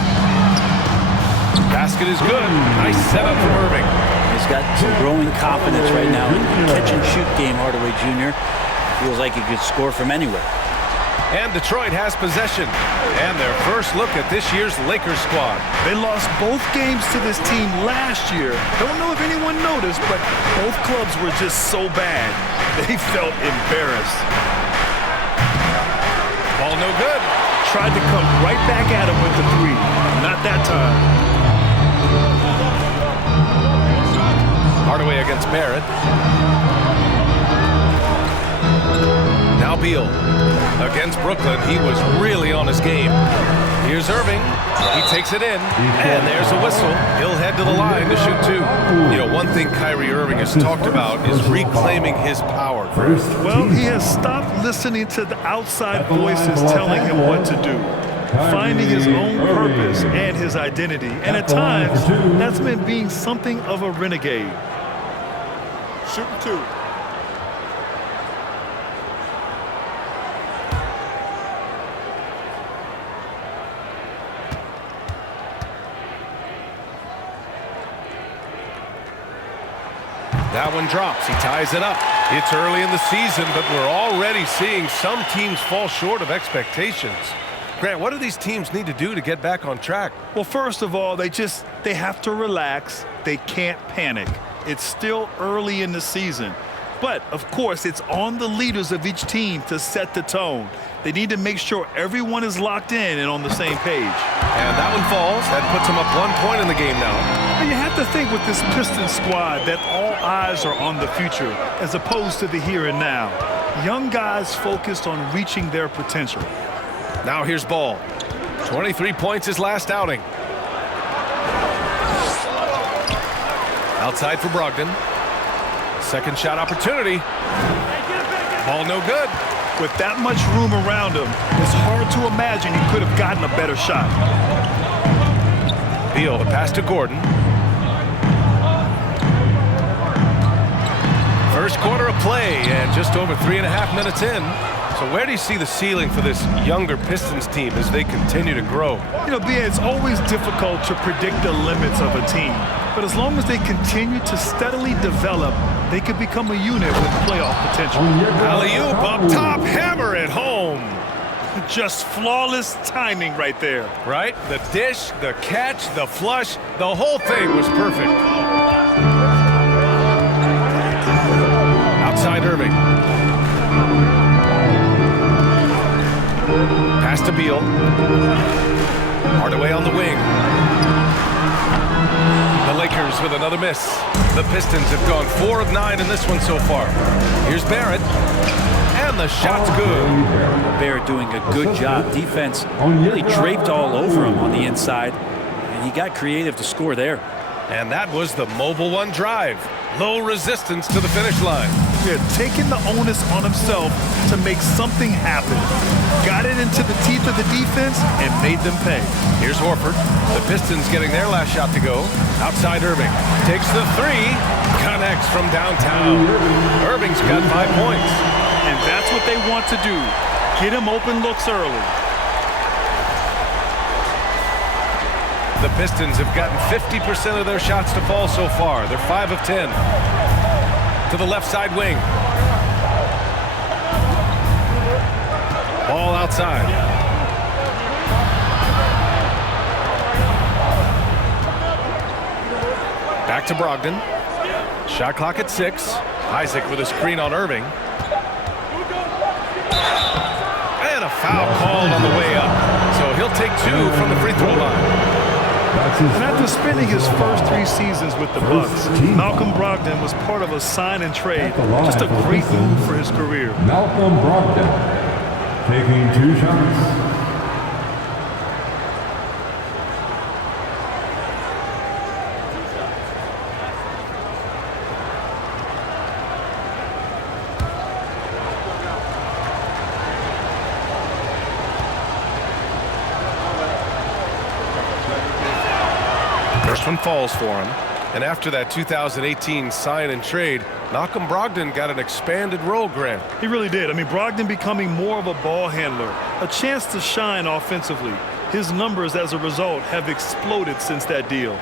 Basket is good. Nice setup from Irving. He's got some growing confidence right now in the catch-and-shoot game, Hardaway Jr. Feels like he could score from anywhere. And Detroit has possession. And their first look at this year's Lakers squad. They lost both games to this team last year. Don't know if anyone noticed, but both clubs were just so bad. They felt embarrassed. Ball no good. Tried to come right back at him with the three. Not that time. Hardaway against Barrett. Now Beal against Brooklyn. He was really on his game. Here's Irving. He takes it in, and there's a whistle. He'll head to the line to shoot two. You know, one thing Kyrie Irving has talked about is reclaiming his power. Well, he has stopped listening to the outside voices telling him what to do. Finding his own purpose and his identity. And at times, that's meant being something of a renegade. Shooting two. That one drops. He ties it up. It's early in the season, but we're already seeing some teams fall short of expectations. Grant, what do these teams need to do to get back on track? Well, first of all, they have to relax. They can't panic. It's still early in the season. But, of course, it's on the leaders of each team to set the tone. They need to make sure everyone is locked in and on the same page. And that one falls. That puts them up 1 point in the game now. You have to think with this Pistons squad that all eyes are on the future as opposed to the here and now. Young guys focused on reaching their potential. Now here's Ball. 23 points his last outing. Outside for Brogdon. Second shot opportunity. Ball no good. With that much room around him, it's hard to imagine he could have gotten a better shot. Beal, the pass to Gordon. First quarter of play, and just over 3.5 minutes in. So where do you see the ceiling for this younger Pistons team as they continue to grow? You know, BA, it's always difficult to predict the limits of a team. But as long as they continue to steadily develop, they could become a unit with playoff potential. Alley-oop up top, hammer it home. Just flawless timing right there. Right? The dish, the catch, the flush, the whole thing was perfect. Outside Irving. Pass to Beal. Hardaway on the wing. The Lakers with another miss. The Pistons have gone 4 of 9 in this one so far. Here's Barrett. And the shot's good. Barrett doing a good job. Defense really draped all over him on the inside. And he got creative to score there. And that was the mobile one drive. Low resistance to the finish line. Yeah, taking the onus on himself to make something happen. Got it into the teeth of the defense and made them pay. Here's Horford. The Pistons getting their last shot to go. Outside Irving. Takes the three. Connects from downtown. Irving's got 5 points. And that's what they want to do. Get him open looks early. The Pistons have gotten 50% of their shots to fall so far. They're 5 of 10. To the left side wing. Ball outside. Back to Brogdon. Shot clock at 6. Isaac with a screen on Irving. And a foul called on the way up. So he'll take 2 from the free throw line. And after spending his first 3 seasons with the Bucks, Malcolm Brogdon was part of a sign and trade. Just a great move for his career. Malcolm Brogdon taking 2 shots. First one falls for him. And after that 2018 sign and trade, Malcolm Brogdon got an expanded role, Grant. He really did. I mean, Brogdon becoming more of a ball handler, a chance to shine offensively. His numbers as a result have exploded since that deal.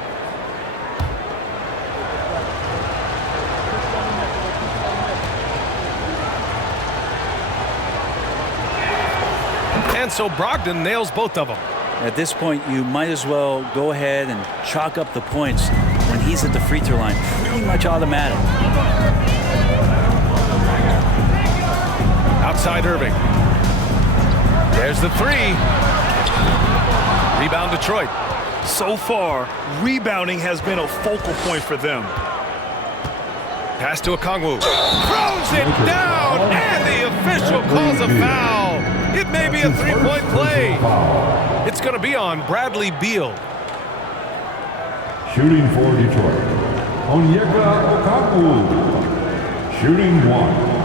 And so Brogdon nails both of them. At this point, you might as well go ahead and chalk up the points when he's at the free throw line. Pretty much automatic. Outside Irving. There's the three. Rebound Detroit. So far, rebounding has been a focal point for them. Pass to Okongwu. Throws it down, and the official calls a foul. It may be a three-point play. It's going to be on Bradley Beal. Shooting for Detroit, Onyeka Okongwu. Shooting 1.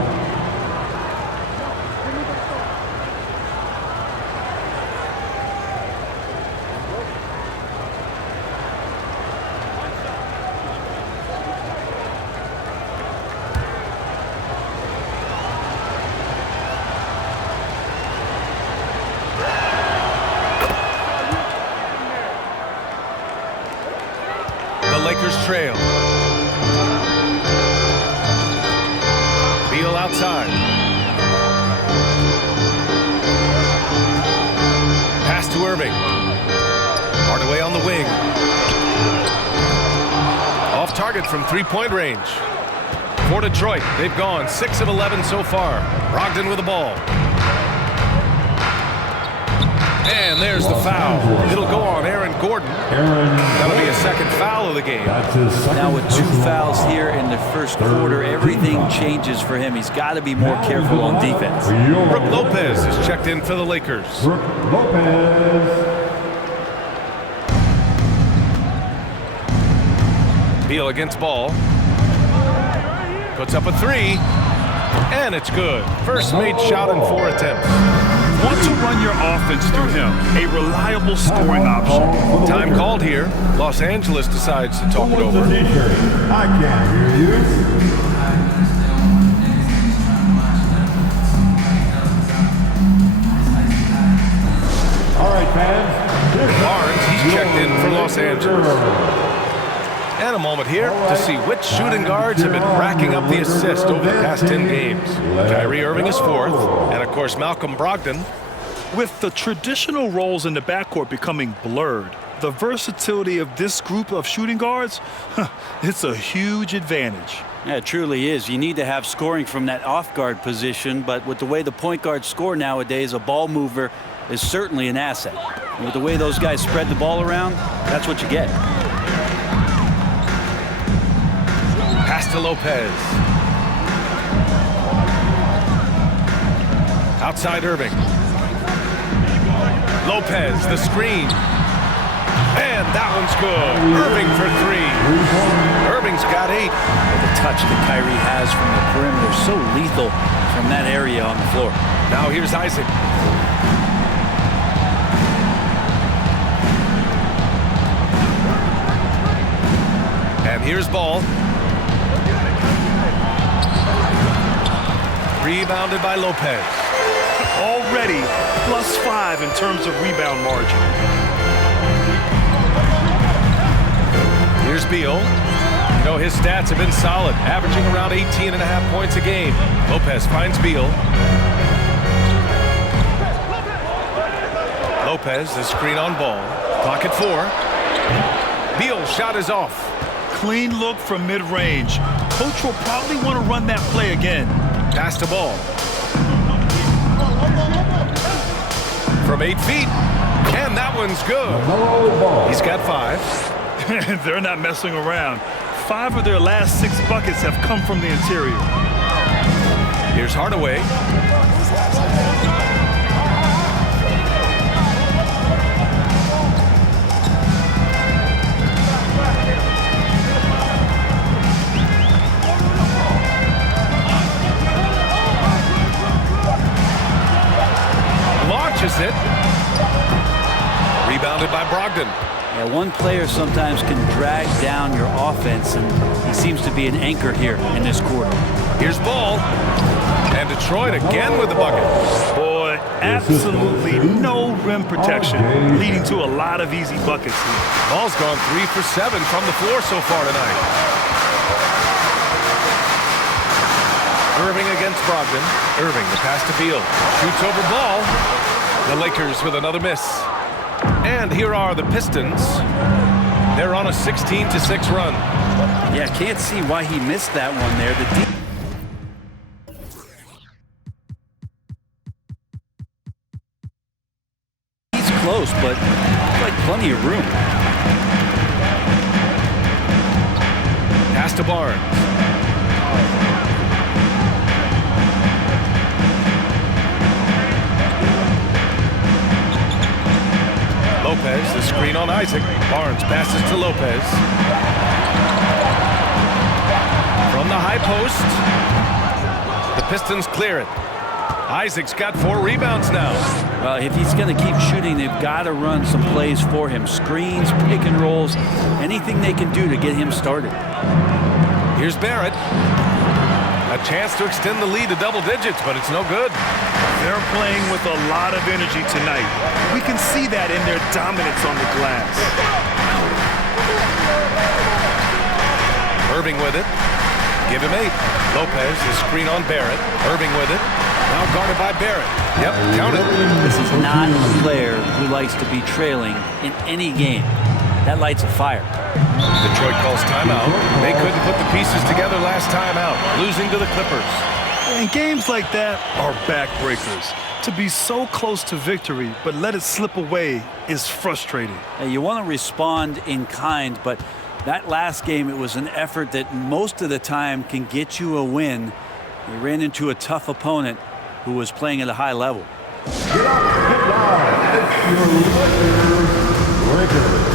Lakers trail. Beal outside. Pass to Irving. Hardaway on the wing. Off target from three-point range. For Detroit, they've gone 6 of 11 so far. Brogdon with the ball. And there's the foul. It'll go on Aaron Gordon. That'll be a second foul of the game. Now with 2 fouls here in the first quarter, everything changes for him. He's got to be more careful on defense. Brook Lopez is checked in for the Lakers. Brook Lopez. Beal against ball. Puts up a three. And it's good. First made shot in 4 attempts. Want to run your offense through him. A reliable scoring option. Time called here. Los Angeles decides to talk it over. I can't hear you. All right, fans. Barnes, he's checked in for Los Angeles. And a moment here to see which shooting guards have been racking up the assist over the past 10 games. Kyrie Irving is 4th, and of course Malcolm Brogdon. With the traditional roles in the backcourt becoming blurred, the versatility of this group of shooting guards, it's a huge advantage. Yeah, it truly is. You need to have scoring from that off-guard position, but with the way the point guards score nowadays, a ball mover is certainly an asset. And with the way those guys spread the ball around, that's what you get. Pass to Lopez. Outside Irving. Lopez, the screen. And that one's good. Irving for 3. Irving's got 8. The touch that Kyrie has from the perimeter, so lethal from that area on the floor. Now here's Isaac. And here's Ball. Rebounded by Lopez. Already +5 in terms of rebound margin. Here's Beal. You know, his stats have been solid, averaging around 18.5 points a game. Lopez finds Beal. Lopez, the screen on Ball. Clock at 4. Beal's shot is off. Clean look from mid-range. Coach will probably want to run that play again. Pass to Ball. From 8 feet. And that one's good. He's got 5. They're not messing around. 5 of their last 6 buckets have come from the interior. Here's Hardaway. Launches it. Rebounded by Brogdon. Yeah, one player sometimes can drag down your offense, and he seems to be an anchor here in this quarter. Here's Ball. And Detroit again with the bucket. Boy, absolutely no rim protection, leading to a lot of easy buckets here. Ball's gone 3 for 7 from the floor so far tonight. Irving against Brogdon. Irving, the pass to Beal. Shoots over Ball. The Lakers with another miss. And here are the Pistons. They're on a 16-6 run. Yeah, can't see why he missed that one there. He's close, but like plenty of room. Pass to Barnes. Lopez, the screen on Isaac. Barnes passes to Lopez. From the high post. The Pistons clear it. Isaac's got 4 rebounds now. Well, if he's going to keep shooting, they've got to run some plays for him. Screens, pick and rolls, anything they can do to get him started. Here's Barrett. A chance to extend the lead to double digits, but it's no good. They're playing with a lot of energy tonight. We can see that in their dominance on the glass. Irving with it. Give him 8. Lopez, the screen on Barrett. Irving with it. Now guarded by Barrett. Yep, count it. This is not a player who likes to be trailing in any game. That lights a fire. Detroit calls timeout. They couldn't put the pieces together last time out, losing to the Clippers. And games like that are backbreakers. To be so close to victory, but let it slip away is frustrating. Hey, you want to respond in kind, but that last game, it was an effort that most of the time can get you a win. They ran into a tough opponent who was playing at a high level. Get up, get down. It's your Lakers.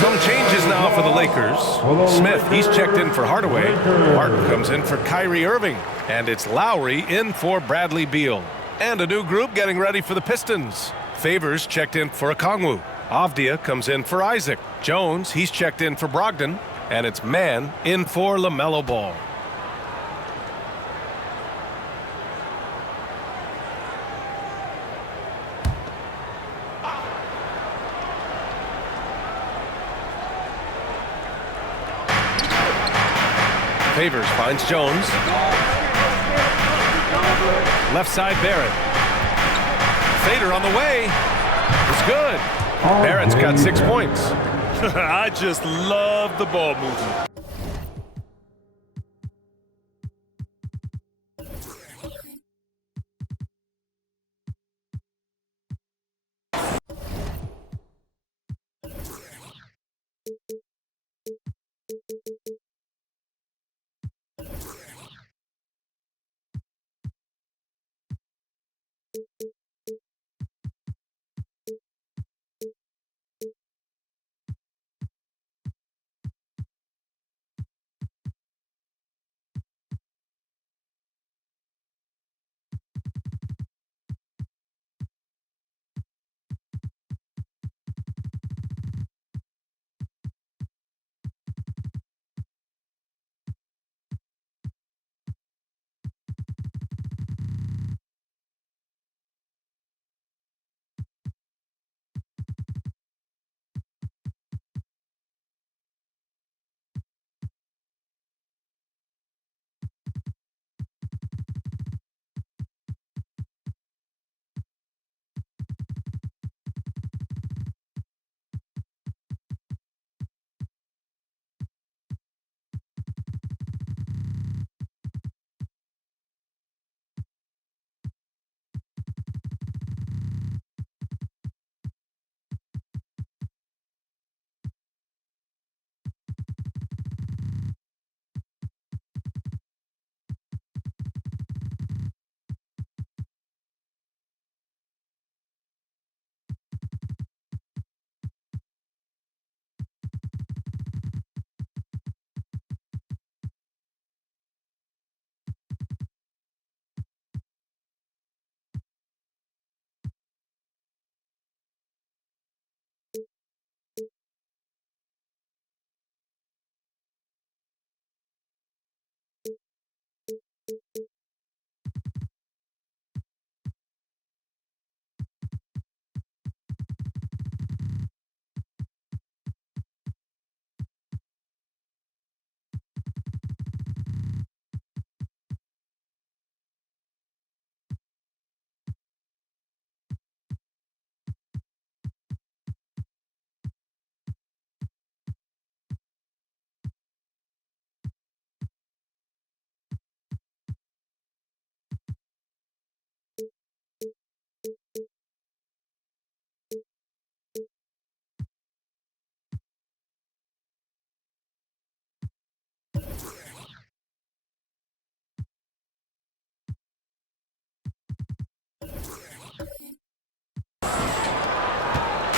Some changes now for the Lakers. Smith, he's checked in for Hardaway. Martin comes in for Kyrie Irving. And it's Lowry in for Bradley Beal. And a new group getting ready for the Pistons. Favors checked in for Okongwu. Avdia comes in for Isaac. Jones, he's checked in for Brogdon. And it's Mann in for LaMelo Ball. Favors finds Jones. Left side Barrett. Fader on the way. It's good. Barrett's got 6 points. I just love the ball movement.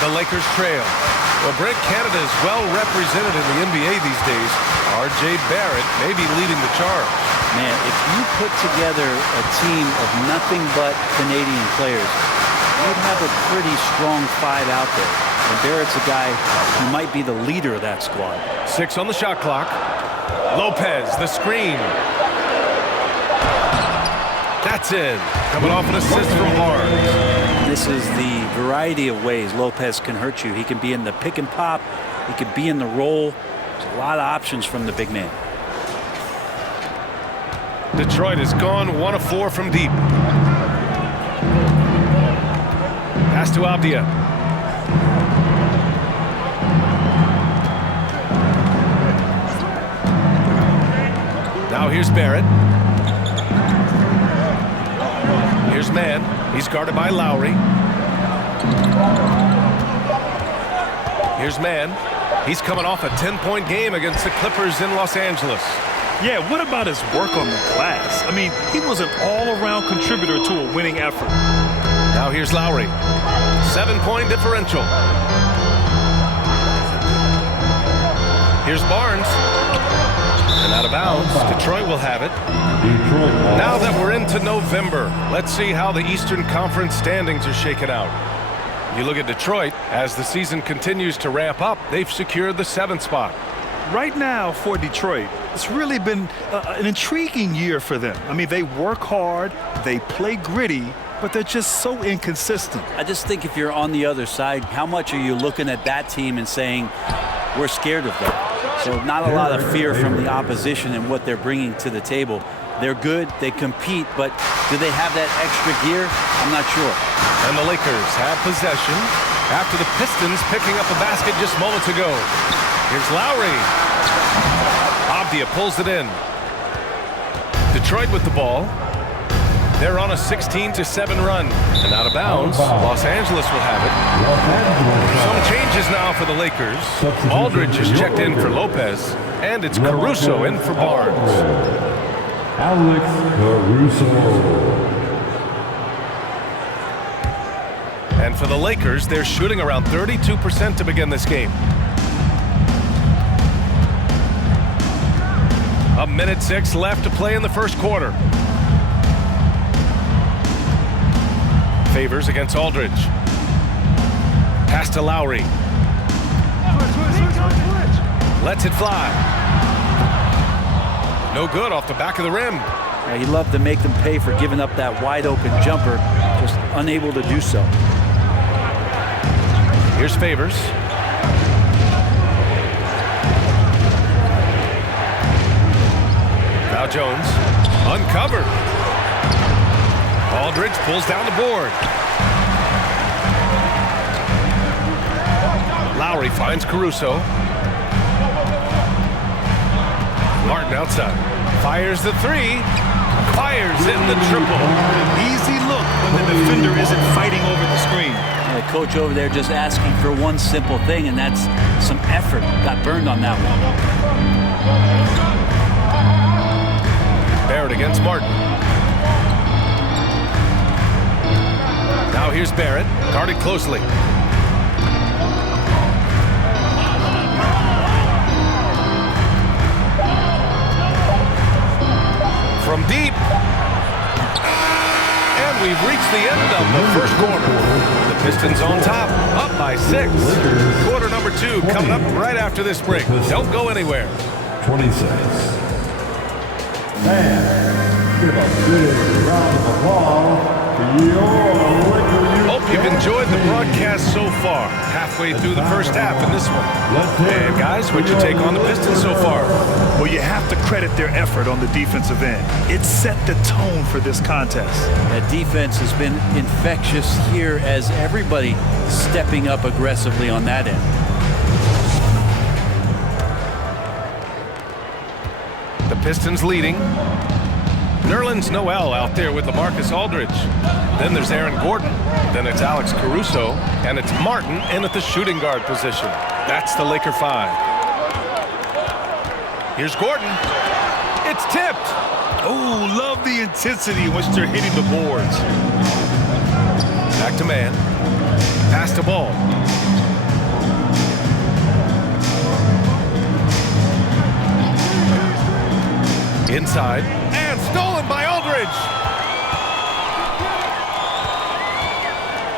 The Lakers trail. Well, Brent, Canada is well represented in the NBA these days. R.J. Barrett may be leading the charge. Man, if you put together a team of nothing but Canadian players, you'd have a pretty strong five out there. And Barrett's a guy who might be the leader of that squad. 6 on the shot clock. Lopez, the screen. That's in. Coming off an assist from Barnes. This is the variety of ways Lopez can hurt you. He can be in the pick and pop. He could be in the roll. There's a lot of options from the big man. Detroit has gone 1 of 4 from deep. Pass to Abdia. Now here's Barrett. Here's Mann. He's guarded by Lowry. Here's Mann. He's coming off a 10-point game against the Clippers in Los Angeles. Yeah, what about his work on the glass? I mean, he was an all-around contributor to a winning effort. Now here's Lowry. 7-point differential. Here's Barnes. And out of bounds. Detroit will have it. Now that we're into November, let's see how the Eastern Conference standings are shaken out. You look at Detroit, as the season continues to ramp up, they've secured the 7th spot. Right now for Detroit, it's really been an intriguing year for them. I mean, they work hard, they play gritty, but they're just so inconsistent. I just think if you're on the other side, how much are you looking at that team and saying, we're scared of them? So not a lot of fear from the opposition and what they're bringing to the table. They're good, they compete, but do they have that extra gear? I'm not sure. And the Lakers have possession after the Pistons picking up a basket just moments ago. Here's Lowry. Abdia pulls it in. Detroit with the ball. They're on a 16-7 run. And out of bounds, Los Angeles will have it. Some changes now for the Lakers. Aldridge is checked in for Lopez. And it's Caruso in for Barnes. Alex Caruso. And for the Lakers, they're shooting around 32% to begin this game. A minute 6 left to play in the first quarter. Favors against Aldridge. Pass to Lowry. Lets it fly. No good off the back of the rim. Yeah, he loved to make them pay for giving up that wide open jumper, just unable to do so. Here's Favors. Now Jones, uncovered. Aldridge pulls down the board. Lowry finds Caruso. Martin outside. Fires the 3. Fires in the triple. Easy look when the defender isn't fighting over the screen. The coach over there just asking for one simple thing, and that's some effort. Got burned on that one. Barrett against Martin. Now here's Barrett, guarded closely. From deep. And we've reached the end of the first quarter. The Pistons on top, up by 6. Quarter number 2 coming up right after this break. Don't go anywhere. 26. And give a big round of applause to your Lakers. Hope you've enjoyed the broadcast so far. Halfway through the first half in this one. And guys, what'd you take on the Pistons so far? Well, you have to credit their effort on the defensive end. It set the tone for this contest. That defense has been infectious here as everybody stepping up aggressively on that end. The Pistons leading. Nerlens Noel out there with LaMarcus Aldridge. Then there's Aaron Gordon. Then it's Alex Caruso. And it's Martin in at the shooting guard position. That's the Laker 5. Here's Gordon. It's tipped. Oh, love the intensity in which they're hitting the boards. Back to man. Pass to Ball. Inside, and stolen by Aldridge.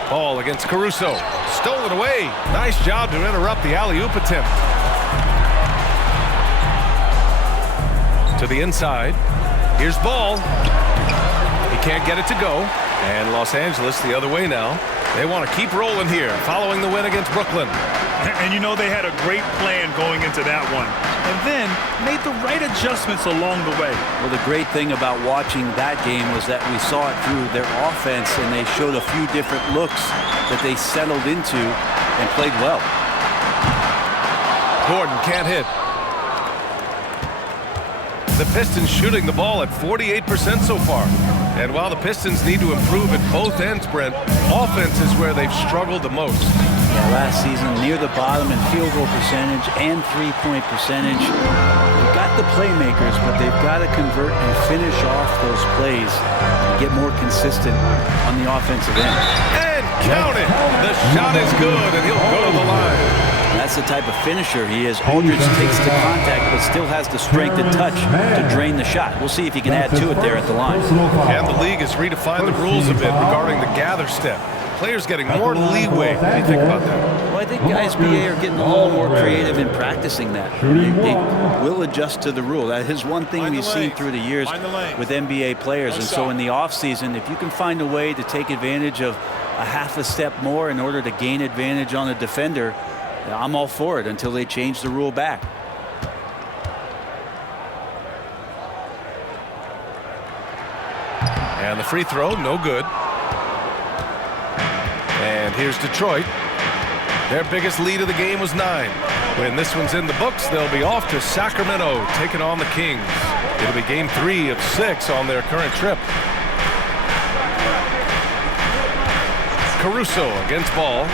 Ball against Caruso. Stolen away. Nice job to interrupt the alley-oop attempt. To the inside. Here's Ball. He can't get it to go. And Los Angeles the other way now. They want to keep rolling here, following the win against Brooklyn. And you know they had a great plan going into that one. And then made the right adjustments along the way. Well, the great thing about watching that game was that we saw it through their offense, and they showed a few different looks that they settled into and played well. Gordon can't hit. The Pistons shooting the ball at 48% so far. And while the Pistons need to improve at both ends, Brent, offense is where they've struggled the most. Yeah, last season near the bottom in field goal percentage and three-point percentage. They've got the playmakers, but they've got to convert and finish off those plays and get more consistent on the offensive end. And count it! The shot is good, and he'll go to the line. That's the type of finisher he is. Aldridge takes the contact, but still has the strength and touch to drain the shot. We'll see if he can add to it there at the line. And the league has redefined the rules a bit regarding the gather step. Players getting more leeway. What do you think about that? Well, I think guys BA are getting a little more creative in practicing that. They will adjust to the rule. That is one thing we've seen through the years with NBA players. And so in the offseason, if you can find a way to take advantage of a half a step more in order to gain advantage on a defender, I'm all for it until they change the rule back. And the free throw, no good. And here's Detroit. Their biggest lead of the game was 9. When this one's in the books, they'll be off to Sacramento, taking on the Kings. It'll be game 3 of 6 on their current trip. Caruso against Ball.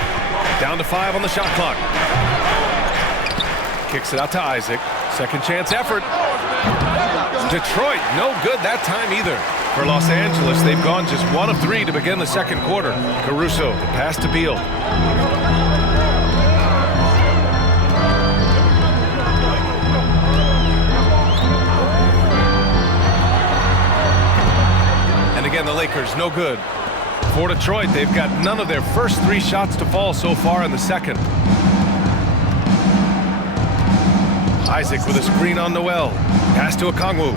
Down to 5 on the shot clock. Kicks it out to Isaac. Second chance effort. Detroit, no good that time either. For Los Angeles, they've gone just 1 of 3 to begin the second quarter. Caruso, the pass to Beal. And again, the Lakers, no good. For Detroit, they've got none of their first 3 shots to fall so far in the second. Isaac with a screen on Noel. Pass to Okongwu.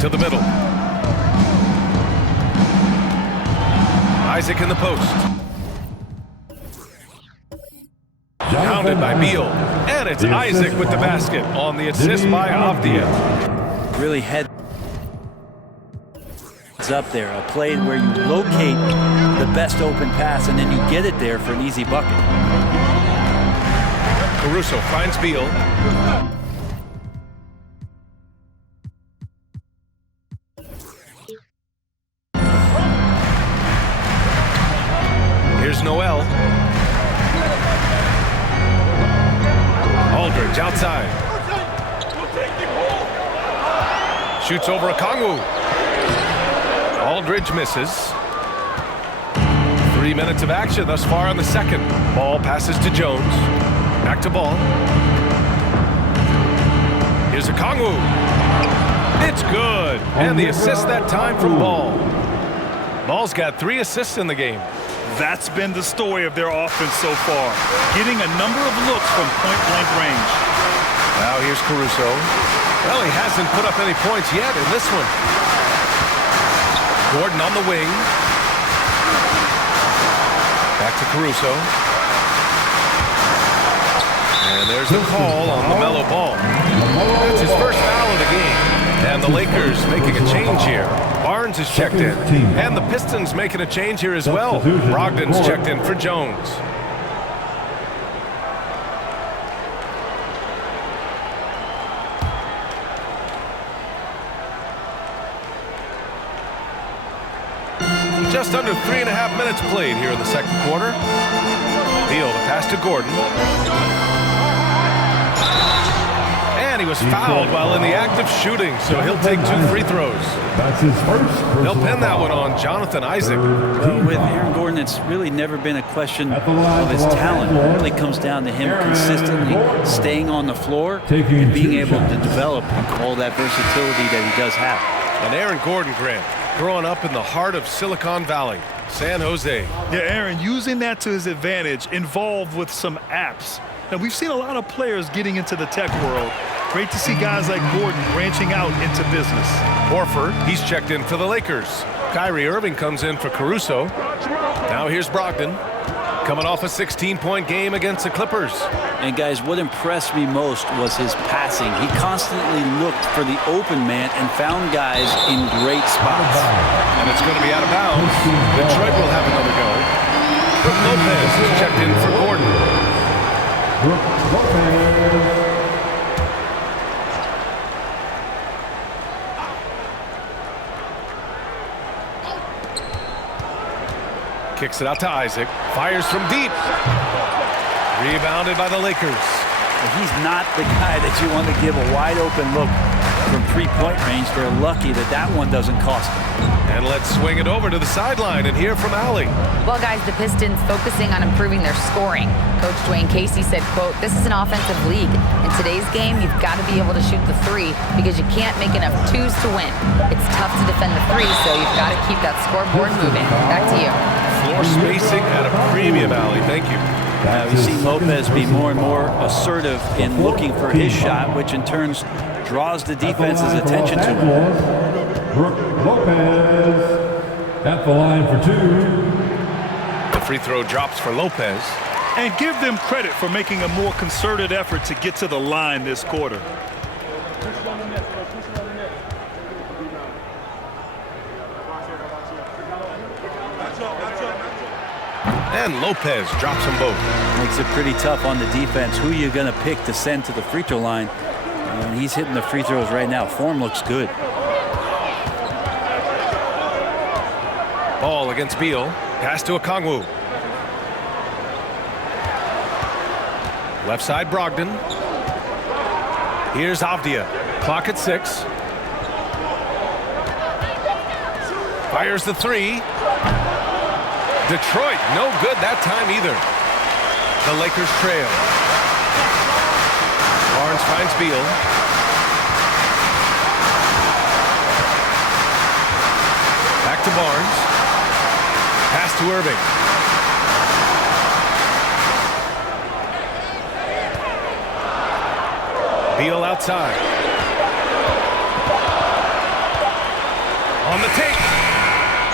To the middle. Isaac in the post. Pounded by Beal. And it's Isaac with the basket on the assist by Avdia. Really head up there, a play where you locate the best open pass and then you get it there for an easy bucket. Caruso finds Beal. Here's Noel. Aldridge outside. Shoots over Okongwu. Aldridge misses. 3 minutes of action thus far in the second. Ball passes to Jones. Back to Ball. Here's Okongwu. It's good. And the assist that time from Ball. Ball's got 3 assists in the game. That's been the story of their offense so far. Getting a number of looks from point-blank range. Now here's Caruso. Well, he hasn't put up any points yet in this one. Gordon on the wing. Back to Caruso. And there's the call on LaMelo Ball. That's his first foul of the game. And the Lakers making a change here. Barnes is checked in. And the Pistons making a change here as well. Brogdon's checked in for Jones. Just under 3.5 minutes played here in the second quarter. Beal, the pass to Gordon. And And he was fouled while in the act of shooting, so he'll take 2 free throws. That's his first. They'll pin that one on Jonathan Isaac. Well, with Aaron Gordon, it's really never been a question of his talent. It really comes down to him consistently staying on the floor and being able to develop all that versatility that he does have. And Aaron Gordon, Grant, growing up in the heart of Silicon Valley, San Jose. Yeah, Aaron, using that to his advantage, involved with some apps. Now, we've seen a lot of players getting into the tech world. Great to see guys like Gordon branching out into business. Horford, he's checked in for the Lakers. Kyrie Irving comes in for Caruso. Now here's Brogdon, coming off a 16-point game against the Clippers. And guys, what impressed me most was his passing. He constantly looked for the open man and found guys in great spots. And it's going to be out of bounds. Detroit will have another go. Brook Lopez is checked in for Gordon. Brook Lopez. Kicks it out to Isaac. Fires from deep. Rebounded by the Lakers. And he's not the guy that you want to give a wide open look from 3-point range. They're lucky that that one doesn't cost them. And let's swing it over to the sideline and hear from Allie. Well, guys, the Pistons focusing on improving their scoring. Coach Dwayne Casey said, quote, "This is an offensive league. In today's game, you've got to be able to shoot the 3 because you can't make enough 2s to win. It's tough to defend the 3, so you've got to keep that scoreboard moving." Back to you. Floor spacing at a premium, Allie. Thank you. We've seen Lopez be more and more assertive in looking for his shot, which in turn draws the defense's attention to him. Brook Lopez at the line for 2. The free throw drops for Lopez. And give them credit for making a more concerted effort to get to the line this quarter. And Lopez drops them both. Makes it pretty tough on the defense. Who you're going to pick to send to the free throw line. And he's hitting the free throws right now. Form looks good. Ball against Beal. Pass to Okongwu. Left side Brogdon. Here's Avdia. Clock at 6. Fires the 3. Detroit, no good that time either. The Lakers trail. Barnes finds Beal. Back to Barnes. Pass to Irving. Beal outside. On the take.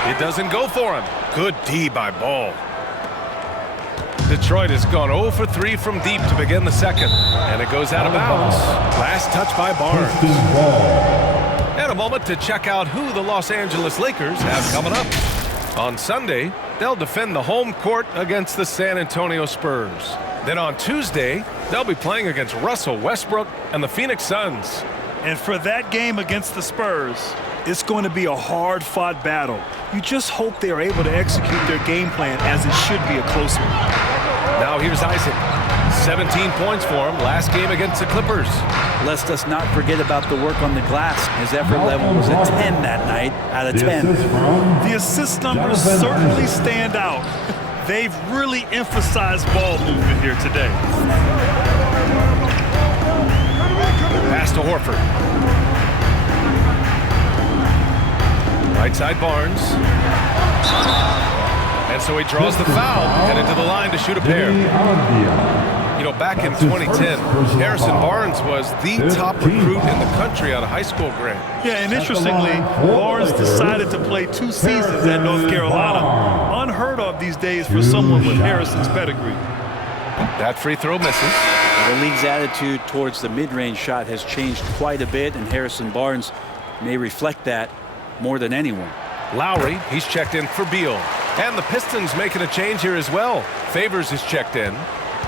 It doesn't go for him. Good D by Ball. Detroit has gone 0 for 3 from deep to begin the second. And it goes out of bounds. Last touch by Barnes. And a moment to check out who the Los Angeles Lakers have coming up. On Sunday, they'll defend the home court against the San Antonio Spurs. Then on Tuesday, they'll be playing against Russell Westbrook and the Phoenix Suns. And for that game against the Spurs, it's going to be a hard-fought battle. You just hope they are able to execute their game plan as it should be a close one. Now here's Isaac. 17 points for him last game against the Clippers. Let's us not forget about the work on the glass. His effort level was a 10 that night out of 10. The assist numbers certainly stand out. They've really emphasized ball movement here today. Pass to Horford. Right side Barnes. And so he draws the foul, headed to the line to shoot a pair. You know, back in 2010, Harrison Barnes was the top recruit in the country out of high school, Grant. Yeah, and interestingly, Barnes decided to play 2 seasons at North Carolina. Unheard of these days for someone with Harrison's pedigree. That free throw misses. The league's attitude towards the mid-range shot has changed quite a bit, and Harrison Barnes may reflect that more than anyone. Lowry, he's checked in for Beal. And the Pistons making a change here as well. Favors is checked in.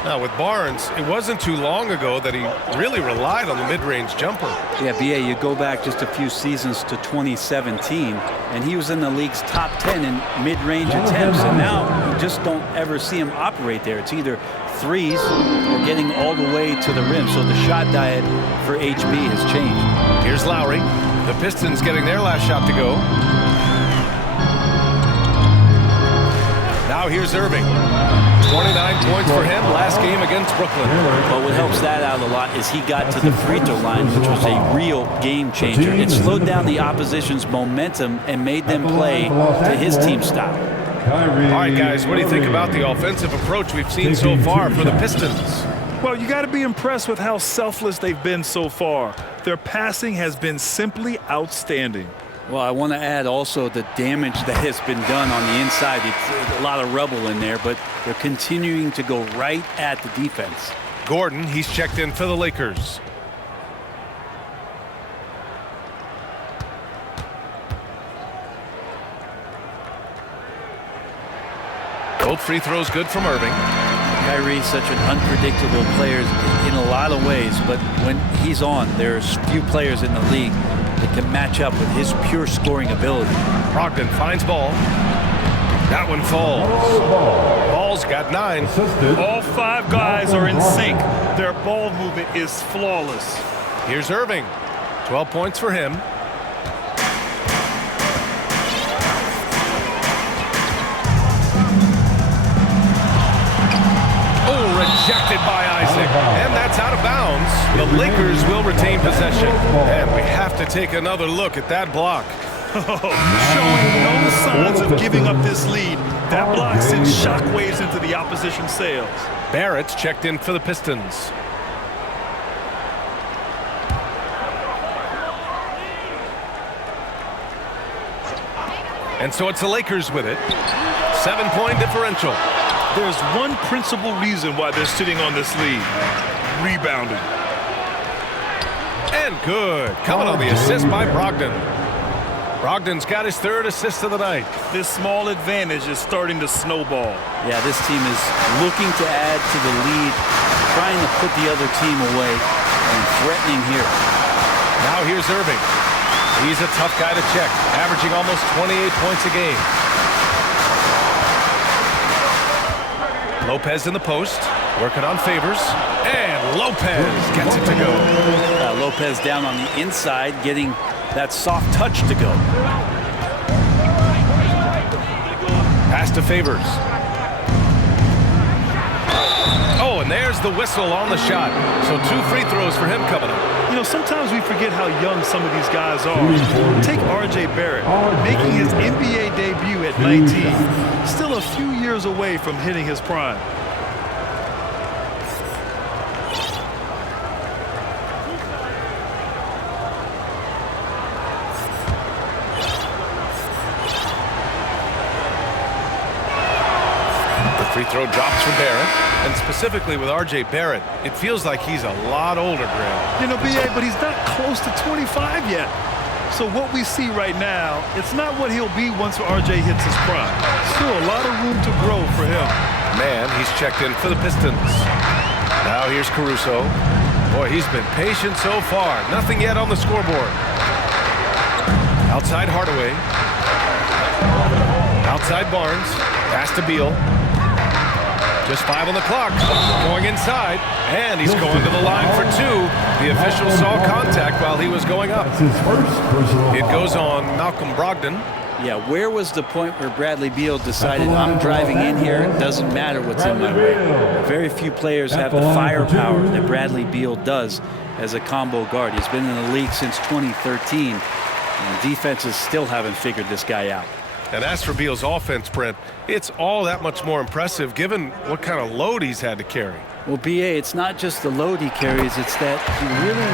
Now with Barnes, it wasn't too long ago that he really relied on the mid-range jumper. Yeah, B.A., you go back just a few seasons to 2017, and he was in the league's top 10 in mid-range attempts, and now you just don't ever see him operate there. It's either threes or getting all the way to the rim. So the shot diet for HB has changed. Here's Lowry. The Pistons getting their last shot to go. Now here's Irving. 29 points for him last game against Brooklyn. But what helps that out a lot is he got to the free throw line, which was a real game changer. It slowed down the opposition's momentum and made them play to his team style. All right, guys, what do you think about the offensive approach we've seen so far for the Pistons? Well, you got to be impressed with how selfless they've been so far. Their passing has been simply outstanding. Well, I want to add also the damage that has been done on the inside. It's a lot of rubble in there, but they're continuing to go right at the defense. Gordon, he's checked in for the Lakers. Both free throws good from Irving. Kyrie's such an unpredictable player in a lot of ways, but when he's on, there's few players in the league that can match up with his pure scoring ability. Brogdon finds Ball. That one falls. Ball's got 9. All 5 guys are in sync. Their ball movement is flawless. Here's Irving. 12 points for him. Rejected by Isaac, and that's out of bounds. The Lakers will retain possession, and we have to take another look at that block. Showing no signs of giving up this lead. That block sends shockwaves into the opposition sails. Barrett's checked in for the Pistons. And so it's the Lakers with it. 7-point differential. There's one principal reason why they're sitting on this lead. Rebounding. And good. Coming on the assist by Brogdon. Brogdon's got his 3rd assist of the night. This small advantage is starting to snowball. Yeah, this team is looking to add to the lead, trying to put the other team away, and threatening here. Now here's Irving. He's a tough guy to check, averaging almost 28 points a game. Lopez in the post, working on Favors, and Lopez gets it to go. Lopez down on the inside, getting that soft touch to go. Pass to Favors. Oh, and there's the whistle on the shot. So 2 free throws for him coming up. You know, sometimes we forget how young some of these guys are. Take R.J. Barrett, making his NBA debut at 19. Still a few years away from hitting his prime. Free throw drops for Barrett, and specifically with R.J. Barrett, it feels like he's a lot older, Graham. You know, B.A., but he's not close to 25 yet. So what we see right now, it's not what he'll be once R.J. hits his prime. Still a lot of room to grow for him. Man, he's checked in for the Pistons. Now here's Caruso. Boy, he's been patient so far. Nothing yet on the scoreboard. Outside Hardaway. Outside Barnes. Pass to Beal. Just 5 on the clock. Going inside, and he's going to the line for 2. The official saw contact while he was going up. It goes on Malcolm Brogdon. Yeah, where was the point where Bradley Beal decided I'm driving in here, it doesn't matter what's in my way? Very few players have the firepower that Bradley Beal does as a combo guard. He's been in the league since 2013, and defenses still haven't figured this guy out. And as for Beal's offense, Brent, it's all that much more impressive given what kind of load he's had to carry. Well, B.A., it's not just the load he carries, it's that he really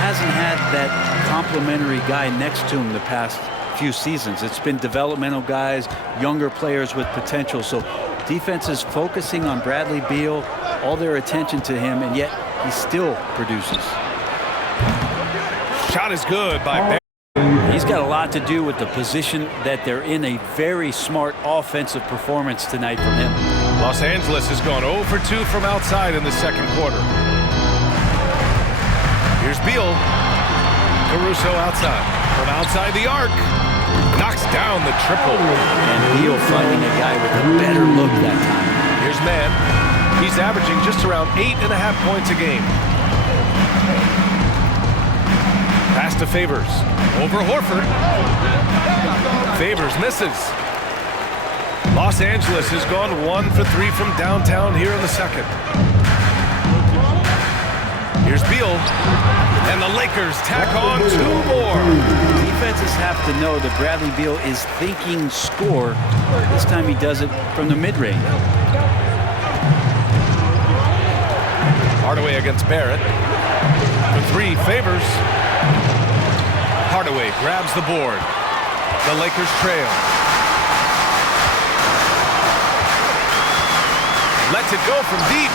hasn't had that complimentary guy next to him the past few seasons. It's been developmental guys, younger players with potential. So defense is focusing on Bradley Beal, all their attention to him, and yet he still produces. Shot is good by Barrett. He's got a lot to do with the position that they're in. A very smart offensive performance tonight from him. Los Angeles has gone 0 for 2 from outside in the second quarter. Here's Beal. Caruso outside. From outside the arc. Knocks down the triple. And Beal finding a guy with a better look that time. Here's Mann. He's averaging just around 8.5 points a game. Pass to Favors. Over Horford. Favors misses. Los Angeles has gone 1 for 3 from downtown here in the second. Here's Beal. And the Lakers tack on 2 more. Defenses have to know that Bradley Beal is thinking score. This time he does it from the mid-range. Hardaway against Barrett. For 3, Favors. Hardaway grabs the board. The Lakers trail. Lets it go from deep.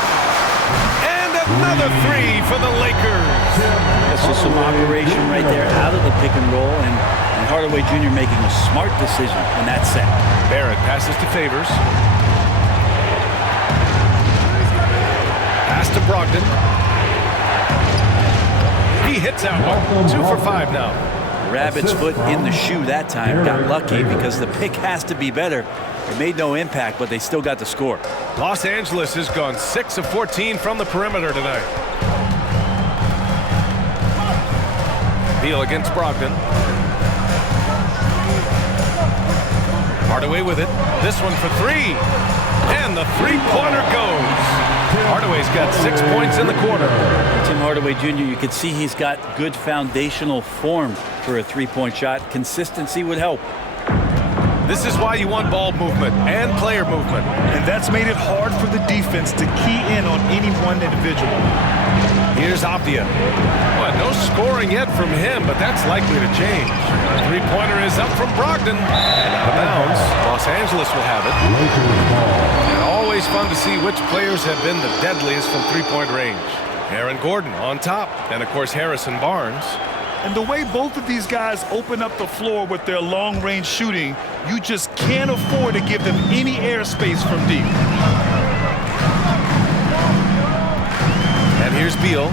And another 3 for the Lakers. That's just some operation right there out of the pick and roll, and Hardaway Jr. making a smart decision in that set. Barrett passes to Favors. Pass to Brogdon. He hits that one. 2 for 5 now. Rabbit's foot in the shoe that time. Got lucky because the pick has to be better. It made no impact, but they still got the score. Los Angeles has gone 6 of 14 from the perimeter tonight. Beal against Brogdon. Hardaway with it. This one for 3. And the three-pointer goes. Hardaway's got 6 points in the quarter. Tim Hardaway Jr., you can see he's got good foundational form for a three-point shot. Consistency would help. This is why you want ball movement and player movement. And that's made it hard for the defense to key in on any one individual. Here's Avdia. Well, no scoring yet from him, but that's likely to change. The three-pointer is up from Brogdon. And out of bounds. Los Angeles will have it. And always fun to see which players have been the deadliest from three-point range. Aaron Gordon on top. And, of course, Harrison Barnes. And the way both of these guys open up the floor with their long-range shooting, you just can't afford to give them any airspace from deep. And here's Beal.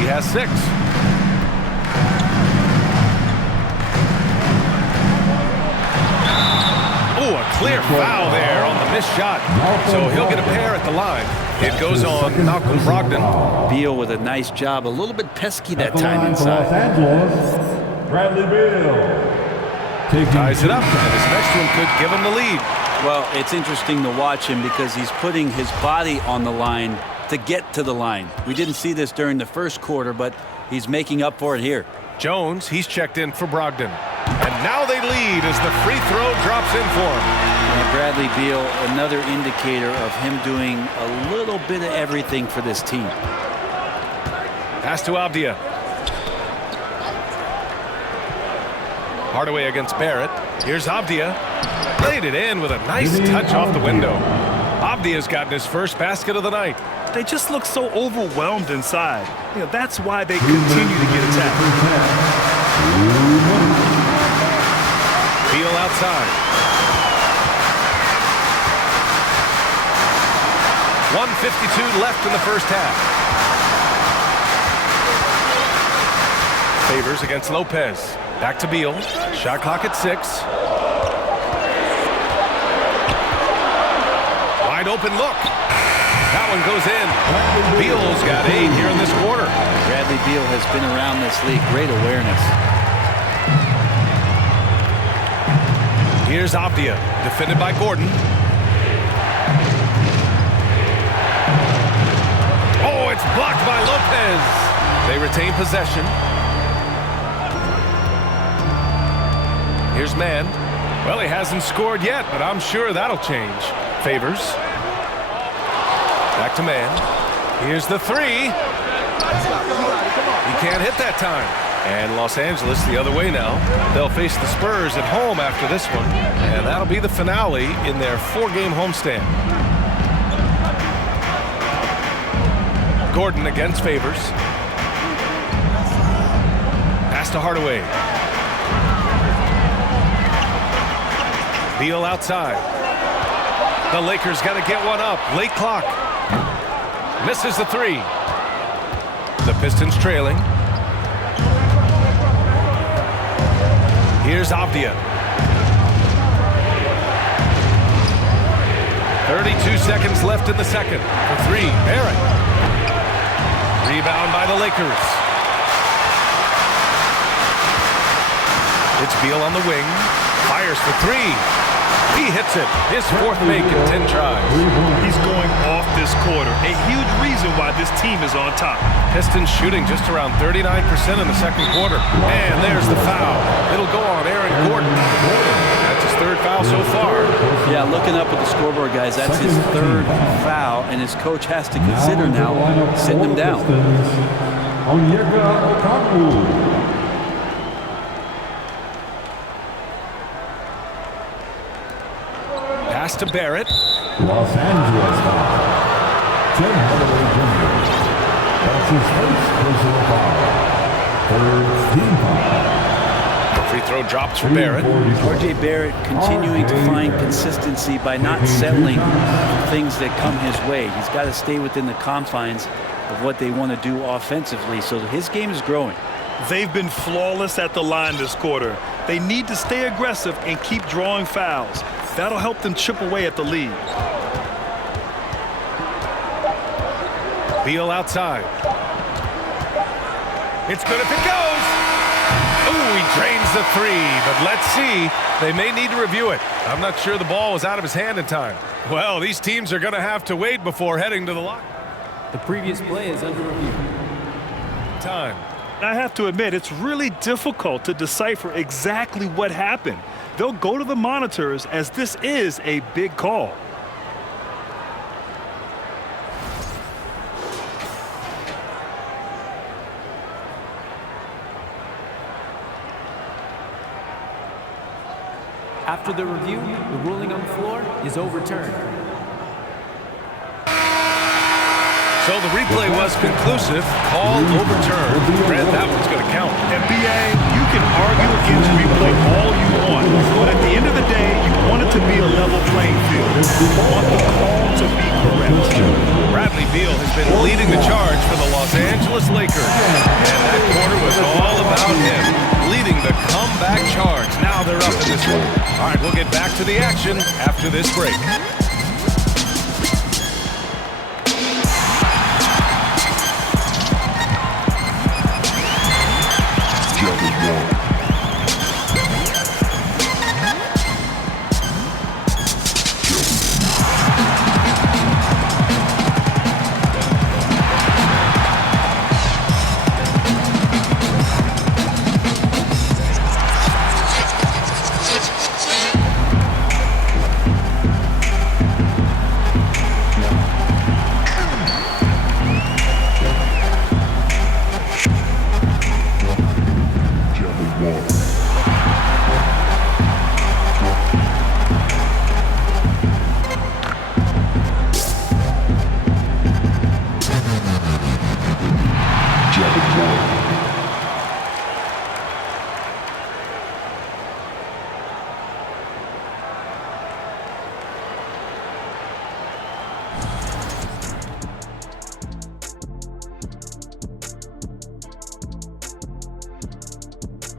He has 6. Oh, a clear foul there on the missed shot. So he'll get a pair at the line. It goes on Malcolm Brogdon. Beal with a nice job. A little bit pesky that time inside. Los Angeles, Bradley Beal. Ties it up, and his next one could give him the lead. Well, it's interesting to watch him because he's putting his body on the line to get to the line. We didn't see this during the first quarter, but he's making up for it here. Jones, he's checked in for Brogdon. And now they lead as the free throw drops in for him. And Bradley Beal, another indicator of him doing a little bit of everything for this team. Pass to Avdia. Hardaway against Barrett. Here's Avdia. Laid it in with a nice touch off the window. Avdia's gotten his first basket of the night. They just look so overwhelmed inside. You know, that's why they continue to get attacked. Beal outside. 1:52 left in the first half. Favors against Lopez. Back to Beal. Shot clock at 6. Wide open look. That one goes in. Beal's got 8 here in this quarter. Bradley Beal has been around this league. Great awareness. Here's Avdia, defended by Gordon. Oh, it's blocked by Lopez. They retain possession. Here's Mann. Well, he hasn't scored yet, but I'm sure that'll change. Favors. Back to Mann. Here's the 3. He can't hit that time. And Los Angeles the other way now. They'll face the Spurs at home after this one. And that'll be the finale in their 4-game homestand. Gordon against Favors. Pass to Hardaway. Beal outside. The Lakers got to get one up. Late clock. Misses the 3. The Pistons trailing. Here's Avdia. 32 seconds left in the second. For three, Barrett. Rebound by the Lakers. It's Beal on the wing. Fires for three. He hits it. His fourth make in 10 tries. He's going off this quarter. A huge reason why this team is on top. Pistons shooting just around 39% in the second quarter. And there's the foul. It'll go on Aaron Gordon. That's his third foul so far. Yeah, looking up at the scoreboard, guys, that's his third foul, and his coach has to consider now sitting him down. Pass to Barrett. Los Angeles foul. Tim Hardaway Jr. That's his first personal foul. Third team foul. The free throw drops for Barrett. R.J. Barrett continuing to find consistency by not settling for things that come his way. He's got to stay within the confines of what they want to do offensively, so his game is growing. They've been flawless at the line this quarter. They need to stay aggressive and keep drawing fouls. That'll help them chip away at the lead. Beal outside. It's good if it goes. Ooh, he drains the three, but let's see. They may need to review it. I'm not sure the ball was out of his hand in time. Well, these teams are going to have to wait before heading to the line. The previous play is under review. Time. I have to admit, it's really difficult to decipher exactly what happened. They'll go to the monitors as this is a big call. After the review, the ruling on the floor is overturned. So the replay was conclusive. Call overturned. Brad, that one's going to count. NBA, you can argue against replay all you want, but at the end of the day, you want it to be a level playing field. You want the call to be correct. Bradley Beal has been leading the charge for the Los Angeles Lakers. And that quarter was all about him, leading the comeback charge. Now they're up in this one. All right, we'll get back to the action after this break.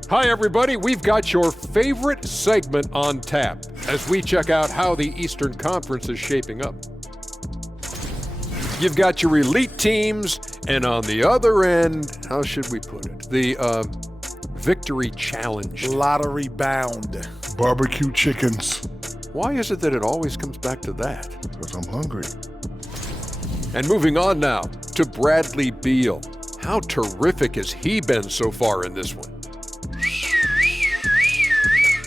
Hi, everybody. We've got your favorite segment on tap as we check out how the Eastern Conference is shaping up. You've got your elite teams, and on the other end, how should we put it? The victory challenge. Lottery bound. Barbecue chickens. Why is it that it always comes back to that? Because I'm hungry. And moving on now to Bradley Beal. How terrific has he been so far in this one?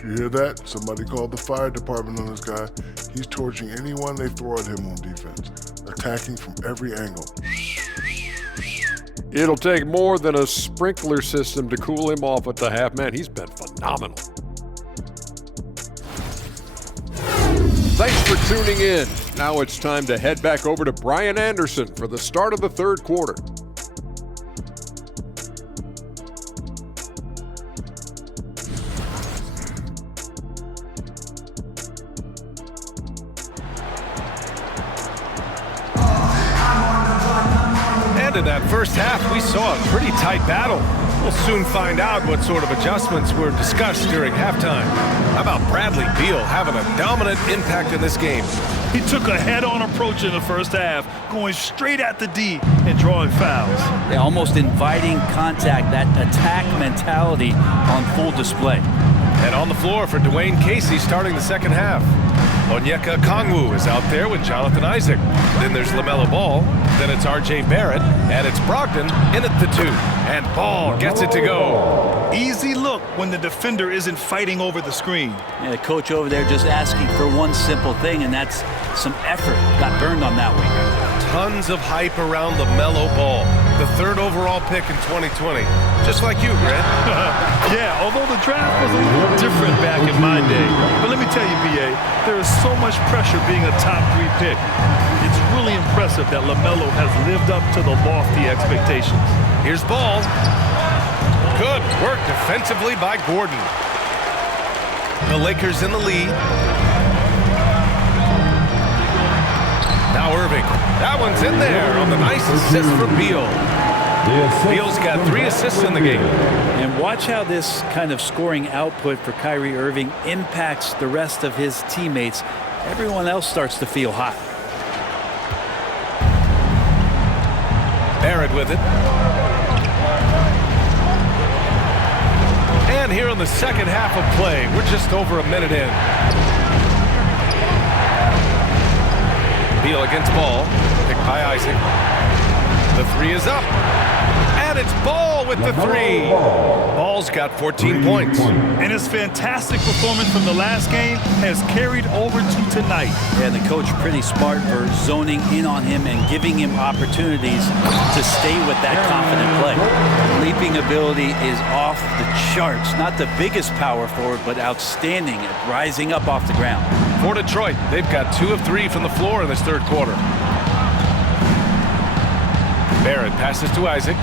You hear that? Somebody called the fire department on this guy. He's torching anyone they throw at him on defense, attacking from every angle. It'll take more than a sprinkler system to cool him off at the half. Man, he's been phenomenal. Thanks for tuning in. Now it's time to head back over to Brian Anderson for the start of the third quarter. In that first half, we saw a pretty tight battle. We'll soon find out what sort of adjustments were discussed during halftime. How about Bradley Beal having a dominant impact in this game? He took a head-on approach in the first half, going straight at the D and drawing fouls. Yeah, almost inviting contact, that attack mentality on full display. And on the floor for Dwayne Casey starting the second half. Onyeka Okongwu is out there with Jonathan Isaac. Then there's LaMelo Ball. Then it's R.J. Barrett. And it's Brogdon in at the 2. And Ball gets it to go. Easy look when the defender isn't fighting over the screen. Yeah, the coach over there just asking for one simple thing, and that's some effort. Got burned on that wing. Tons of hype around LaMelo Ball, the 3rd overall pick in 2020. Just like you, Grant. Yeah, although the draft was a little different back in my day. But let me tell you, B.A., there is so much pressure being a top 3 pick. It's really impressive that LaMelo has lived up to the lofty expectations. Here's Ball. Good work defensively by Gordon. The Lakers in the lead. Now Irving. That one's in there on the nice assist from Beal. Beal's got 3 assists in the game. And watch how this kind of scoring output for Kyrie Irving impacts the rest of his teammates. Everyone else starts to feel hot. Barrett with it. And here in the second half of play, we're just over a minute in. Beal against Ball, picked by Isaac. The 3 is up. And it's Ball with the 3. Ball's got 14 points. And his fantastic performance from the last game has carried over to tonight. Yeah, and the coach pretty smart for zoning in on him and giving him opportunities to stay with that confident play. Leaping ability is off the charts. Not the biggest power forward, but outstanding at rising up off the ground. For Detroit, they've got 2 of 3 from the floor in this 3rd quarter. Barrett passes to Isaac.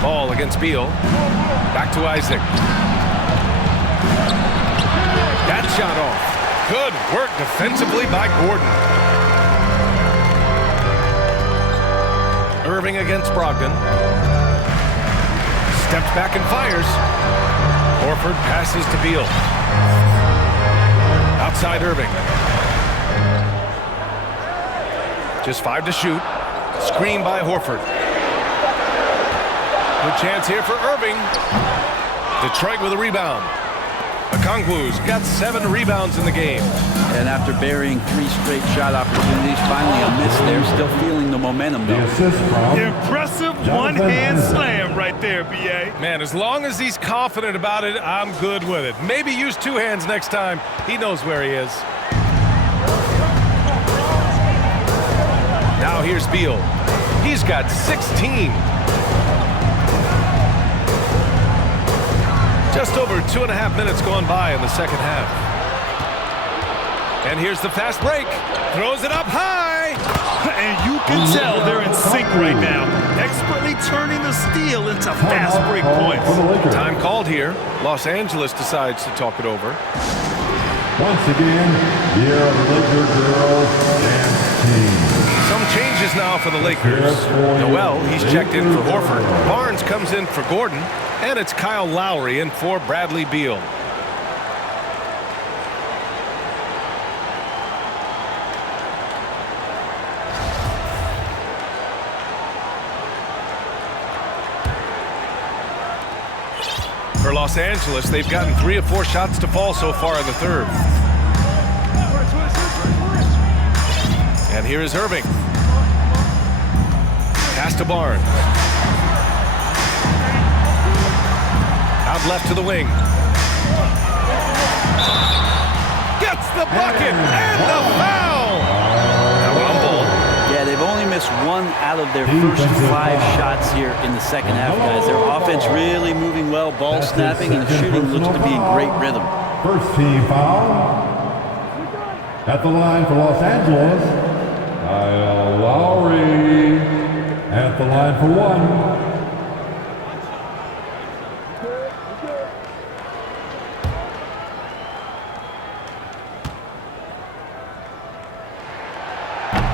Ball against Beal. Back to Isaac. That shot off. Good work defensively by Gordon. Irving against Brogdon. Steps back and fires. Horford passes to Beal. Outside Irving. Just 5 to shoot. Screen by Horford. Good chance here for Irving. Detroit with a rebound. Okongwu's got 7 rebounds in the game. And after burying 3 straight shot opportunities, finally a miss there. Still feeling the momentum, though. Impressive one-hand slam right there, B.A. Man, as long as he's confident about it, I'm good with it. Maybe use 2 hands next time. He knows where he is. Now here's Beal. He's got 16. Just over 2.5 minutes gone by in the second half. And here's the fast break. Throws it up high. And you can tell they're in sync right now. Expertly turning the steal into fast break points. Time called here. Los Angeles decides to talk it over. Once again, here are the Laker girls dance team. Some changes now for the Lakers. Noel, he's checked in for Horford. Barnes comes in for Gordon. And it's Kyle Lowry in for Bradley Beal. For Los Angeles, they've gotten 3 of 4 shots to fall so far in the 3rd. And here is Irving. Pass to Barnes. Out left to the wing. Gets the bucket and the foul. Now on Ball. Yeah, they've only missed 1 out of their first 5 shots here in the second half, guys. Their offense really moving well, ball snapping, and the shooting looks to be in great rhythm. First team foul. At the line for Los Angeles, Kyle Lowry. At the line for 1.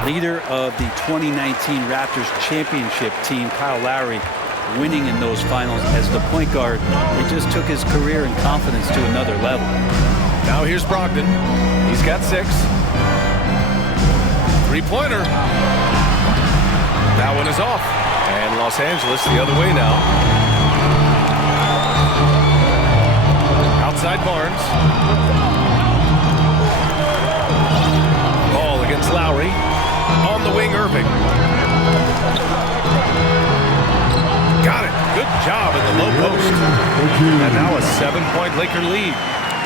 Leader of the 2019 Raptors championship team, Kyle Lowry, winning in those finals as the point guard. It just took his career and confidence to another level. Now here's Brogdon. He's got 6. Three-pointer. That one is off. And Los Angeles the other way now. Outside Barnes. Ball against Lowry. On the wing, Irving. Got it. Good job in the low post. And now a 7-point Laker lead.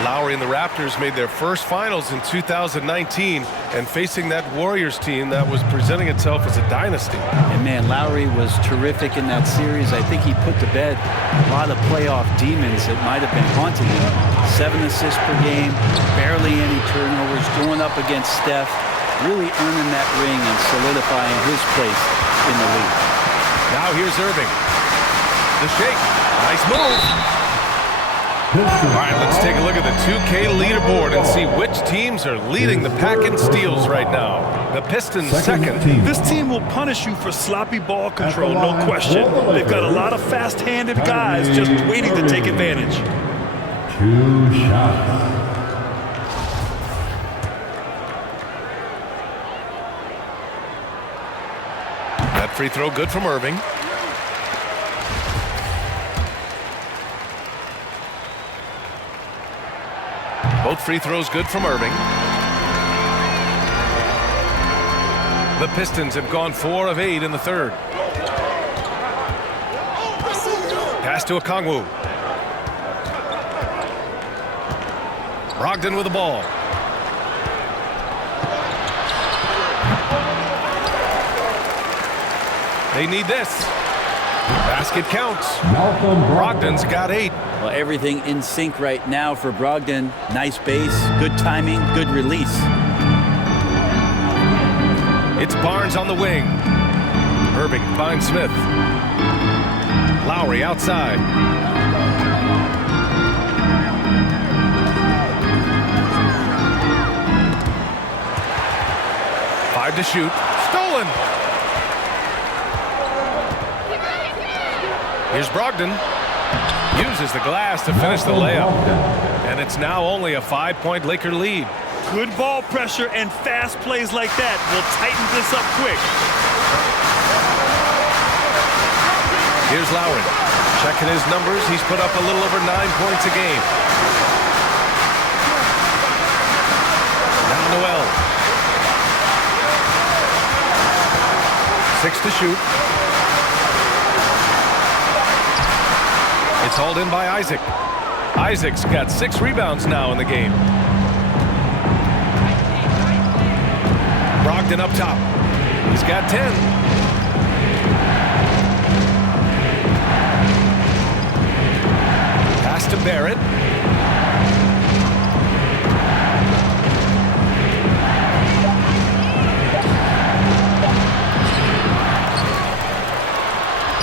Lowry and the Raptors made their first finals in 2019, and facing that Warriors team that was presenting itself as a dynasty. And man, Lowry was terrific in that series. I think he put to bed a lot of playoff demons that might have been haunting him. 7 assists per game, barely any turnovers, going up against Steph, really earning that ring and solidifying his place in the league. Now here's Irving. The shake. Nice move. All right, let's take a look at the 2K leaderboard and see which teams are leading the pack in steals right now. The Pistons second. This team will punish you for sloppy ball control, no question. They've got a lot of fast-handed guys just waiting to take advantage. 2 shots. That free throw good from Irving. Both free throws good from Irving. The Pistons have gone 4 of 8 in the third. Pass to Okongwu. Brogdon with the ball. They need this. Basket counts. Brogdon's got 8. Well, everything in sync right now for Brogdon. Nice base, good timing, good release. It's Barnes on the wing. Irving finds Smith. Lowry outside. Five to shoot. Stolen. Here's Brogdon. Uses the glass to finish the layup. And it's now only a 5-point Laker lead. Good ball pressure and fast plays like that will tighten this up quick. Here's Lowry. Checking his numbers. He's put up a little over 9 points a game. Now Noel. 6 to shoot. It's hauled in by Isaac. Isaac's got 6 rebounds now in the game. Brogdon up top. He's got 10. Pass to Barrett.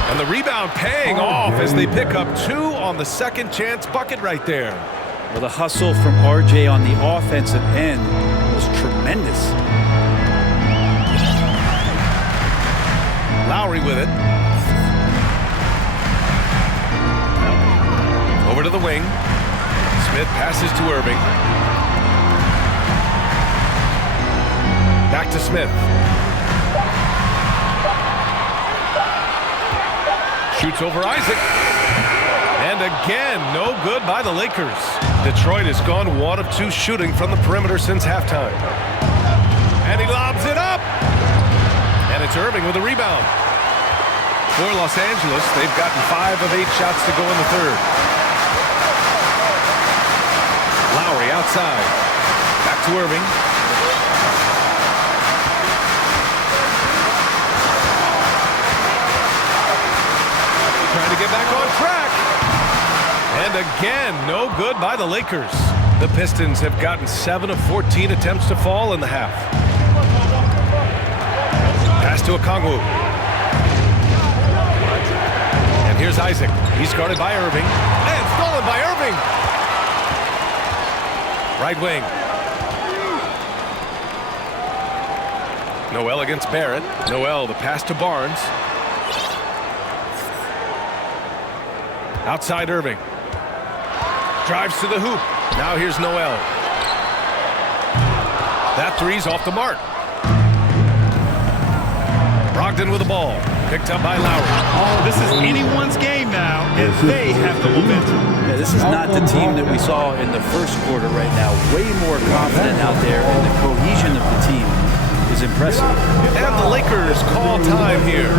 And the rebound paying off as they pick up 2 on the second chance bucket right there. Well, the hustle from RJ on the offensive end was tremendous. Lowry with it. Over to the wing. Smith passes to Irving. Back to Smith. Shoots over Isaac. And again, no good by the Lakers. Detroit has gone 1 of 2 shooting from the perimeter since halftime. And he lobs it up. And it's Irving with a rebound. For Los Angeles, they've gotten 5 of 8 shots to go in the third. Lowry outside. Back to Irving. Trying to get back on track. And again, no good by the Lakers. The Pistons have gotten 7 of 14 attempts to fall in the half. Pass to Okongwu. And here's Isaac. He's guarded by Irving. And stolen by Irving. Right wing. Noel against Barrett. Noel, the pass to Barnes. Outside Irving. Drives to the hoop. Now here's Noel. That three's off the mark. Brogdon with the ball. Picked up by Lowry. This is anyone's game now, and they have the momentum. Yeah, this is not the team that we saw in the first quarter right now. Way more confident out there, and the cohesion of the team is impressive. And the Lakers call time here.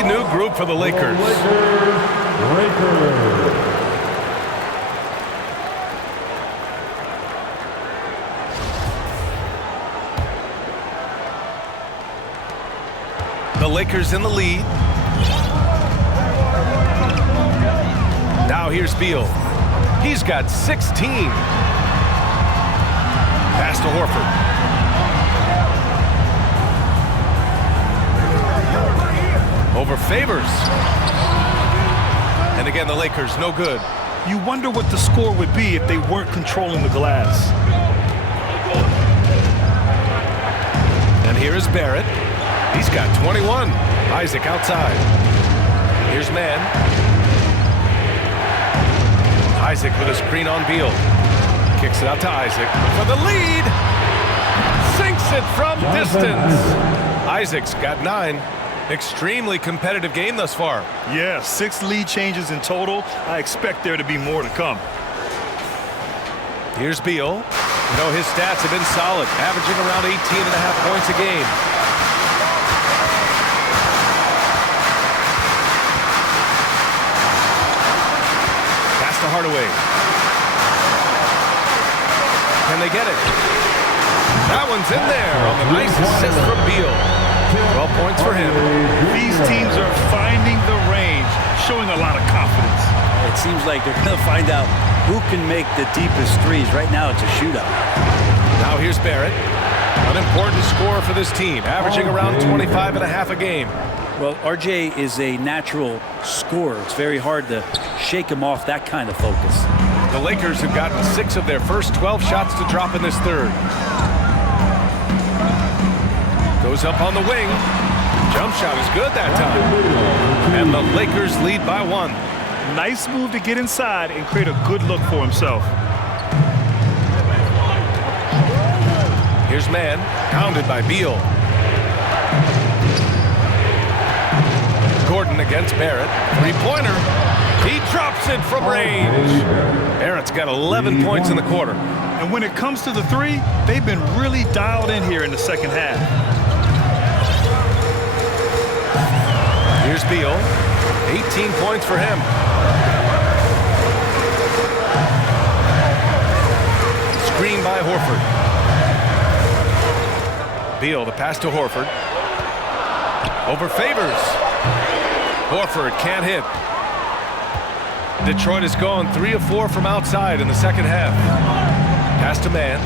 New group for the Lakers. The Lakers in the lead. Now here's Beal. He's got 16. Pass to Horford. Over Favors. And again, the Lakers, no good. You wonder what the score would be if they weren't controlling the glass. And here is Barrett. He's got 21. Isaac outside. Here's Mann. Isaac with a screen on Beal. Kicks it out to Isaac for the lead. Sinks it from distance. Isaac's got 9. Extremely competitive game thus far. Yeah, 6 lead changes in total. I expect there to be more to come. Here's Beal. You know, his stats have been solid, averaging around 18.5 points a game. Pass to Hardaway. Can they get it? That one's in there on the nice assist from Beal. 12 points for him. These teams are finding the range, showing a lot of confidence. It seems like they're going to find out who can make the deepest threes. Right now, it's a shootout. Now here's Barrett. An important scorer for this team, averaging around 25.5 a game. Well, RJ is a natural scorer. It's very hard to shake him off that kind of focus. The Lakers have gotten 6 of their first 12 shots to drop in this third. Goes up on the wing. Jump shot is good that time. And the Lakers lead by 1. Nice move to get inside and create a good look for himself. Here's Mann, pounded by Beal. Gordon against Barrett. 3-pointer. He drops it from range. Barrett's got 11 points in the quarter. And when it comes to the 3, they've been really dialed in here in the second half. Here's Beal. 18 points for him. Screen by Horford. Beal, the pass to Horford. Over Favors. Horford can't hit. Detroit has gone 3 of 4 from outside in the second half. Pass to Mann.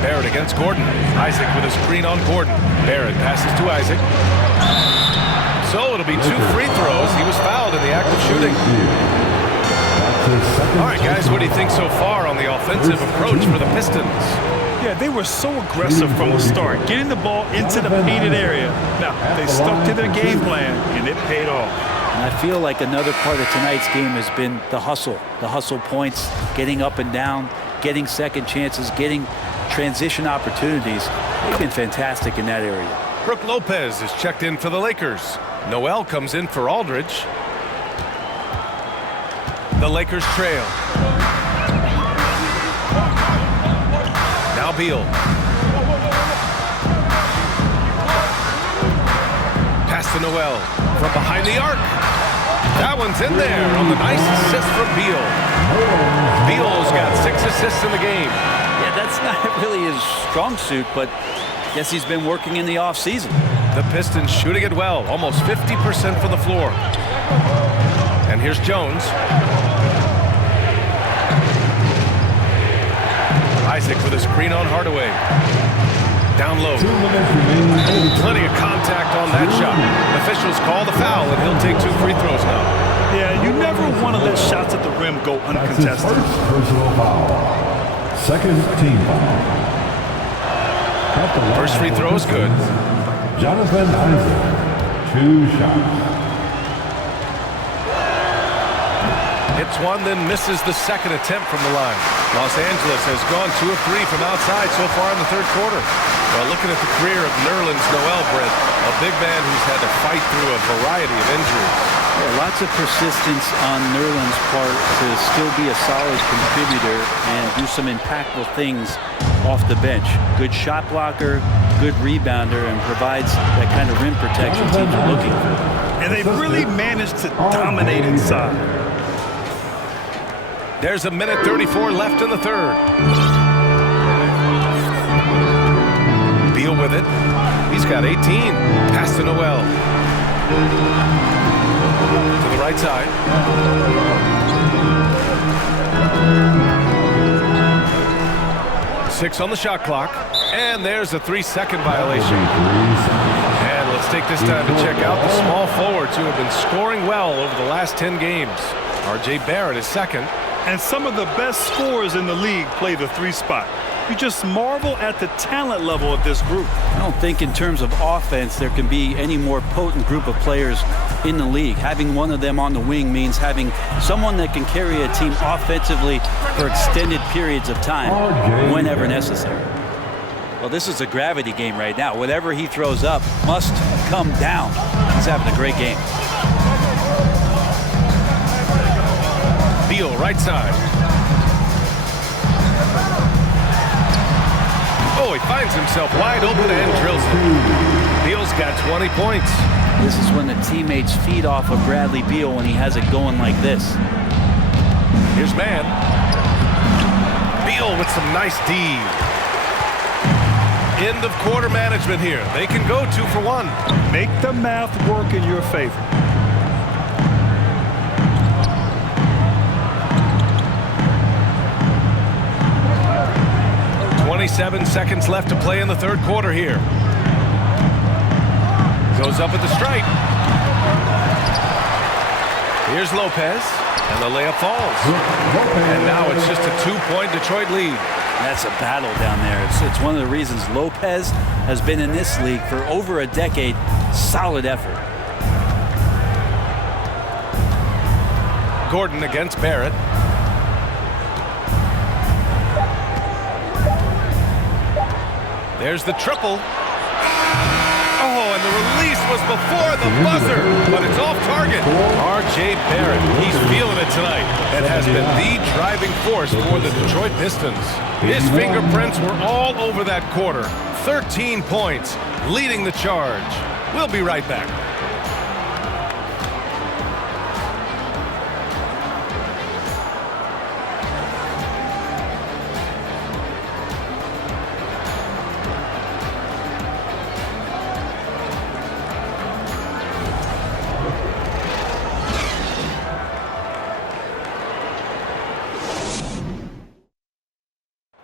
Barrett against Gordon. Isaac with a screen on Gordon. Barrett passes to Isaac. So it'll be 2 free throws. He was fouled in the act of shooting. All right, guys, what do you think so far on the offensive approach for the Pistons? Yeah, they were so aggressive from the start, getting the ball into the painted area. Now, they stuck to their game plan, and it paid off. And I feel like another part of tonight's game has been the hustle points, getting up and down, getting second chances, getting transition opportunities. They've been fantastic in that area. Brook Lopez is checked in for the Lakers. Noel comes in for Aldridge. The Lakers trail. Now Beal. Pass to Noel from behind the arc. That one's in there on the nice assist from Beal. Beal's got 6 assists in the game. Yeah, that's not really his strong suit, but I guess he's been working in the offseason. The Pistons shooting it well, almost 50% from the floor. And here's Jones. Isaac with a screen on Hardaway. Down low. Plenty of contact on that shot. Officials call the foul, and he'll take 2 free throws now. Yeah, you never want to let shots at the rim go uncontested. That's his first personal foul. Second team foul. First free throw is good. Jonathan Isaac, 2 shots. Hits one, then misses the second attempt from the line. Los Angeles has gone 2 of 3 from outside so far in the third quarter. Well, looking at the career of Nerlens Noel, Brent, a big man who's had to fight through a variety of injuries. Yeah, lots of persistence on Nerlens' part to still be a solid contributor and do some impactful things off the bench. Good shot blocker, good rebounder, and provides that kind of rim protection teams are looking for. And they've really managed to dominate inside. There's a minute 34 left in the third. Beal with it. He's got 18. Pass to Noel. To the right side. Six on the shot clock. And there's a 3-second violation. And let's take this time to check out the small forwards who have been scoring well over the last 10 games. R.J. Barrett is second. And some of the best scorers in the league play the 3 spot. You just marvel at the talent level of this group. I don't think in terms of offense there can be any more potent group of players in the league. Having one of them on the wing means having someone that can carry a team offensively for extended periods of time whenever necessary. Well, this is a gravity game right now. Whatever he throws up must come down. He's having a great game. Beal, right side. Oh, he finds himself wide open and drills it. Beal's got 20 points. This is when the teammates feed off of Bradley Beal when he has it going like this. Here's man. Beal with some nice D. End of quarter management here. They can go 2 for 1. Make the math work in your favor. 27 seconds left to play in the third quarter here. Goes up at the stripe. Here's Lopez, and the layup falls. And now it's just a 2-point Detroit lead. That's a battle down there. It's one of the reasons Lopez has been in this league for over a decade. Solid effort. Gordon against Barrett. There's the triple. Oh, and the release was before the buzzer, but it's off target. R.J. Barrett, he's feeling it tonight and has been the driving force for the Detroit Pistons. His fingerprints were all over that quarter. 13 points, leading the charge. We'll be right back.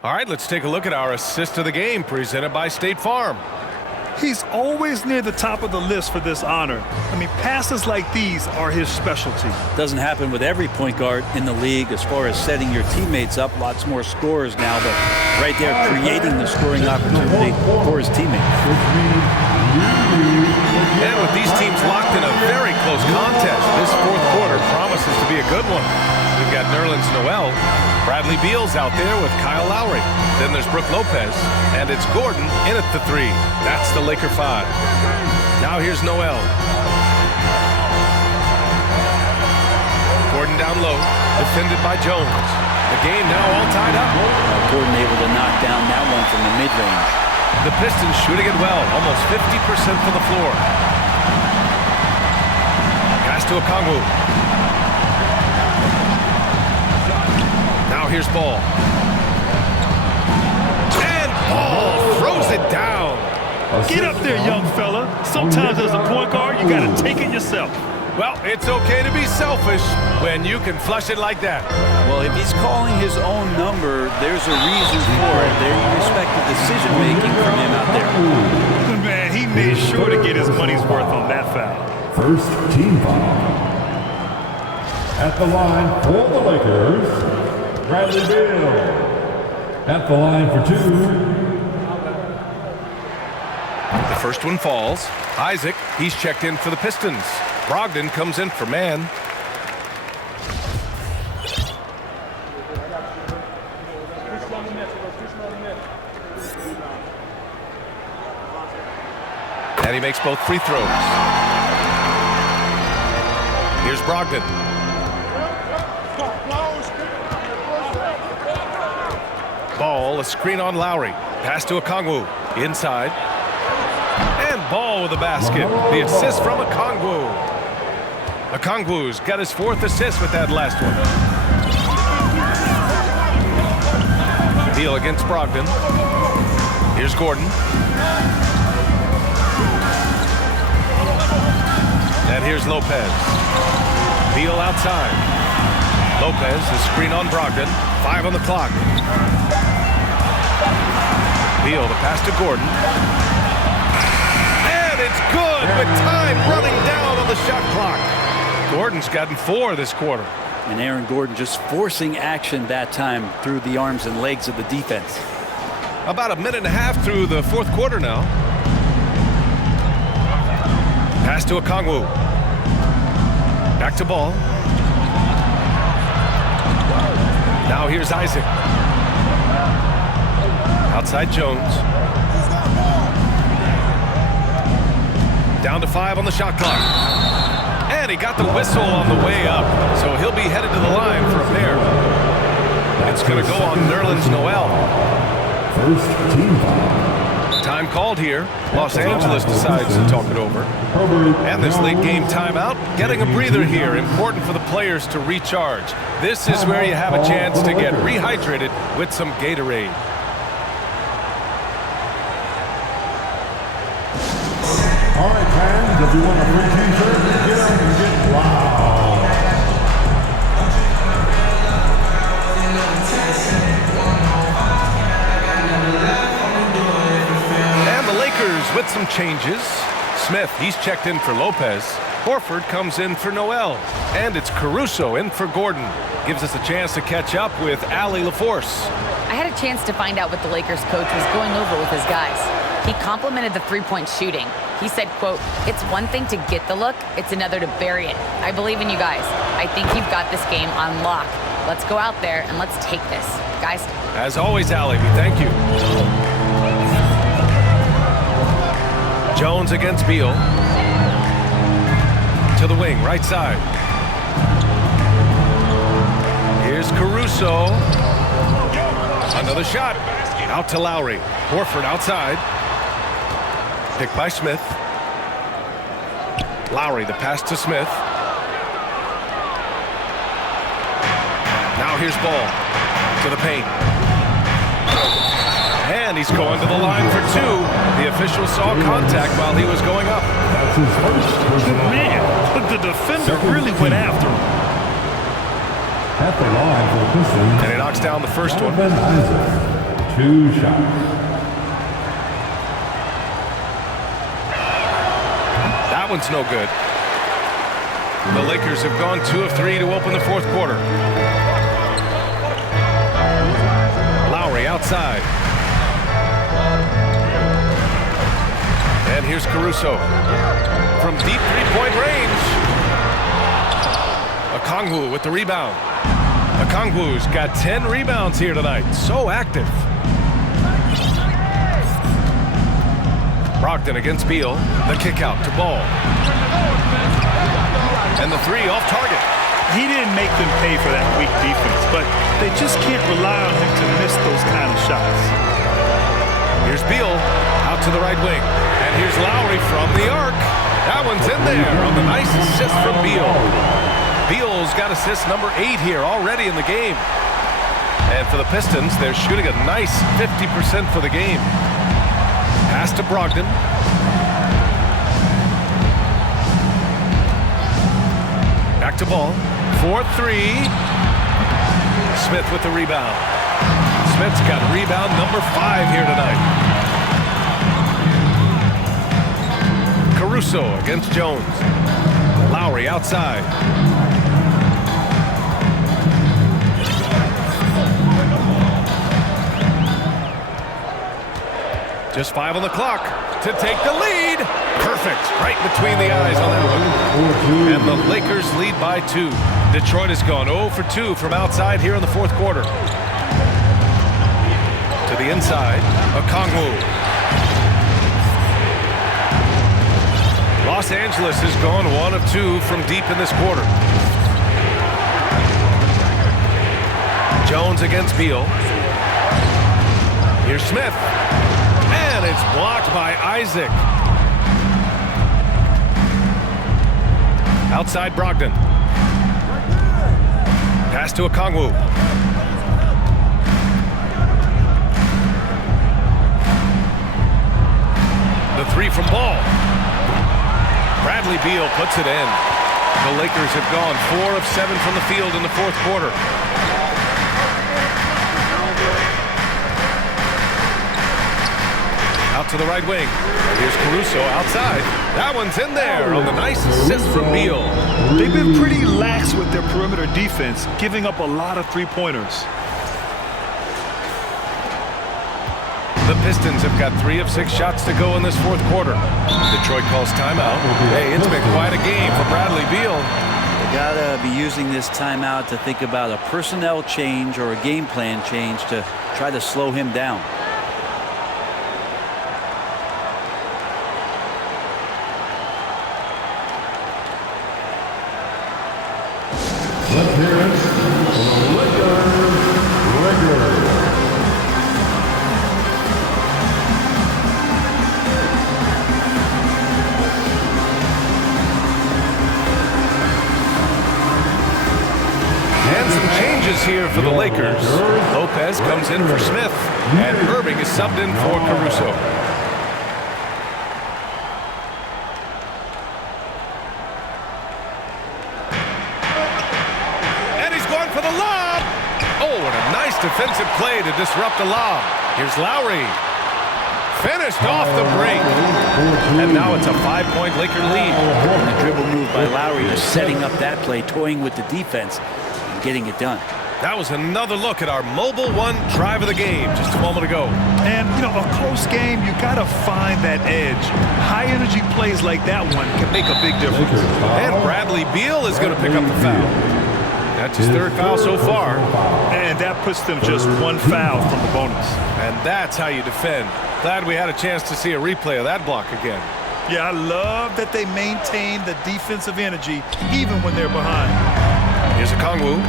All right, let's take a look at our assist of the game presented by State Farm. He's always near the top of the list for this honor. I mean, passes like these are his specialty. Doesn't happen with every point guard in the league as far as setting your teammates up. Lots more scorers now, but right there creating the scoring opportunity for his teammates. And with these teams locked in a very close contest, this fourth quarter promises to be a good one. We've got Nerlens Noel. Bradley Beal's out there with Kyle Lowry. Then there's Brook Lopez, and it's Gordon in at the 3. That's the Laker 5. Now here's Noel. Gordon down low, defended by Jones. The game now all tied up. Gordon able to knock down that one from the mid-range. The Pistons shooting it well, almost 50% from the floor. Pass to Okongwu. Now here's Ball. And Ball throws it down. Get up there, young fella. Sometimes as a point guard, you got to take it yourself. Well, it's okay to be selfish when you can flush it like that. Well, if he's calling his own number, there's a reason for it. There you respect the decision-making from him out there. Man, he made sure to get his money's worth on that foul. First team foul. At the line for the Lakers, Bradley Beal. At the line for 2. The first one falls. Isaac, he's checked in for the Pistons. Brogdon comes in for man. And he makes both free throws. Here's Brogdon. Ball, a screen on Lowry. Pass to Okongwu. Inside. And Ball with the basket. The assist from Okongwu. Okongwu's got his 4th assist with that last one. Beal against Brogdon. Here's Gordon. And here's Lopez. Beal outside. Lopez, the screen on Brogdon. 5 on the clock. Beal, the pass to Gordon. And it's good with time running down on the shot clock. Gordon's gotten 4 this quarter. And Aaron Gordon just forcing action that time through the arms and legs of the defense. About a minute and a half through the 4th quarter now. Pass to Okongwu. Back to Ball. Now here's Isaac. Outside Jones. Down to 5 on the shot clock. And he got the whistle on the way up. So he'll be headed to the line for a pair. It's going to go on Nerlens Noel. First team foul. Time called here. Los Angeles decides to talk it over. And this late game timeout, getting a breather here. Important for the players to recharge. This is where you have a chance to get rehydrated with some Gatorade. All right, fans, if you want a free t-shirt, get up and get loud. And the Lakers with some changes. Smith, he's checked in for Lopez. Horford comes in for Noel. And it's Caruso in for Gordon. Gives us a chance to catch up with Allie LaForce. I had a chance to find out what the Lakers coach was going over with his guys. He complimented the three-point shooting. He said, quote, "It's one thing to get the look, it's another to bury it. I believe in you guys. I think you've got this game on lock. Let's go out there and let's take this. Guys." As always, Allie, we thank you. Jones against Beal. To the wing, right side. Here's Caruso. Another shot. Out to Lowry. Horford outside. Picked by Smith. Lowry, the pass to Smith. Now here's Ball. To the paint. And he's going to the line for 2. The official saw contact while he was going up. That's his first. Man, the defender really went after him. At the line for the Pistons. And he knocks down the first one. Isaac. 2 shots. That one's no good. The Lakers have gone 2 of 3 to open the 4th quarter. Lowry outside. And here's Caruso. From deep three-point range. Okongwu with the rebound. Okongwu's got 10 rebounds here tonight. So active. Brogdon against Beal. The kick out to Ball. And the 3 off target. He didn't make them pay for that weak defense, but they just can't rely on him to miss those kind of shots. Here's Beal out to the right wing. And here's Lowry from the arc. That one's in there on the nice assist from Beal. Beal's got assist number 8 here already in the game. And for the Pistons, they're shooting a nice 50% for the game. Pass to Brogdon. Back to ball. 4-3. Smith with the rebound. Smith's got rebound number 5 here tonight. Caruso against Jones. Lowry outside. Just 5 on the clock to take the lead. Perfect. Right between the eyes on that one. And the Lakers lead by 2. Detroit has gone 0 for 2 from outside here in the fourth quarter. To the inside, Okongwu. Los Angeles has gone 1 of 2 from deep in this quarter. Jones against Beal. Here's Smith. And it's blocked by Isaac. Outside Brogdon. Pass to Okongwu. The 3 from Ball. Bradley Beal puts it in. The Lakers have gone 4 of 7 from the field in the fourth quarter. Out to the right wing. Here's Caruso outside. That one's in there on the nice assist from Beal. They've been pretty lax with their perimeter defense, giving up a lot of three-pointers. The Pistons have got 3 of 6 shots to go in this fourth quarter. Detroit calls timeout. Hey, it's been quite a game for Bradley Beal. They gotta be using this timeout to think about a personnel change or a game plan change to try to slow him down. Here for the Lakers. Lopez comes in for Smith, and Irving is subbed in for Caruso. And he's going for the lob. Oh, and a nice defensive play to disrupt the lob. Here's Lowry. Finished off the break. And now it's a 5-point Laker lead. The dribble move by Lowry just setting up that play, toying with the defense, and getting it done. That was another look at our Mobile One drive of the game just a moment ago. And, you know, a close game, you got to find that edge. High-energy plays like that one can make a big difference. And Bradley Beal is going to pick up the foul. That's his 3rd foul so far. And that puts them just 1 foul from the bonus. And that's how you defend. Glad we had a chance to see a replay of that block again. Yeah, I love that they maintain the defensive energy even when they're behind. Here's Okongwu.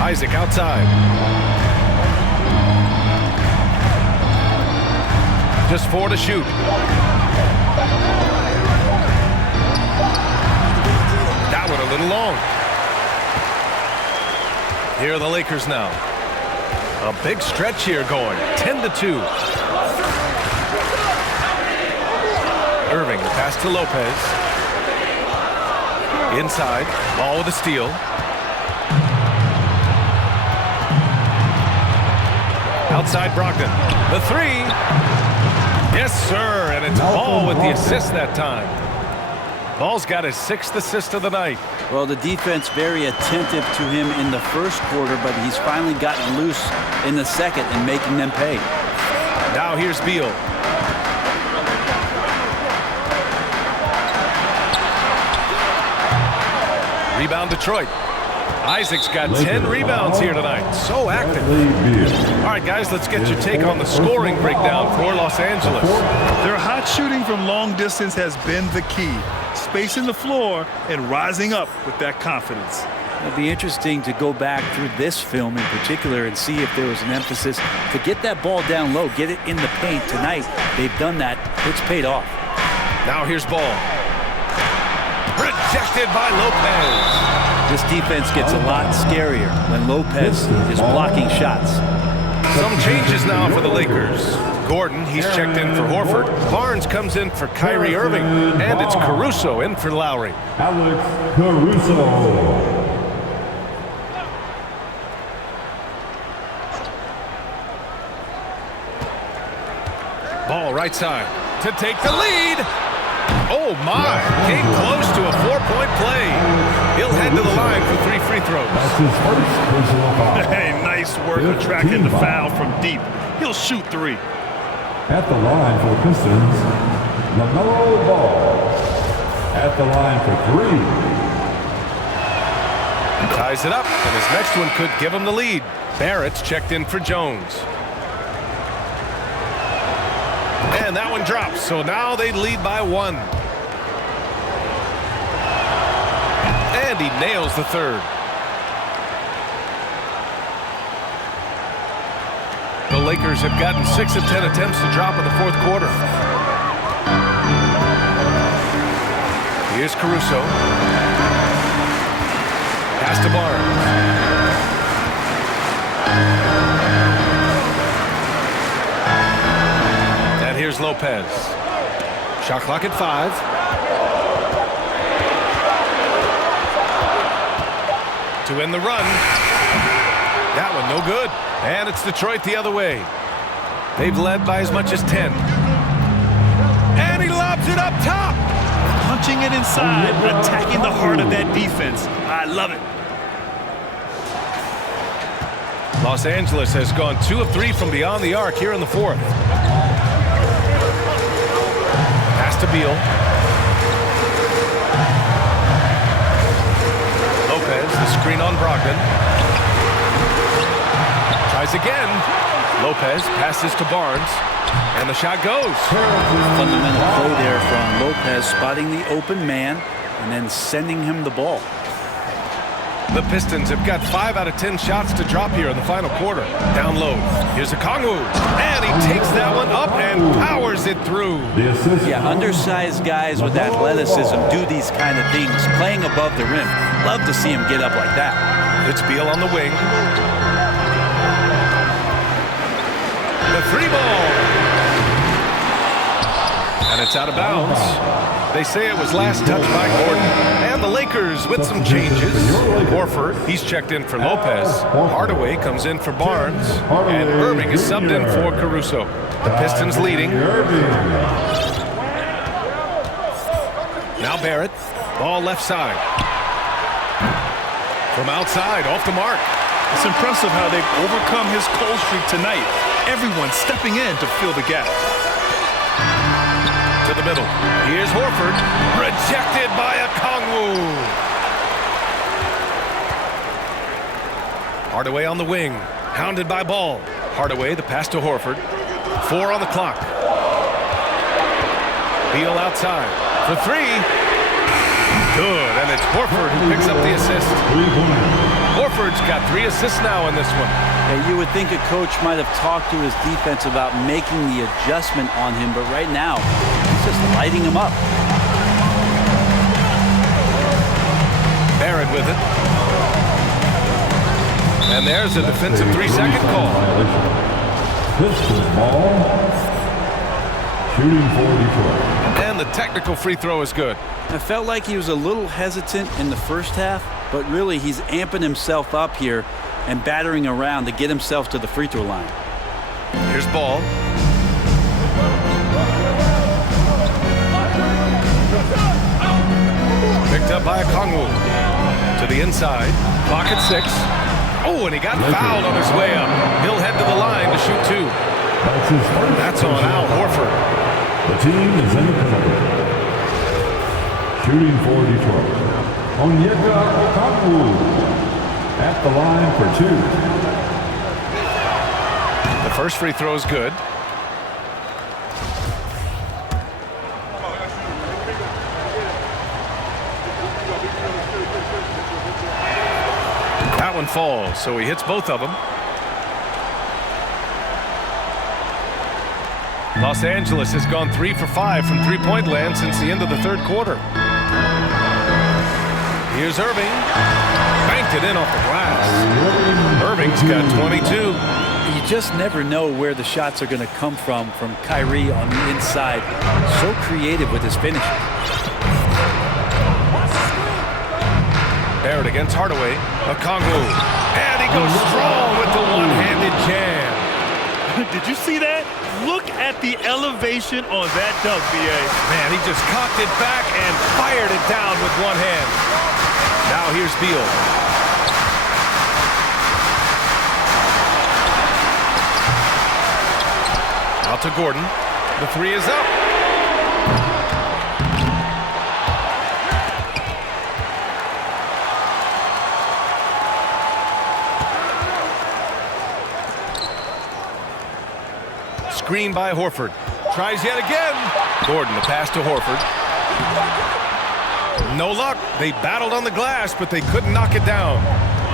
Isaac outside. Just 4 to shoot. That one a little long. Here are the Lakers now. A big stretch here going. 10-2. Irving, the pass to Lopez. Inside. Ball with a steal. Outside Brogdon. The 3. Yes, sir. And it's Ball with the assist that time. Ball's got his 6th assist of the night. Well, the defense very attentive to him in the first quarter, but he's finally gotten loose in the second and making them pay. Now here's Beal. Rebound Detroit. Isaac's got 10 rebounds here tonight. So active. All right, guys, let's get your take on the scoring breakdown for Los Angeles. Their hot shooting from long distance has been the key. Spacing the floor and rising up with that confidence. It'll be interesting to go back through this film in particular and see if there was an emphasis to get that ball down low, get it in the paint. Tonight, they've done that. It's paid off. Now here's Ball. Rejected by Lopez. This defense gets a lot scarier when Lopez is blocking shots. Some changes now for the Lakers. Gordon, he's checked in for Horford. Barnes comes in for Kyrie Irving. And it's Caruso in for Lowry. Alex Caruso. Ball right side to take the lead. Oh, my. Came close to a 4-point play. He'll head to the line for 3 free throws. That's his first personal foul. Hey, nice work attracting the foul from deep. He'll shoot 3. At the line for the Pistons, LaMelo Ball. At the line for 3. Ties it up, and his next one could give him the lead. Barrett's checked in for Jones. And that one drops, so now they lead by 1. And he nails the third. The Lakers have gotten 6 of 10 attempts to drop in the fourth quarter. Here's Caruso. Pass to Barnes. Here's Lopez. Shot clock at 5. To end the run. That one no good. And it's Detroit the other way. They've led by as much as 10. And he lobs it up top. Punching it inside, attacking the heart of that defense. I love it. Los Angeles has gone 2 of 3 from beyond the arc here in the fourth. To Beal. Lopez, the screen on Brogdon. Tries again. Lopez passes to Barnes. And the shot goes. Fundamental play there from Lopez, spotting the open man and then sending him the ball. The Pistons have got 5 out of 10 shots to drop here in the final quarter. Down low. Here's Okongwu. And he takes that one up and powers it through. Yeah, undersized guys with athleticism do these kind of things, playing above the rim. Love to see him get up like that. It's Beal on the wing. The 3-ball. And it's out of bounds. They say it was last touched by Gordon. And the Lakers with some changes. Horford, he's checked in for Lopez. Hardaway comes in for Barnes. And Irving is subbed in for Caruso. The Pistons leading. Now Barrett. Ball left side. From outside, off the mark. It's impressive how they've overcome his cold streak tonight. Everyone stepping in to fill the gap. To the middle. Here's Horford. Rejected by Okongwu. Hardaway on the wing. Hounded by Ball. Hardaway, the pass to Horford. 4 on the clock. Beal outside. For 3. Good. And it's Horford who picks up the assist. Horford's got 3 assists now in this one. You would think a coach might have talked to his defense about making the adjustment on him, but right now, he's just lighting him up. Barrett with it. And there's a defensive 3-second call. Pistons ball. Shooting for Detroit. And the technical free throw is good. I felt like he was a little hesitant in the first half, but really he's amping himself up here and battering around to get himself to the free throw line. Here's Ball. Picked up by Okongwu. To the inside. Clock at 6. Oh, and he got fouled on his way up. He'll head to the line to shoot 2. That's on Al Horford. The team is in the penalty. Shooting for Detroit. Onyeka Okongwu. At the line for 2. The first free throw is good. That one falls, so he hits both of them. Los Angeles has gone 3 for 5 from three-point land since the end of the third quarter. Here's Irving. Banked it in off the glass. Irving's got 22. You just never know where the shots are going to come from Kyrie on the inside. So creative with his finishes. Barrett against Hardaway. Okongwu. And he goes strong with the one-handed jam. Did you see that? Look at the elevation on that dunk, B.A. Man, he just cocked it back and fired it down with one hand. Now here's Beal. Out to Gordon. The three is up. Screen by Horford. Tries yet again. Gordon, the pass to Horford. No luck. They battled on the glass, but they couldn't knock it down.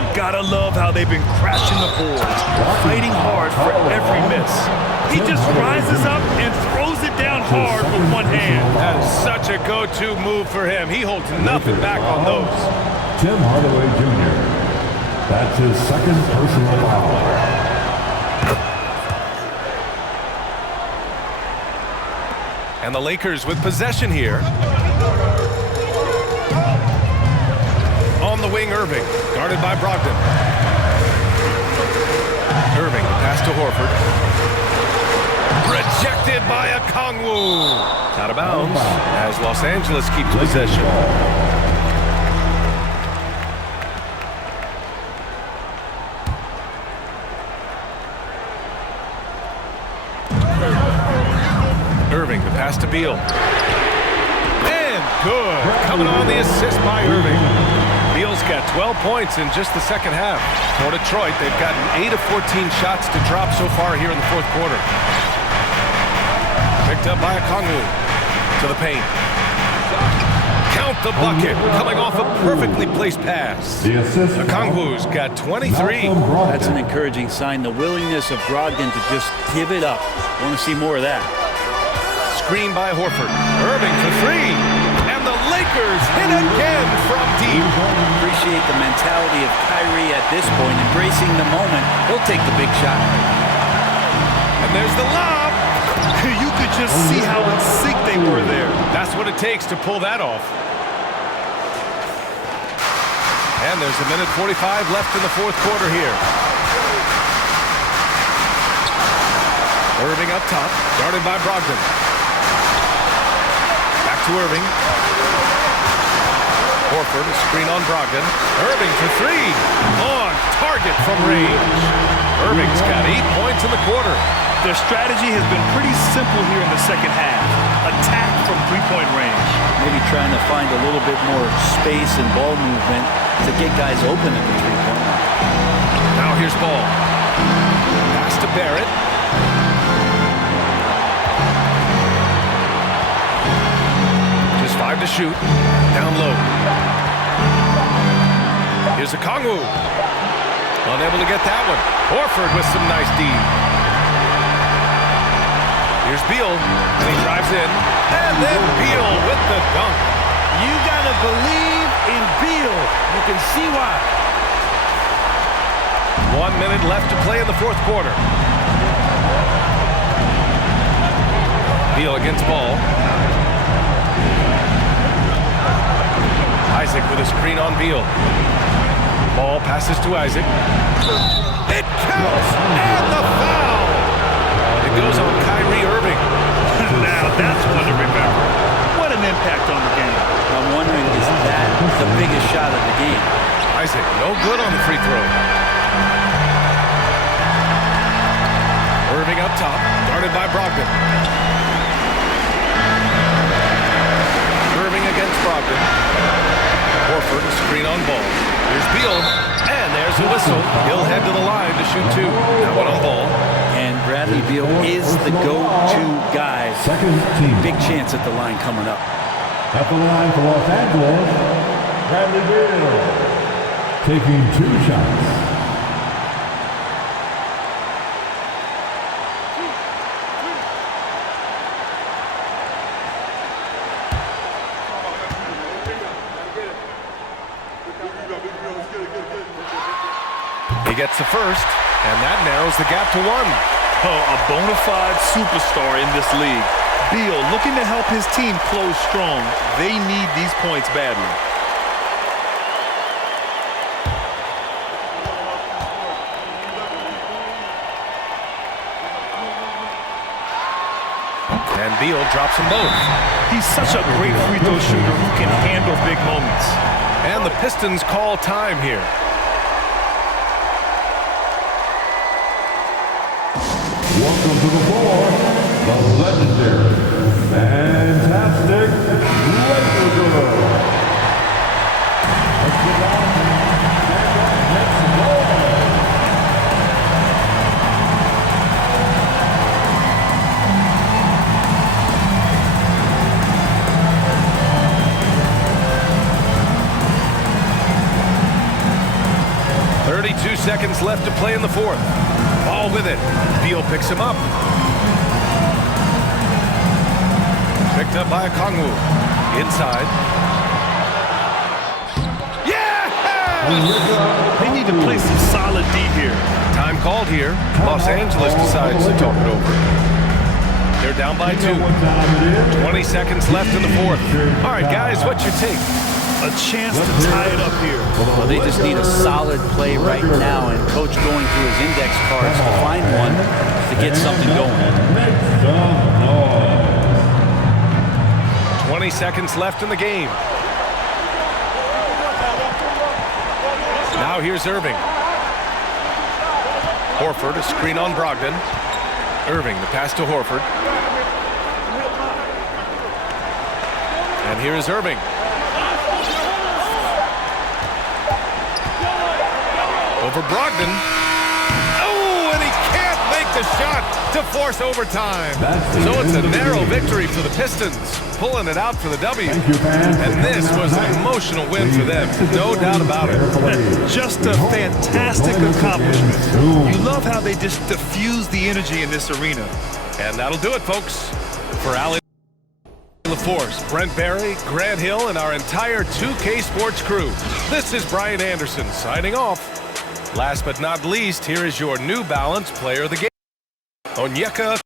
You gotta love how they've been crashing the boards, fighting hard for every miss. He just rises up and throws it down hard with one hand. That is such a go-to move for him. He holds nothing back on those. Tim Hardaway Jr. That's his second personal foul. And the Lakers with possession here. On the wing, Irving, guarded by Brogdon. Irving, pass to Horford. Rejected by Okongwu. Out of bounds as Los Angeles keeps possession. Irving, the pass to Beal. And good. Coming on the assist by Irving. Beal's got 12 points in just the second half. For Detroit, they've gotten 8 of 14 shots to drop so far here in the fourth quarter. Picked up by Okongwu to the paint. Count the bucket. Coming off a perfectly placed pass. Okongwu's got 23. That's an encouraging sign. The willingness of Brogdon to just give it up. Want to see more of that. Screen by Horford. Irving for three. And the Lakers hit again from deep. Appreciate the mentality of Kyrie at this point, embracing the moment. He'll take the big shot. And there's the lob. You could just see how in sync they were there. That's what it takes to pull that off. And there's a minute 45 left in the fourth quarter here. Irving up top, guarded by Brogdon. Back to Irving. Horford, screen on Brogdon. Irving for three. On target from range. Irving's got 8 points in the quarter. Their strategy has been pretty simple here in the second half. Attack from three-point range. Maybe trying to find a little bit more space and ball movement to get guys open at the three-point line. Now here's Ball. Pass to Barrett. Just 5 to shoot. Down low. Here's Okongwu. Unable to get that one. Horford with some nice D. Here's Beal, and he drives in. And then Beal with the dunk. You gotta believe in Beal. You can see why. 1 minute left to play in the fourth quarter. Beal against Ball. Isaac with a screen on Beal. Ball passes to Isaac. It counts, and the foul. It goes on Kyrie Irving. Now that's one to remember. What an impact on the game. I'm wondering, is that the biggest shot of the game? Isaac, no good on the free throw. Irving up top, guarded by Brogdon. Irving against Brogdon. Horford, screen on Ball. Here's Beal, and there's a whistle. He'll head to the line to shoot two. Now one on Ball. And Bradley Beal is the go-to guy. Second team. Big chance at the line coming up. At the line for Los Angeles, Bradley Beal. Taking 2 shots. He gets the first, And that narrows the gap to 1. Oh, a bona fide superstar in this league. Beal looking to help his team close strong. They need these points badly. And Beal drops them both. He's such a great free throw shooter who can handle big moments. And the Pistons call time here. Welcome to the floor, the legendary, fantastic Laker girl. Let's get on. Let's go. Seconds left to play in the fourth. Ball with it. Beal picks him up. Picked up by Okongwu. Inside. Yeah! They need to play some solid D here. Time called here. Los Angeles decides to talk it over. They're down by 2. 20 seconds left in the fourth. All right, guys, what's your take? A chance to tie it up here. Well, they just need a solid play right now, and coach going through his index cards to find one to get something going. 20 seconds left in the game. Now here's Irving. Horford, a screen on Brogdon. Irving, the pass to Horford. And here is Irving. Over Brogdon. Oh, and he can't make the shot to force overtime. So it's a narrow victory for the Pistons, pulling it out for the W. And this was an emotional win for them, no doubt about it. Just a fantastic accomplishment. You love how they just diffuse the energy in this arena. And that'll do it, folks. For Allie LaForce, Brent Barry, Grant Hill, and our entire 2K Sports crew, this is Brian Anderson signing off. Last but not least, here is your New Balance player of the game, Onyeka